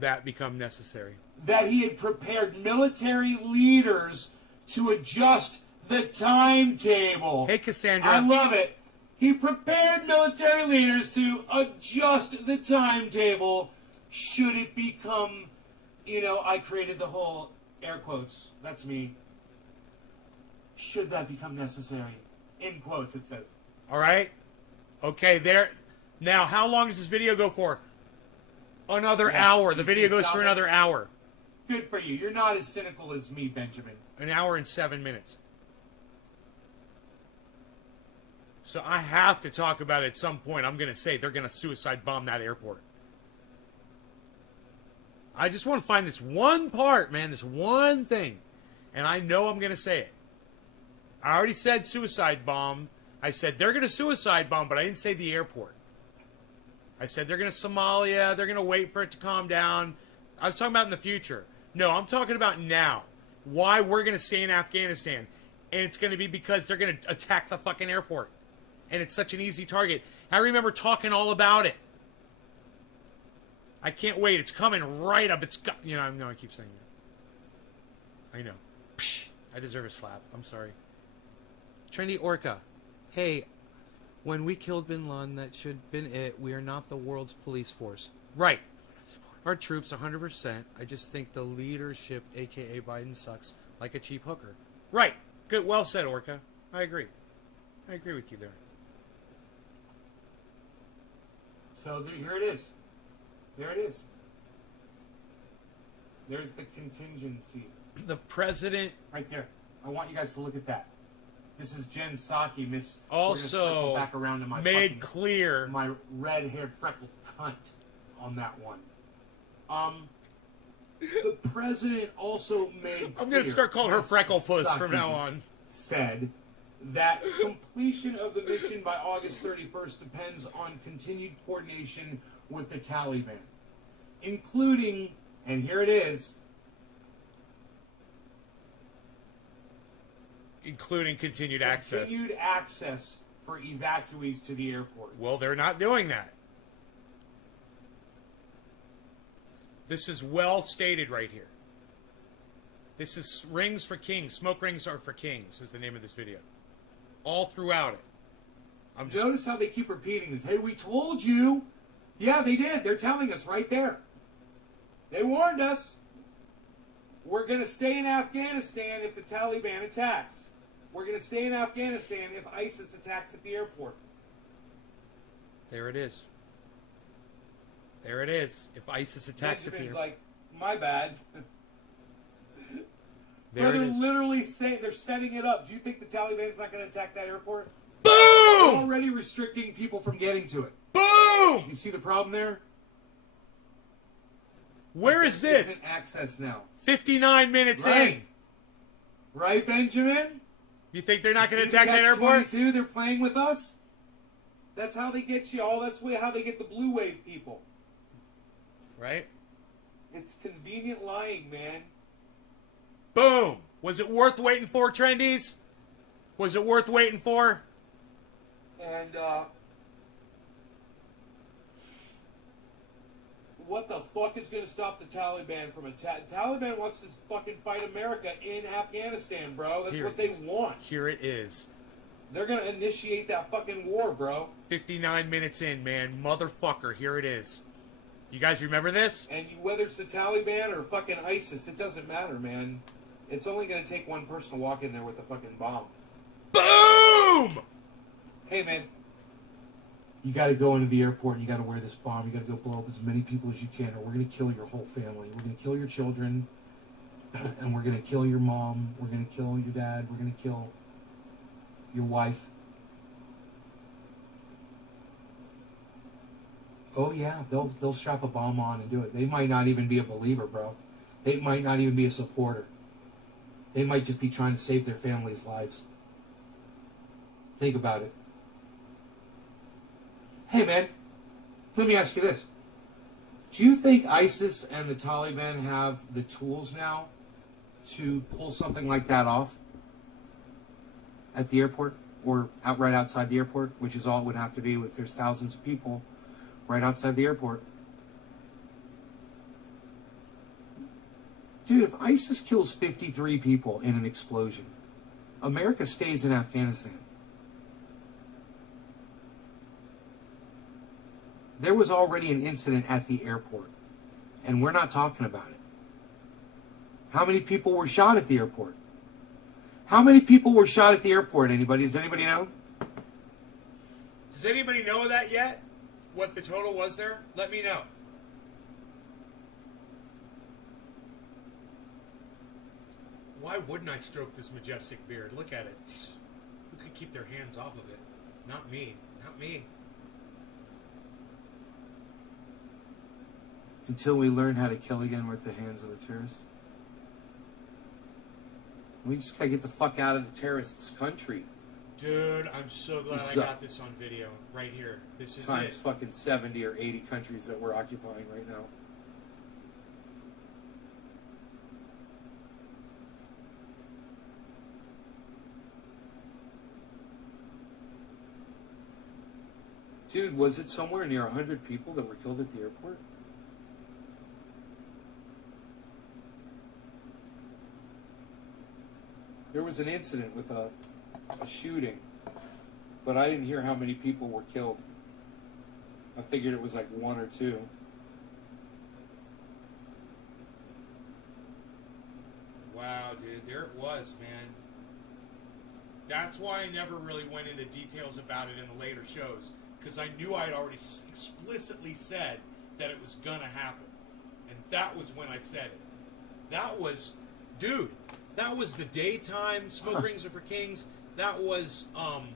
that become necessary? that he had prepared military leaders to adjust the timetable. Hey, Cassandra. I love it. He prepared military leaders to adjust the timetable should it become, you know, I created the whole air quotes. That's me. Should that become necessary? In quotes, it says. All right. Okay, there. Now, how long does this video go for? Another hour. The video goes for another hour. Good for you. You're not as cynical as me, Benjamin. An hour and 7 minutes. So I have to talk about it at some point. I'm going to say they're going to suicide bomb that airport. I just want to find this one part, man, this one thing. And I know I'm going to say it. I already said suicide bomb. I said they're going to suicide bomb, but I didn't say the airport. I said they're going to Somalia. They're going to wait for it to calm down. I was talking about in the future. No, I'm talking about now. Why we're going to stay in Afghanistan. And it's going to be because they're going to attack the fucking airport. And it's such an easy target. I remember talking all about it. I can't wait. It's coming right up. It's got, you know, I know I keep saying that. I know. Psh, I deserve a slap. I'm sorry. Trendy Orca. Hey, when we killed Bin Laden, that should have been it. We are not the world's police force. Right. Our troops, 100%. I just think the leadership, a.k.a. Biden, sucks like a cheap hooker. Right. Good. Well said, Orca. I agree. I agree with you there. So here it is. There it is. There's the contingency. The president Right there. I want you guys to look at that. This is Jen Psaki, Miss. We're gonna circle also back around to my made fucking- clear. my red-haired freckled cunt on that one. The president also made I'm going to clear, start calling her Miss Freckle Puss Psaki from now on. said that completion of the mission by August 31st depends on continued coordination with the Taliban, including, and here it is, Including continued access. continued access for evacuees to the airport. Well, they're not doing that. This is well stated right here. This is Rings for Kings. Smoke Rings are for Kings is the name of this video. All throughout it. I'm just Notice how they keep repeating this. Hey, we told you. Yeah, they did. They're telling us right there. They warned us. We're going to stay in Afghanistan if the Taliban attacks. We're going to stay in Afghanistan if ISIS attacks at the airport. there it is. There it is. If ISIS attacks at the Benjamin's airport. like, my bad. There it They're is. literally saying, they're setting it up. Do you think the Taliban's not going to attack that airport? Boom! They're already restricting people from getting to it. Boom! You see the problem there? Where is There's this? instant access now. 59 minutes in. Right. Right, Benjamin? You think they're not going to See attack that airport? Catch-22? They're playing with us. That's how they get you all. That's how they get the blue wave people. Right? It's convenient lying, man. Boom! Was it worth waiting for, Trendies? Was it worth waiting for? And, what the fuck is going to stop the Taliban from attacking? Taliban wants to fucking fight America in Afghanistan, bro. That's what they want. Here it is. They're going to initiate that fucking war, bro. 59 minutes in, man. Motherfucker, here it is. You guys remember this? And whether it's the Taliban or fucking ISIS, it doesn't matter, man. It's only going to take one person to walk in there with a fucking bomb. Boom! Hey, man. You got to go into the airport and you got to wear this bomb. You got to go blow up as many people as you can, or we're going to kill your whole family. We're going to kill your children, and we're going to kill your mom. We're going to kill your dad. We're going to kill your wife. Oh yeah, they'll strap a bomb on and do it. They might not even be a believer, bro. They might not even be a supporter. They might just be trying to save their families' lives. Think about it. Hey man, let me ask you this. Do you think ISIS and the Taliban have the tools now to pull something like that off at the airport or right outside the airport, which is all it would have to be if there's thousands of people right outside the airport? Dude, if ISIS kills 53 people in an explosion, America stays in Afghanistan. There was already an incident at the airport, and we're not talking about it. How many people were shot at the airport? How many people were shot at the airport? Anybody? Does anybody know? Does anybody know that yet? What the total was there? Let me know. Why wouldn't I stroke this majestic beard? Look at it. Who could keep their hands off of it? Not me. Not me. Until we learn how to kill again with the hands of the terrorists. We just gotta get the fuck out of the terrorists' country. Dude, I'm so glad I got this on video. Right here. This is Times it. fucking 70 or 80 countries that we're occupying right now. Dude, was it somewhere near 100 people that were killed at the airport? There was an incident with a shooting, but I didn't hear how many people were killed. I figured it was like one or two. Wow, dude, there it was, man. That's why I never really went into details about it in the later shows, because I knew I had already explicitly said that it was gonna happen, and that was when I said it. That was, dude, that was the daytime Smoke Rings Are for Kings. That was on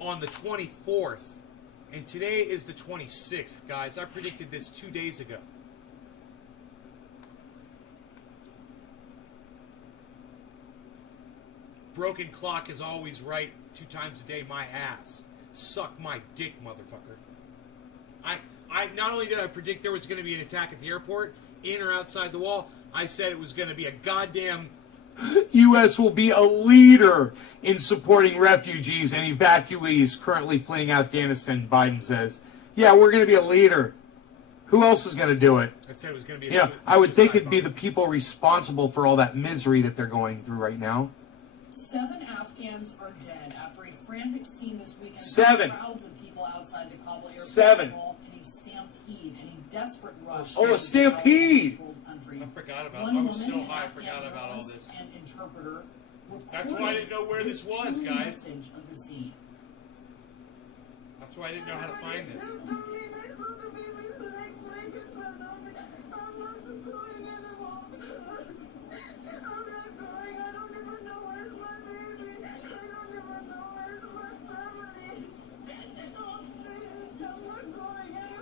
the 24th, and today is the 26th, guys. I predicted this 2 days ago. Broken clock is always right 2 times a day, my ass. Suck my dick, motherfucker. I not only did I predict there was going to be an attack at the airport, in or outside the wall, I said it was going to be a goddamn... U.S. will be a leader in supporting refugees and evacuees currently fleeing Afghanistan, Biden says. Yeah, we're going to be a leader. Who else is going to do it? I said it was going to be Yeah, I would think it'd be the people responsible for all that misery that they're going through right now. 7 Afghans are dead after a frantic scene this weekend. 7. Crowds of people outside the Kabul airport 7. involved in a stampede and a desperate rush. Oh, a stampede! I forgot about it. I was so high, I forgot about all this. And interpreter That's why I didn't know where this was, guys. Message of the scene. That's why I didn't know how to find this.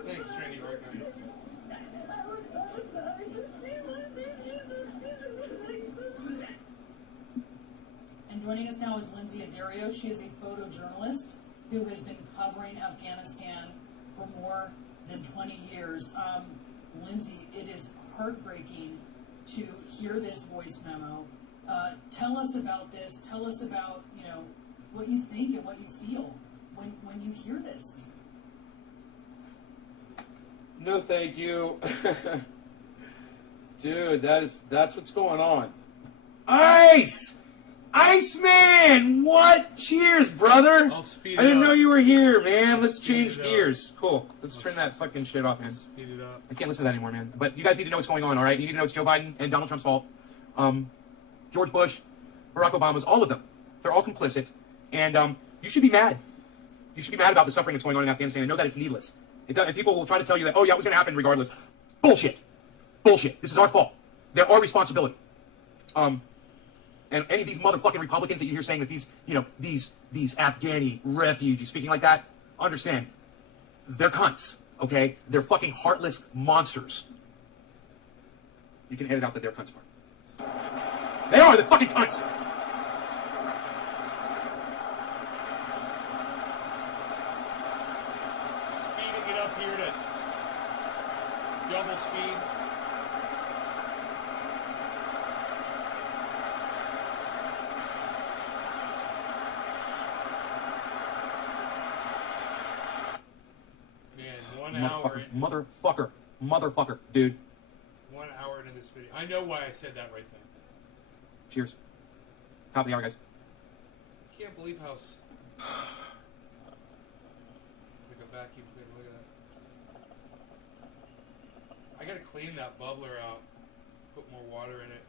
Thanks, Trendy Organizer. And joining us now is Linda Dario. She is a photojournalist who has been covering Afghanistan for more than 20 years. Lindsay, it is heartbreaking to hear this voice memo. Tell us about this. Tell us about, what you think and what you feel when you hear this. No, thank you. Dude, that's what's going on. Ice! Iceman! What? Cheers, brother! I'll speed it I didn't up. know you were here, man. Let's speed change it up. gears. Cool. Let's turn that fucking shit off, man. Speed it up. I can't listen to that anymore, man. But you guys need to know what's going on, all right? You need to know it's Joe Biden and Donald Trump's fault. George Bush, Barack Obama's, all of them. They're all complicit. And you should be mad. You should be mad about the suffering that's going on in Afghanistan and know that it's needless. And people will try to tell you that, oh, yeah, it was going to happen regardless. Bullshit. Bullshit. This is our fault. They're our responsibility. And any of these motherfucking Republicans that you hear saying that these Afghani refugees speaking like that, understand, they're cunts, okay? They're fucking heartless monsters. You can edit out that they're cunts part. They are, they're fucking cunts! Speeding it up here to double speed. Man, 1 hour Motherfucker, dude. 1 hour into this video. I know why I said that right then. Cheers. Top of the hour, guys. I can't believe how... Like a vacuum cleaner, look at that. I gotta clean that bubbler out. Put more water in it.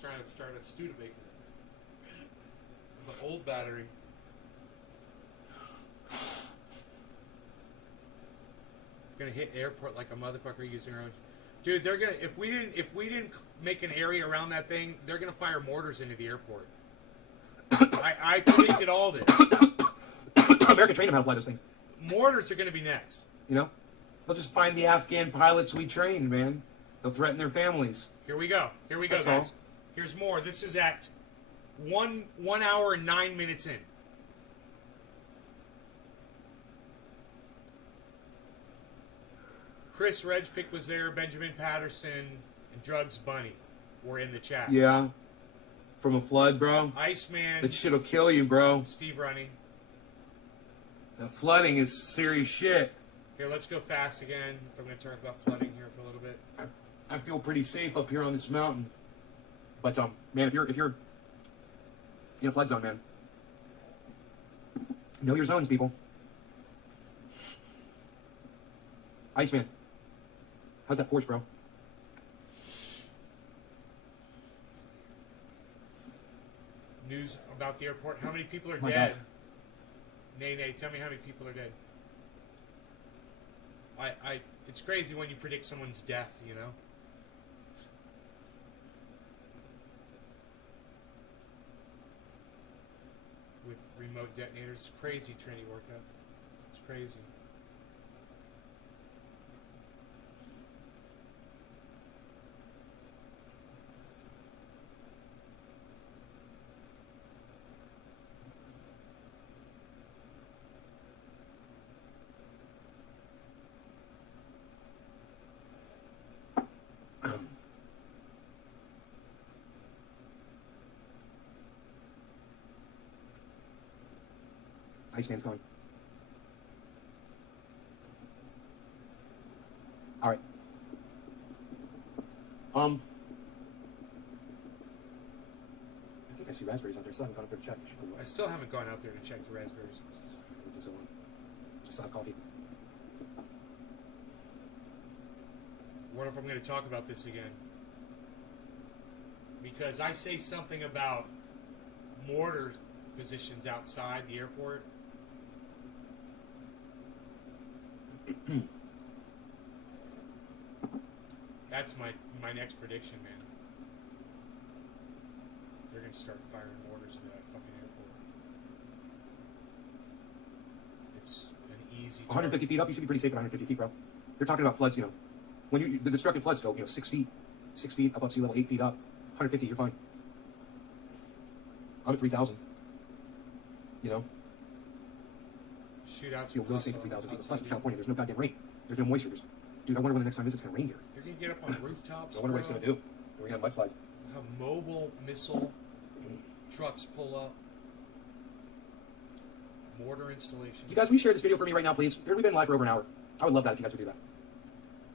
Trying to start a Studebaker. The old battery. Gonna hit airport like a motherfucker using our own. Dude, they're gonna if we didn't make an area around that thing, they're gonna fire mortars into the airport. I predicted all this. America trained them how to fly those things. Mortars are gonna be next. You know? They'll just find the Afghan pilots we trained, man. They'll threaten their families. Here we go. Here we go, That's guys. all. Here's more. This is at 1 hour and 9 minutes in. Chris Redpick was there. Benjamin Patterson and Drugs Bunny were in the chat. Yeah. From a flood, bro. Iceman. That shit'll kill you, bro. Steve Running. The flooding is serious shit. Here, let's go fast again. I'm going to talk about flooding here for a little bit. I feel pretty safe up here on this mountain. But man, if you're in a flood zone, man, know your zones, people. Iceman, how's that Porsche, bro? News about the airport. How many people are My dead? God. Nay, tell me how many people are dead. It's crazy when you predict someone's death, you know? With remote detonators. It's crazy, Trinity workout. It's crazy. Iceman's going. All right. I think I see raspberries out there. Still haven't gone up there to check. You should go look. I still haven't gone out there to check the raspberries. I still have coffee. What if I'm going to talk about this again? Because I say something about mortar positions outside the airport. That's my next prediction, man. They're gonna start firing mortars into that fucking airport. It's an easy. 150 feet up, you should be pretty safe at 150 feet, bro. They're talking about floods, you know. When the destructive floods go, 6 feet. 6 feet above sea level, 8 feet up. 150, you're fine. I'm at 3,000. You know? Shootouts. Feel really safe at 3,000 feet. Plus, it's California. There's no goddamn rain. There's no moisture. Dude, I wonder when the next time it's going to rain here. They're going to get up on rooftops. I wonder what it's going to do. We're going to have mudslides. Have mobile missile trucks pull up. Mortar installation. You guys, will you share this video for me right now, please? We've been live for over an hour. I would love that if you guys would do that.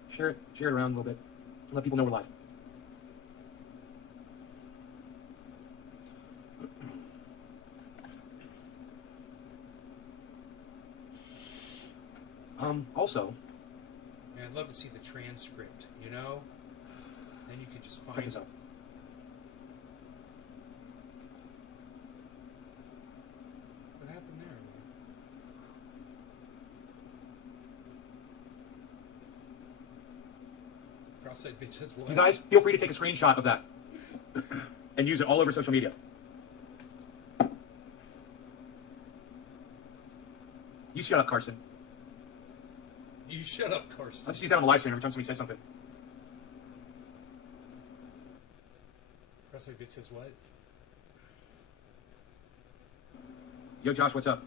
Share it around a little bit. Let people know we're live. Also, yeah, I'd love to see the transcript, you know? Then you could just find check this out. What happened there, man? Cross-eyed bitch says what? You guys, feel free to take a screenshot of that and use it all over social media. You shut up, Carson. You shut up, Carson. Let's use that on the live stream every time somebody says something. Cross-eyed bitch says what? Yo, Josh, what's up?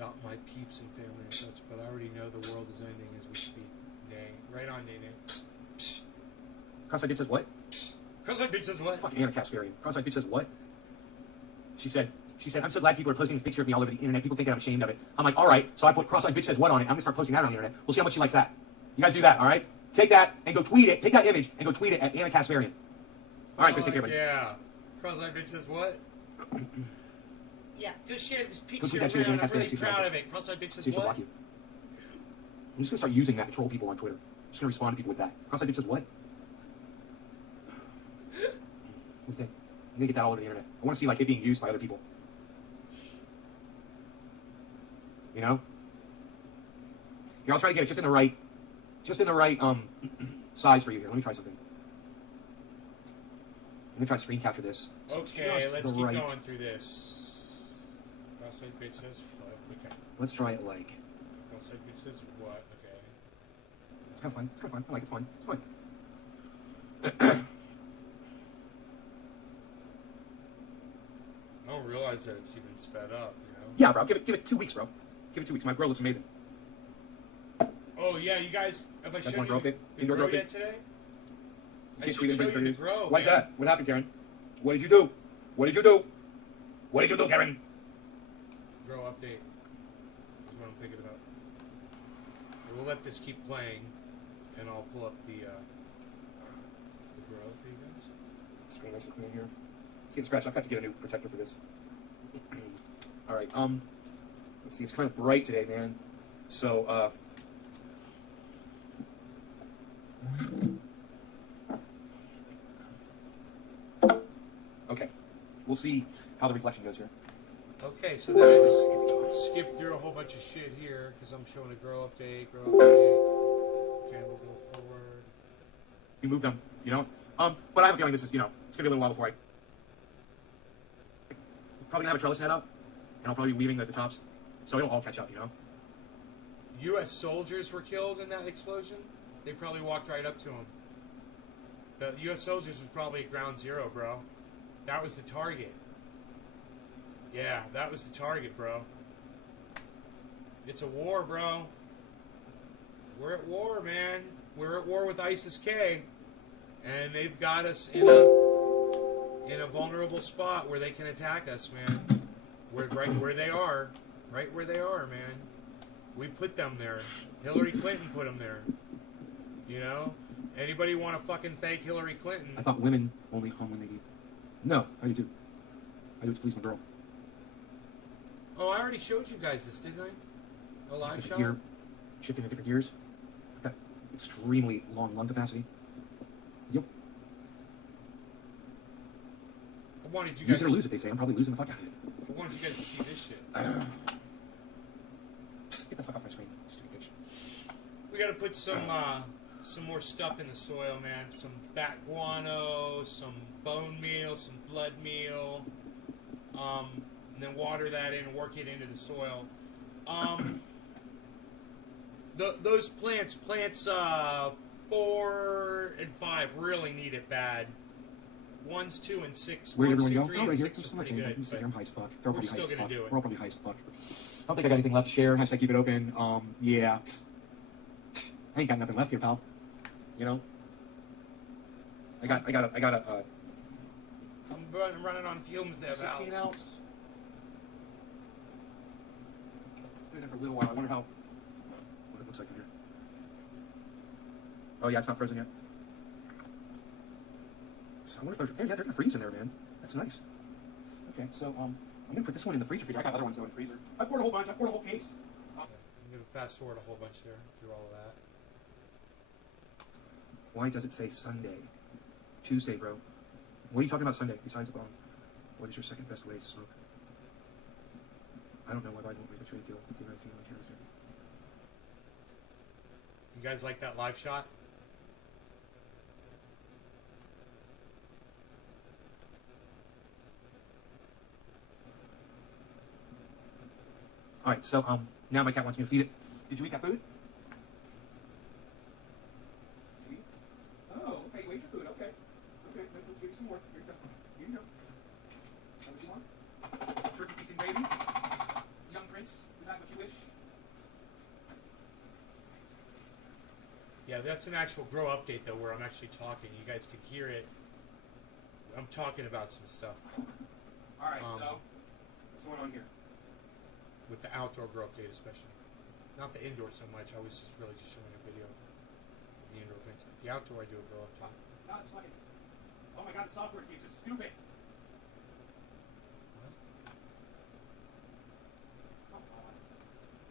Not my peeps and family and such, but I already know the world is ending as we speak. Nay. Right on, Nay. Cross-eyed bitch says what? Cross-eyed bitch says what? Fucking Anna Kasparian. Cross-eyed bitch says what? She said, I'm so glad people are posting this picture of me all over the internet. People think that I'm ashamed of it. I'm like, all right, so I put cross-eyed bitch says what on it. I'm going to start posting that on the internet. We'll see how much she likes that. You guys do that, all right? Take that and go tweet it. Take that image and go tweet it at Anna Kasparian. All right, Chris, take care, buddy. Yeah. Cross-eyed bitch says what? Yeah, go share this picture tweet that shit at around. Anna I'm really Kasparian, proud of it. Cross-eyed bitch says See if she'll block what? you. I'm just going to start using that to troll people on Twitter. I'm just going to respond to people with that. Cross-eyed bitch says what? What do you think? I'm going to get that all over the internet. I want to see like it being used by other people. You know? Here, I'll try to get it just in the right size for you here. Let me try something. Let me try to screen capture this. So Okay, let's the keep right. going through this. Cross-eyed bitch says what? Okay. Let's try it like. Cross-eyed bitch says what? Okay. It's kind of fun. It's kind of fun. I like it. It's fun. It's fun. I don't realize that it's even sped up, you know? Yeah, bro. Give it 2 weeks, bro. Give it 2 weeks. My grill looks amazing. Oh, yeah, you guys, have I That's shown one you grill pig. the Indoor grow grill yet today? I Can't should tweet show anybody you the for grow. Why's man. that? What happened, Karen? What did you do? What did you do? What did you do, Karen? Grow update is what I'm thinking about. And we'll let this keep playing, and I'll pull up the grow for you guys. Screen nice and clean here. It's getting scratched. I've got to get a new protector for this. All right. Let's see. It's kind of bright today, man. So, okay. We'll see how the reflection goes here. Okay, so then I just skipped through a whole bunch of shit here because I'm showing a grow update. Okay, we'll go forward. You move them, you know. But I have a feeling this is, you know, it's gonna be a little while before probably gonna have a trellis net up, and I'll probably be weaving the tops, so it'll all catch up, you know. U.S. soldiers were killed in that explosion. They probably walked right up to him. The U.S. soldiers was probably at ground zero, bro. That was the target. Yeah, that was the target, bro. It's a war, bro. We're at war, man. We're at war with ISIS-K, and they've got us in a vulnerable spot where they can attack us, man. We're right where they are. Right where they are, man. We put them there. Hillary Clinton put them there. You know? Anybody want to fucking thank Hillary Clinton? I thought women only hung when they eat. No, I do too. I do it to please my girl. Oh, I already showed you guys this, didn't I? A live Different shot? gear, shifting to different gears. I've got extremely long lung capacity. Yep. I wanted you Use guys it or lose it, they say. I'm probably losing the fuck out of it. I wanted you guys to see this shit. Psst, get the We got to put some more stuff in the soil, man. Some bat guano, some bone meal, some blood meal, and then water that in and work it into the soil. Those plants 4 and 5 really need it bad. 1s, 2, and 6. Where'd 1s, everyone 2, go? 3, Oh, and right here. 6 is I'm not pretty saying good. that. I'm high as fuck. They're all We're probably still high as gonna fuck. do it. We're all probably high as fuck. I don't think I got anything left to share. Hashtag keep it open. Yeah. I ain't got nothing left here, pal. You know? I got a I'm running on fumes there, Val. 16 ounce. It's been there for a little while. I wonder what it looks like in here. Oh yeah, it's not frozen yet. So I wonder if they're gonna freeze in there, man. That's nice. Okay, so I'm gonna put this one in the freezer. I got other ones though in the freezer. I poured a whole bunch. I poured a whole case. I'm going to fast forward a whole bunch there through all of that. Why does it say Sunday? Tuesday, bro. What are you talking about Sunday besides a bomb? What is your second best way to smoke? I don't know why Biden won't make a trade deal with the American military. You guys like that live shot? All right, so now my cat wants me to feed it. Did you eat that food? Oh, okay, you ate your food. Okay, let's give you some more. Here you go. Here you go. Is that what you want? Turkey feasting baby. Young prince. Is that what you wish? Yeah, that's an actual grow update though, where I'm actually talking. You guys can hear it. I'm talking about some stuff All right, so what's going on here? with the outdoor grow update, especially. Not the indoor so much. I was just really just showing a video of the indoor plants. But the outdoor, I do a grow update. God, it's fucking. Oh my God, the software is being so stupid. Come on.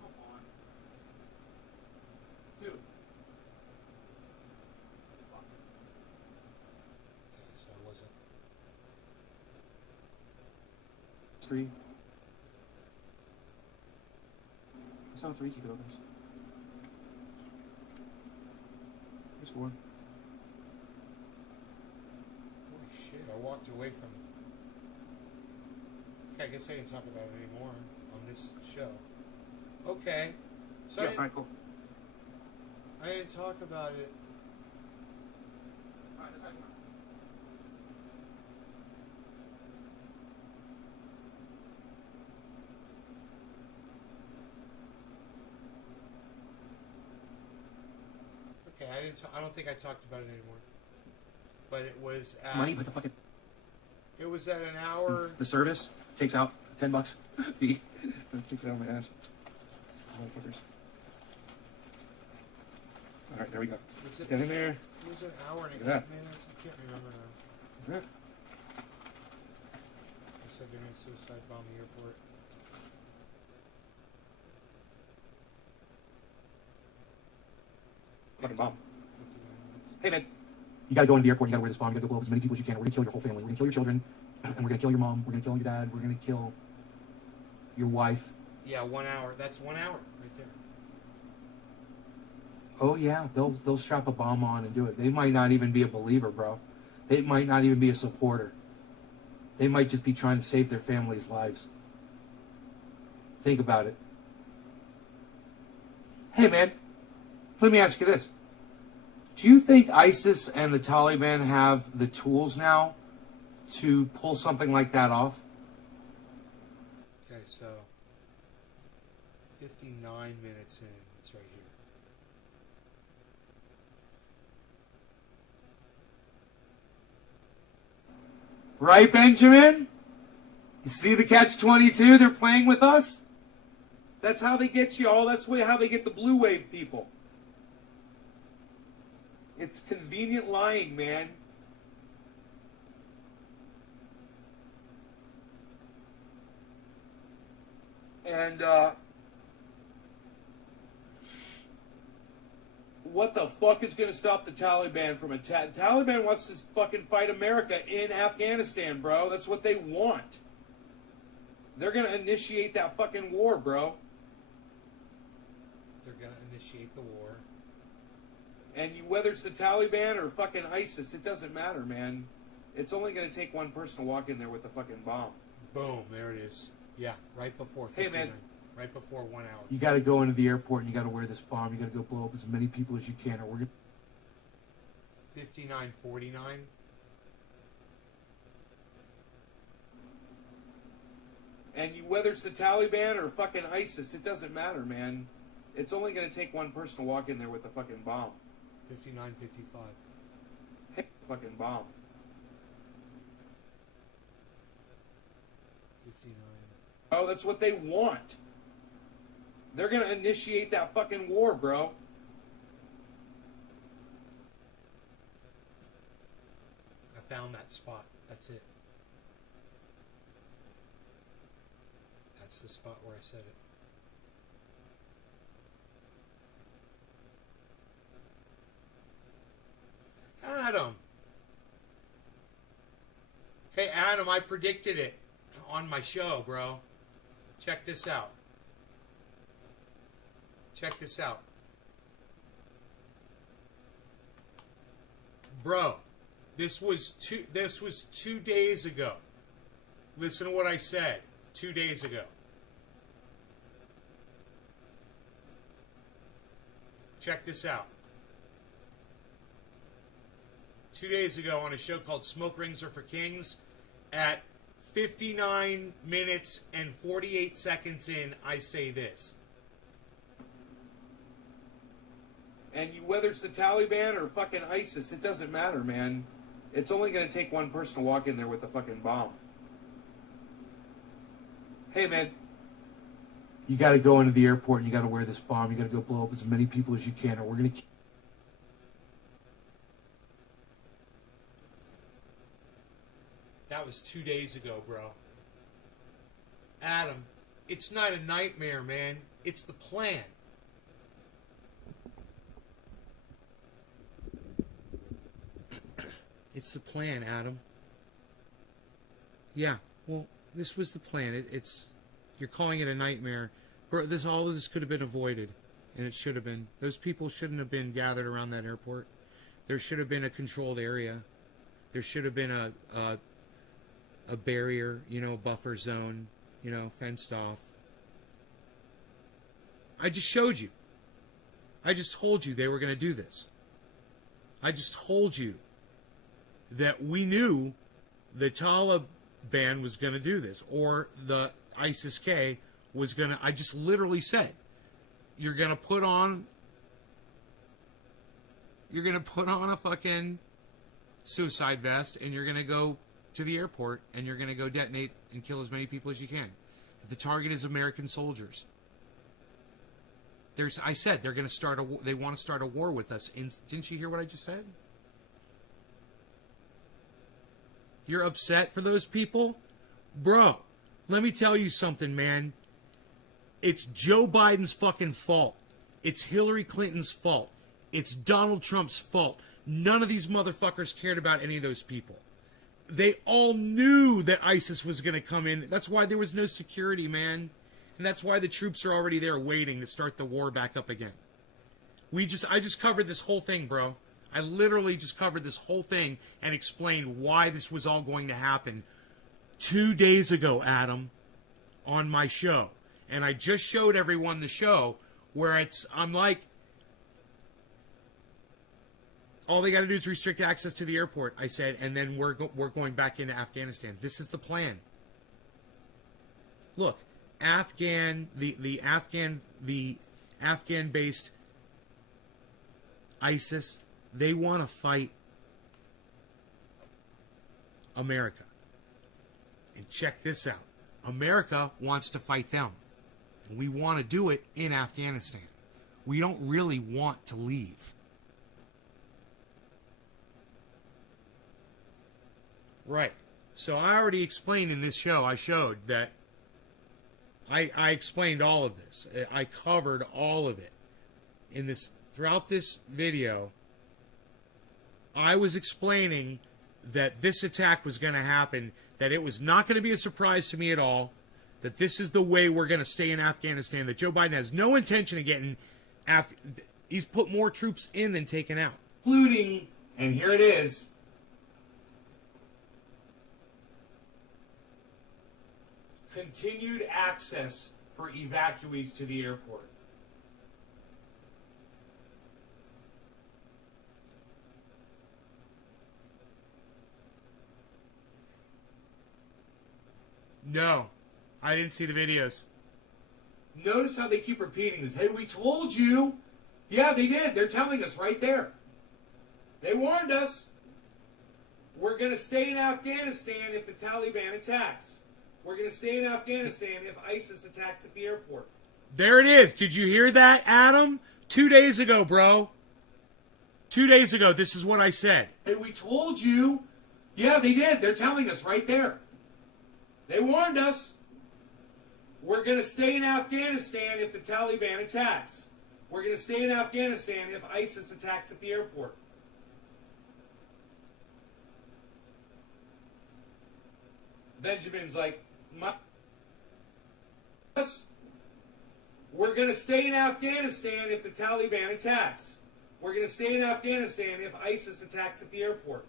Come on. Two. Fuck. Okay, so I wasn't. 3. It's not 3, keep it open. There's 4. Holy shit, I walked away from it. Okay, I guess I didn't talk about it anymore on this show. Okay. So Yeah, alright, cool. I didn't talk about it. Alright, that's nice. Okay, I don't think I talked about it anymore. But it was at Money, but the fucking. it was at an hour. The service takes out $10 fee. Takes it out of my ass. Motherfuckers. Alright, there we go. Was it, Get in there. it was an hour and Look at 8 minutes. I can't remember now. Yeah. They said they're going to suicide bomb the airport. Fucking bomb. 59 minutes. Hey man, you gotta go into the airport, you gotta wear this bomb, you gotta blow up as many people as you can. We're gonna kill your whole family. We're gonna kill your children, and we're gonna kill your mom, we're gonna kill your dad, we're gonna kill your wife. Yeah, 1 hour. That's 1 hour right there. Oh yeah, they'll strap a bomb on and do it. They might not even be a believer, bro. They might not even be a supporter. They might just be trying to save their families' lives. Think about it. Hey man, let me ask you this. Do you think ISIS and the Taliban have the tools now to pull something like that off? Okay, so 59 minutes in. It's right here. Right, Benjamin? You see the catch-22? They're playing with us? That's how they get you all. That's how they get the blue wave people. It's convenient lying, man. And, what the fuck is going to stop the Taliban from attacking? Taliban wants to fucking fight America in Afghanistan, bro. That's what they want. They're going to initiate that fucking war, bro. They're going to initiate the war. And you, whether it's the Taliban or fucking ISIS, it doesn't matter, man. It's only going to take one person to walk in there with a fucking bomb. Boom, there it is. Yeah, right before 59. Hey, man. Right before 1 hour. You got to go into the airport and you got to wear this bomb. You got to go blow up as many people as you can, or we're gonna. 59:49. And you, whether it's the Taliban or fucking ISIS, it doesn't matter, man. It's only going to take one person to walk in there with a fucking bomb. 59:55. Hey, fucking bomb. 59. Oh, that's what they want. They're going to initiate that fucking war, bro. I found that spot. That's it. That's the spot where I said it. Adam. Hey, Adam, I predicted it on my show, bro. Check this out. Check this out. Bro, this was 2 days ago. Listen to what I said 2 days ago. Check this out. 2 days ago on a show called Smoke Rings Are for Kings, at 59 minutes and 48 seconds in, I say this. And you, whether it's the Taliban or fucking ISIS, it doesn't matter, man. It's only going to take one person to walk in there with a fucking bomb. Hey, man. You got to go into the airport and you got to wear this bomb. You got to go blow up as many people as you can, or we're gonna. That was 2 days ago, bro. Adam, it's not a nightmare, man. It's the plan. It's the plan, Adam. Yeah, well, this was the plan. It's you're calling it a nightmare. Bro, all of this could have been avoided, and it should have been. Those people shouldn't have been gathered around that airport. There should have been a controlled area. There should have been a barrier, a buffer zone, fenced off. I just showed you. I just told you they were going to do this. I just told you that we knew the Taliban was going to do this, or the ISIS-K was going to. I just literally said, you're going to put on a fucking suicide vest, and you're going to go to the airport, and you're going to go detonate and kill as many people as you can. The target is American soldiers. I said they're going to start they want to start a war with us. Didn't you hear what I just said? You're upset for those people? Bro, let me tell you something, man. It's Joe Biden's fucking fault. It's Hillary Clinton's fault. It's Donald Trump's fault. None of these motherfuckers cared about any of those people. They all knew that ISIS was going to come in. That's why there was no security, man. And that's why the troops are already there waiting to start the war back up again. I just covered this whole thing, bro. I literally just covered this whole thing and explained why this was all going to happen 2 days ago, Adam, on my show. And I just showed everyone the show where I'm like, all they got to do is restrict access to the airport, I said, and then we're going back into Afghanistan. This is the plan. Look, the Afghan-based ISIS, they want to fight America. And check this out. America wants to fight them. And we want to do it in Afghanistan. We don't really want to leave. Right. So I already explained in this show, I showed that I explained all of this. I covered all of it. Throughout this video, I was explaining that this attack was going to happen, that it was not going to be a surprise to me at all, that this is the way we're going to stay in Afghanistan, that Joe Biden has no intention of getting He's put more troops in than taken out. Including, and here it is, continued access for evacuees to the airport. No, I didn't see the videos. Notice how they keep repeating this. Hey, we told you. Yeah, they did. They're telling us right there. They warned us. We're going to stay in Afghanistan if the Taliban attacks. We're going to stay in Afghanistan if ISIS attacks at the airport. There it is. Did you hear that, Adam? 2 days ago, bro. 2 days ago, this is what I said. Hey, we told you. Yeah, they did. They're telling us right there. They warned us. We're going to stay in Afghanistan if the Taliban attacks. We're going to stay in Afghanistan if ISIS attacks at the airport. Benjamin's like, we're going to stay in Afghanistan if the Taliban attacks. We're going to stay in Afghanistan if ISIS attacks at the airport.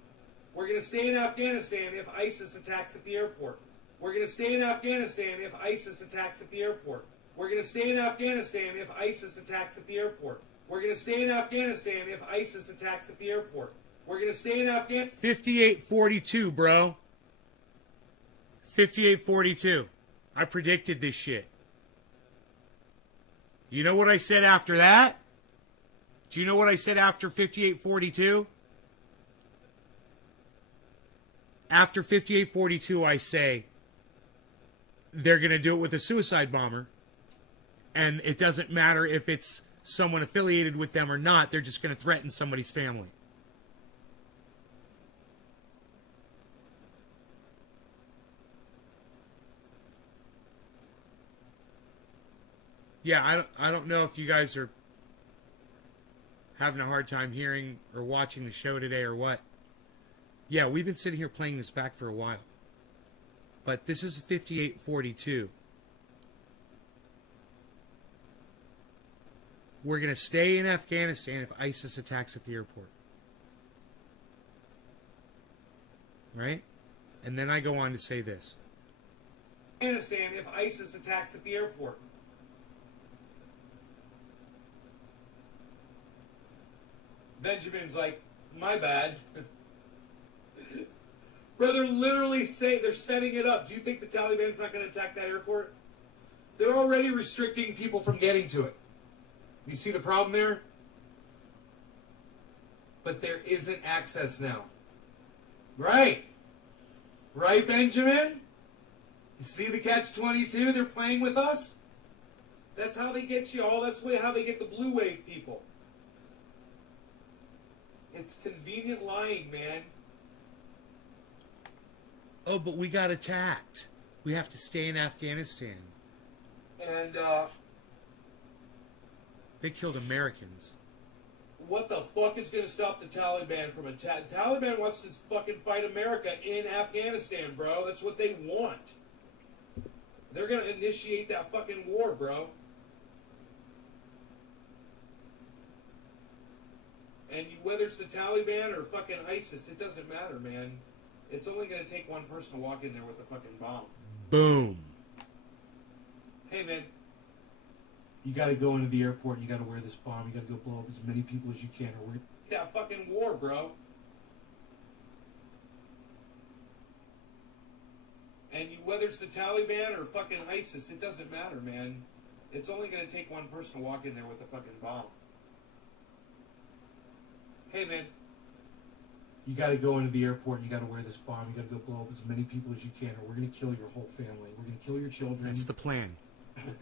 We're going to stay in Afghanistan if ISIS attacks at the airport. We're going to stay in Afghanistan if ISIS attacks at the airport. We're going to stay in Afghanistan if ISIS attacks at the airport. We're going to stay in Afghanistan if ISIS attacks at the airport. We're going to stay in Afghanistan. 5842, bro. 5842. I predicted this shit. You know what I said after that? Do you know what I said after 5842? After 5842, I say they're going to do it with a suicide bomber. And it doesn't matter if it's someone affiliated with them or not. They're just going to threaten somebody's family. Yeah, I don't know if you guys are having a hard time hearing or watching the show today or what. Yeah, we've been sitting here playing this back for a while. But this is 5842. We're going to stay in Afghanistan if ISIS attacks at the airport. Right? And then I go on to say this. Afghanistan if ISIS attacks at the airport. Benjamin's like, my bad. Brother, literally say they're setting it up. Do you think the Taliban's not going to attack that airport? They're already restricting people from getting to it. You see the problem there? But there isn't access now. Right. Right, Benjamin? You see the catch-22? They're playing with us? That's how they get you all. That's how they get the blue wave people. It's convenient lying, man. Oh, but we got attacked. We have to stay in Afghanistan. And, they killed Americans. what the fuck is going to stop the Taliban from attacking? Taliban wants to fucking fight America in Afghanistan, bro. That's what they want. They're going to initiate that fucking war, bro. And whether it's the Taliban or fucking ISIS, it doesn't matter, man. It's only going to take one person to walk in there with a fucking bomb. Boom. Hey, man. You got to go into the airport and you got to wear this bomb. You got to go blow up as many people as you can. Or we're that fucking war, bro. And whether it's the Taliban or fucking ISIS, it doesn't matter, man. It's only going to take one person to walk in there with a fucking bomb. Hey, man. You got to go into the airport and you got to wear this bomb. You got to go blow up as many people as you can, or we're going to kill your whole family. We're going to kill your children. That's the plan.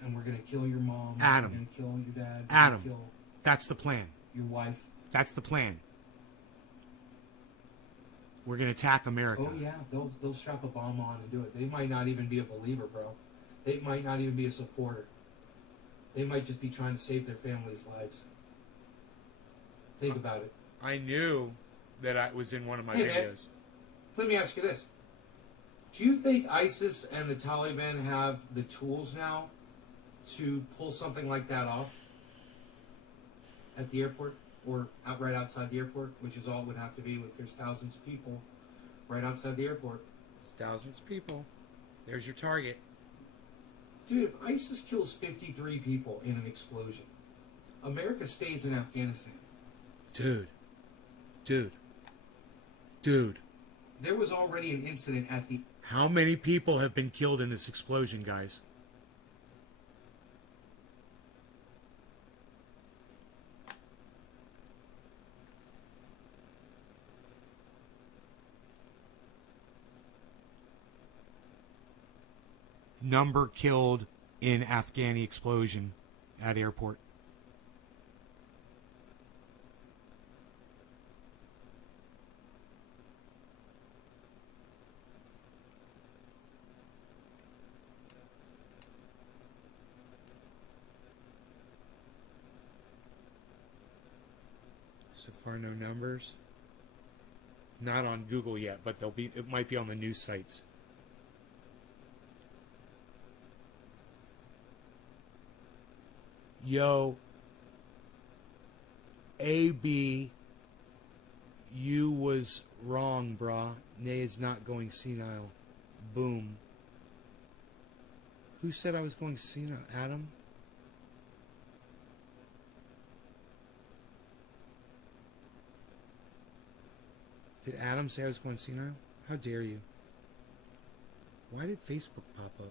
And we're going to kill your mom. Adam. We're going to kill your dad. Adam. Kill That's the plan. your wife. That's the plan. We're going to attack America. Oh, yeah. They'll strap a bomb on and do it. They might not even be a believer, bro. They might not even be a supporter. They might just be trying to save their families' lives. Think about it. I knew that I was in one of my Hey, man. videos. Let me ask you this. Do you think ISIS and the Taliban have the tools now to pull something like that off? at the airport or right outside the airport, which is all it would have to be if there's thousands of people right outside the airport. Thousands of people. There's your target. Dude, if ISIS kills 53 people in an explosion, America stays in Afghanistan. Dude. There was already an incident at the... How many people have been killed in this explosion, guys? Number killed in Afghani explosion at airport. So far, no numbers. Not on Google yet, but they'll be. It might be on the news sites. Yo, AB, you was wrong, brah. Nay is not going senile. Boom. Who said I was going senile? Adam? Did Adam say I was going senile? How dare you? Why did Facebook pop up?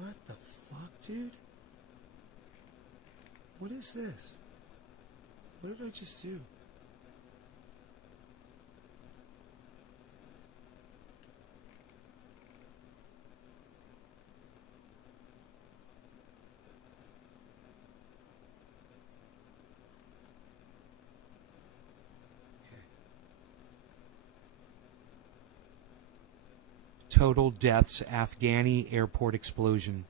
What the fuck, dude? What is this? What did I just do? Total deaths, Afghani airport explosion.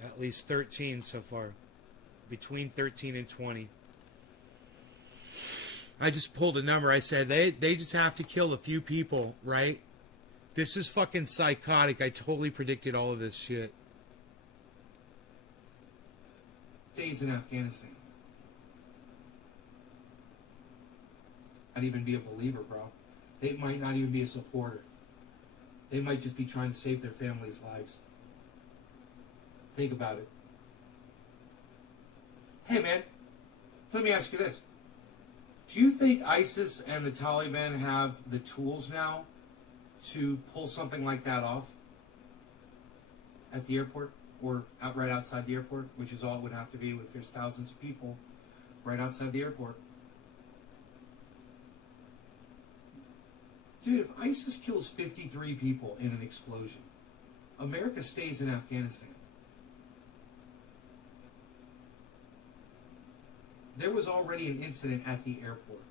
At least 13 so far. Between 13 and 20. I just pulled a number. I said they just have to kill a few people, right? This is fucking psychotic. I totally predicted all of this shit. Days in Afghanistan. Not even be a believer, bro. They might not even be a supporter. They might just be trying to save their families' lives. Think about it. Hey, man, let me ask you this. Do you think ISIS and the Taliban have the tools now to pull something like that off at the airport or right outside the airport, which is all it would have to be if there's thousands of people right outside the airport? Dude, if ISIS kills 53 people in an explosion, America stays in Afghanistan. There was already an incident at the airport,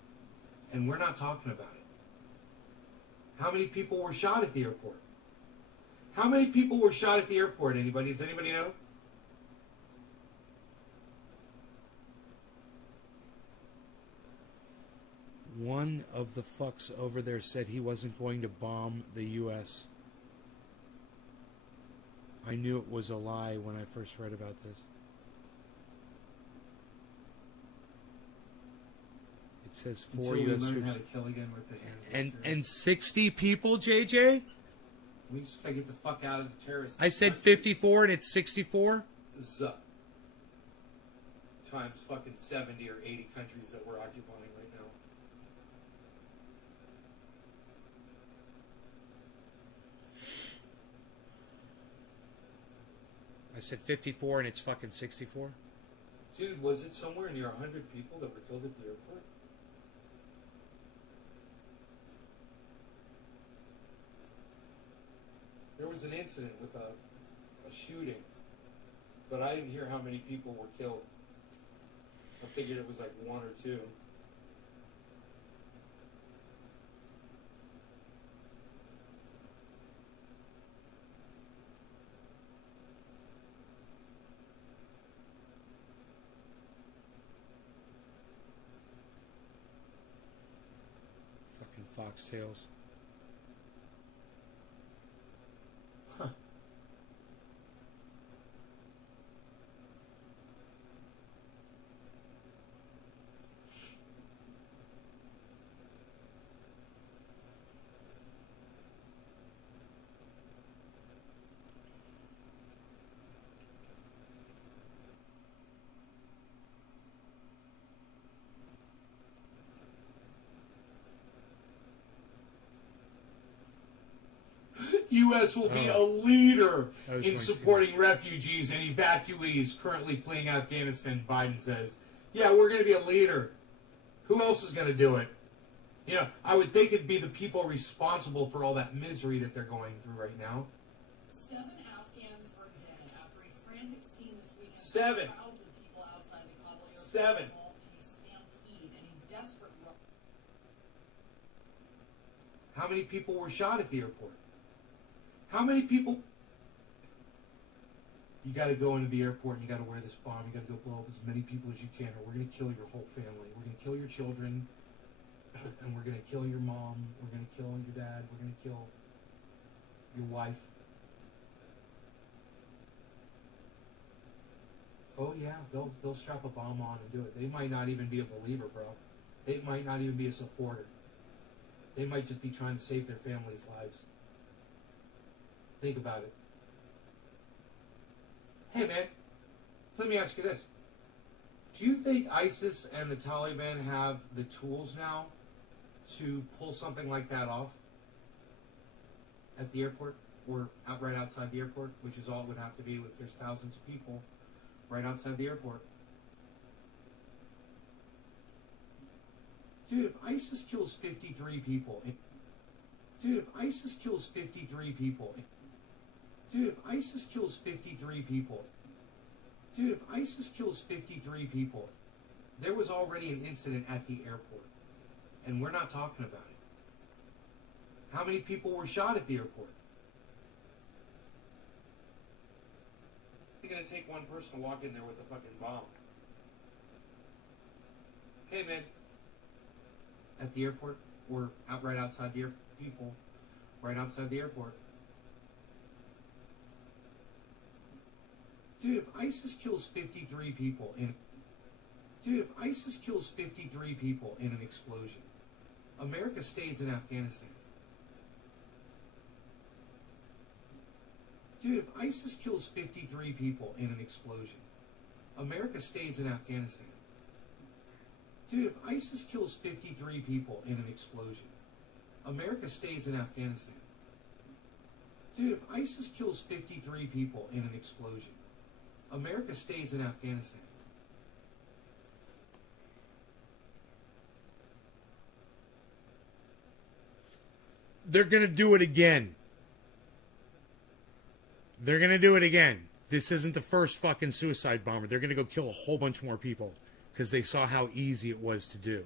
and we're not talking about it. How many people were shot at the airport? How many people were shot at the airport? Anybody? Does anybody know? One of the fucks over there said he wasn't going to bomb the U.S. I knew it was a lie when I first read about this. It says 4 Until we U.S. learn troops how to kill again with the hands. and 60 people, JJ? We just gotta get the fuck out of the terrorists. I said 54 and it's 64? Zuh. Times fucking 70 or 80 countries that we're occupying right now. I said 54 and it's fucking 64? Dude, was it somewhere near 100 people that were killed at the airport? There was an incident with a shooting, but I didn't hear how many people were killed. I figured it was like 1 or 2. Foxtails. Huh. U.S. will be a leader in supporting refugees and evacuees currently fleeing Afghanistan, Biden says. Yeah, we're going to be a leader. Who else is going to do it? You know, I would think it'd be the people responsible for all that misery that they're going through right now. 7 Afghans are dead after a frantic scene this weekend. 7. Crowds of people outside the Kabul airport 7. involved in a stampede and a desperate rush. How many people were shot at the airport? How many people? You got to go into the airport and you got to wear this bomb. You got to go blow up as many people as you can, or we're going to kill your whole family. We're going to kill your children, and we're going to kill your mom. We're going to kill your dad. We're going to kill your wife. Oh yeah, they'll strap a bomb on and do it. They might not even be a believer, bro. They might not even be a supporter. They might just be trying to save their families' lives. Think about it. Hey, man, let me ask you this. Do you think ISIS and the Taliban have the tools now to pull something like that off at the airport or right outside the airport, which is all it would have to be if there's thousands of people right outside the airport? Dude, if ISIS kills 53 people... Dude, if ISIS kills 53 people... Dude, if ISIS kills 53 people... Dude, if ISIS kills 53 people... There was already an incident at the airport. And we're not talking about it. How many people were shot at the airport? It's going to take one person to walk in there with a fucking bomb. Hey, man. At the airport, or right outside the people, right outside the airport. Dude, if ISIS kills 53 people in... Dude, if ISIS kills 53 people in an explosion, America stays in Afghanistan. Dude, if ISIS kills 53 people in an explosion, America stays in Afghanistan. Dude, if ISIS kills 53 people in an explosion, America stays in Afghanistan. Dude, if ISIS kills 53 people in an explosion, America stays in Afghanistan. They're going to do it again. They're going to do it again. This isn't the first fucking suicide bomber. They're going to go kill a whole bunch more people because they saw how easy it was to do.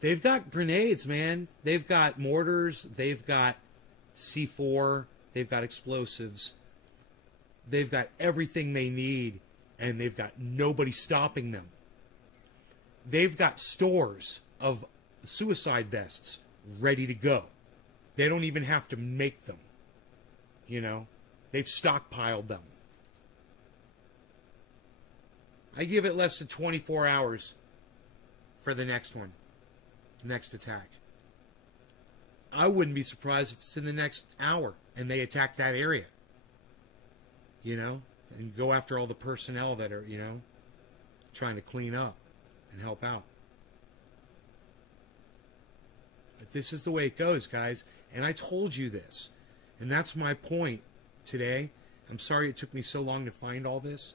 They've got grenades, man. They've got mortars. They've got C4. They've got explosives. They've got everything they need, and they've got nobody stopping them. They've got stores of suicide vests ready to go. They don't even have to make them. You know? They've stockpiled them. I give it less than 24 hours for the next one. Next attack. I wouldn't be surprised if it's in the next hour and they attack that area. You know? And go after all the personnel that are, you know, trying to clean up and help out. But this is the way it goes, guys. And I told you this. And that's my point today. I'm sorry it took me so long to find all this.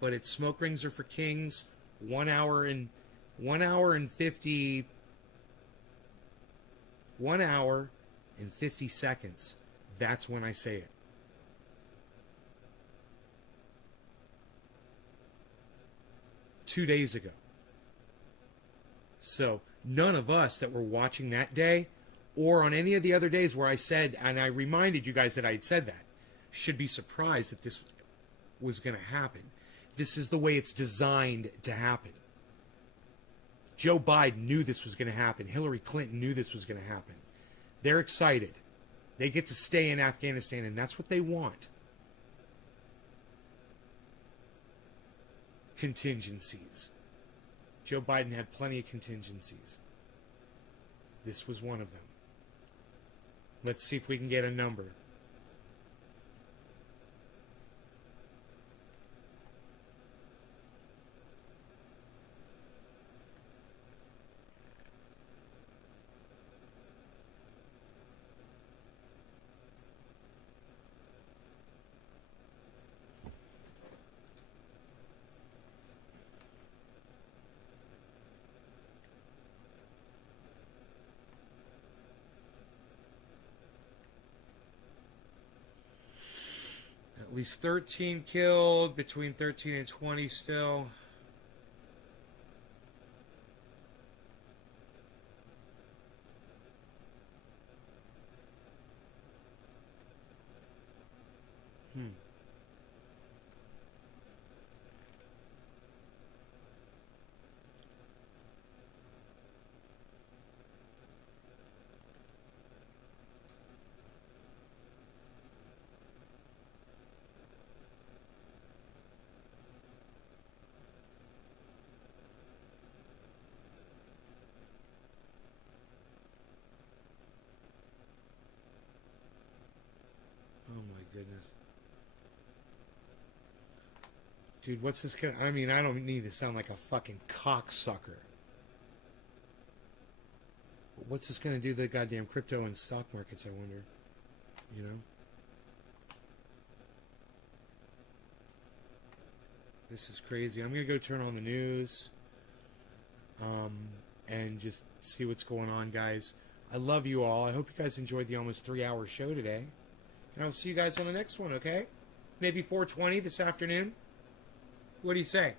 But it's Smoke Rings Are for Kings. 1 hour and 50 seconds. That's when I say it. Two days ago. So none of us that were watching that day or on any of the other days where I said, and I reminded you guys that I had said that, should be surprised that this was going to happen. This is the way it's designed to happen. Joe Biden knew this was going to happen. Hillary Clinton knew this was going to happen. They're excited. They get to stay in Afghanistan, and that's what they want. Contingencies. Joe Biden had plenty of contingencies. This was one of them. Let's see if we can get a number. At least 13 killed, between 13 and 20 still. Oh my goodness. Dude, what's this gonna... I mean, I don't need to sound like a fucking cocksucker. But what's this gonna do to the goddamn crypto and stock markets, I wonder? You know? This is crazy. I'm gonna go turn on the news. And just see what's going on, guys. I love you all. I hope you guys enjoyed the almost 3-hour show today. And I'll see you guys on the next one, okay? Maybe 4:20 this afternoon? What do you say?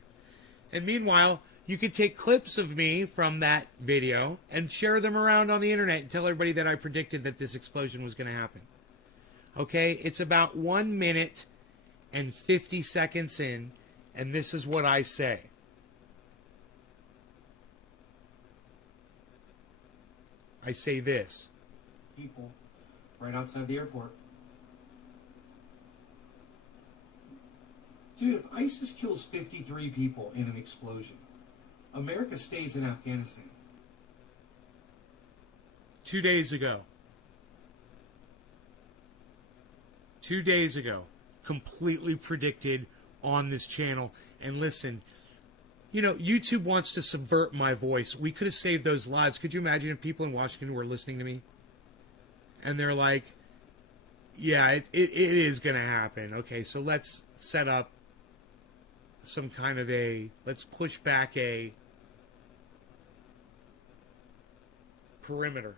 And meanwhile, you could take clips of me from that video and share them around on the internet and tell everybody that I predicted that this explosion was going to happen. Okay? It's about 1 minute and 50 seconds in, and this is what I say. I say this. People right outside the airport. Dude, if ISIS kills 53 people in an explosion, America stays in Afghanistan. 2 days ago. 2 days ago. Completely predicted on this channel. And listen, you know, YouTube wants to subvert my voice. We could have saved those lives. Could you imagine if people in Washington were listening to me? And they're like, yeah, it is going to happen. Okay, so let's set up some kind of let's push back a perimeter,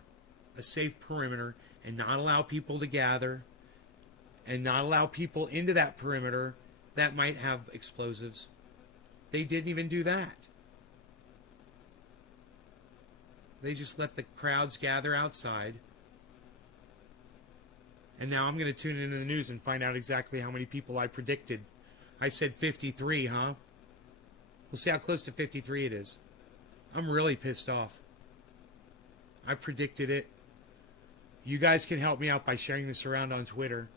a safe perimeter, and not allow people to gather, and not allow people into that perimeter that might have explosives. They didn't even do that. They just let the crowds gather outside. And now I'm going to tune into the news and find out exactly how many people I predicted. I said 53, huh? We'll see how close to 53 it is. I'm really pissed off. I predicted it. You guys can help me out by sharing this around on Twitter.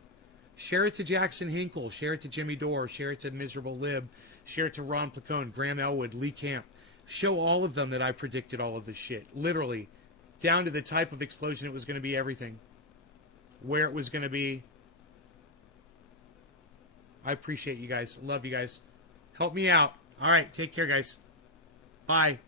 Share it to Jackson Hinkle. Share it to Jimmy Dore. Share it to Miserable Lib. Share it to Ron Placone, Graham Elwood, Lee Camp. Show all of them that I predicted all of this shit. Literally. Down to the type of explosion it was going to be, everything. Where it was going to be. I appreciate you guys. Love you guys. Help me out. All right. Take care, guys. Bye.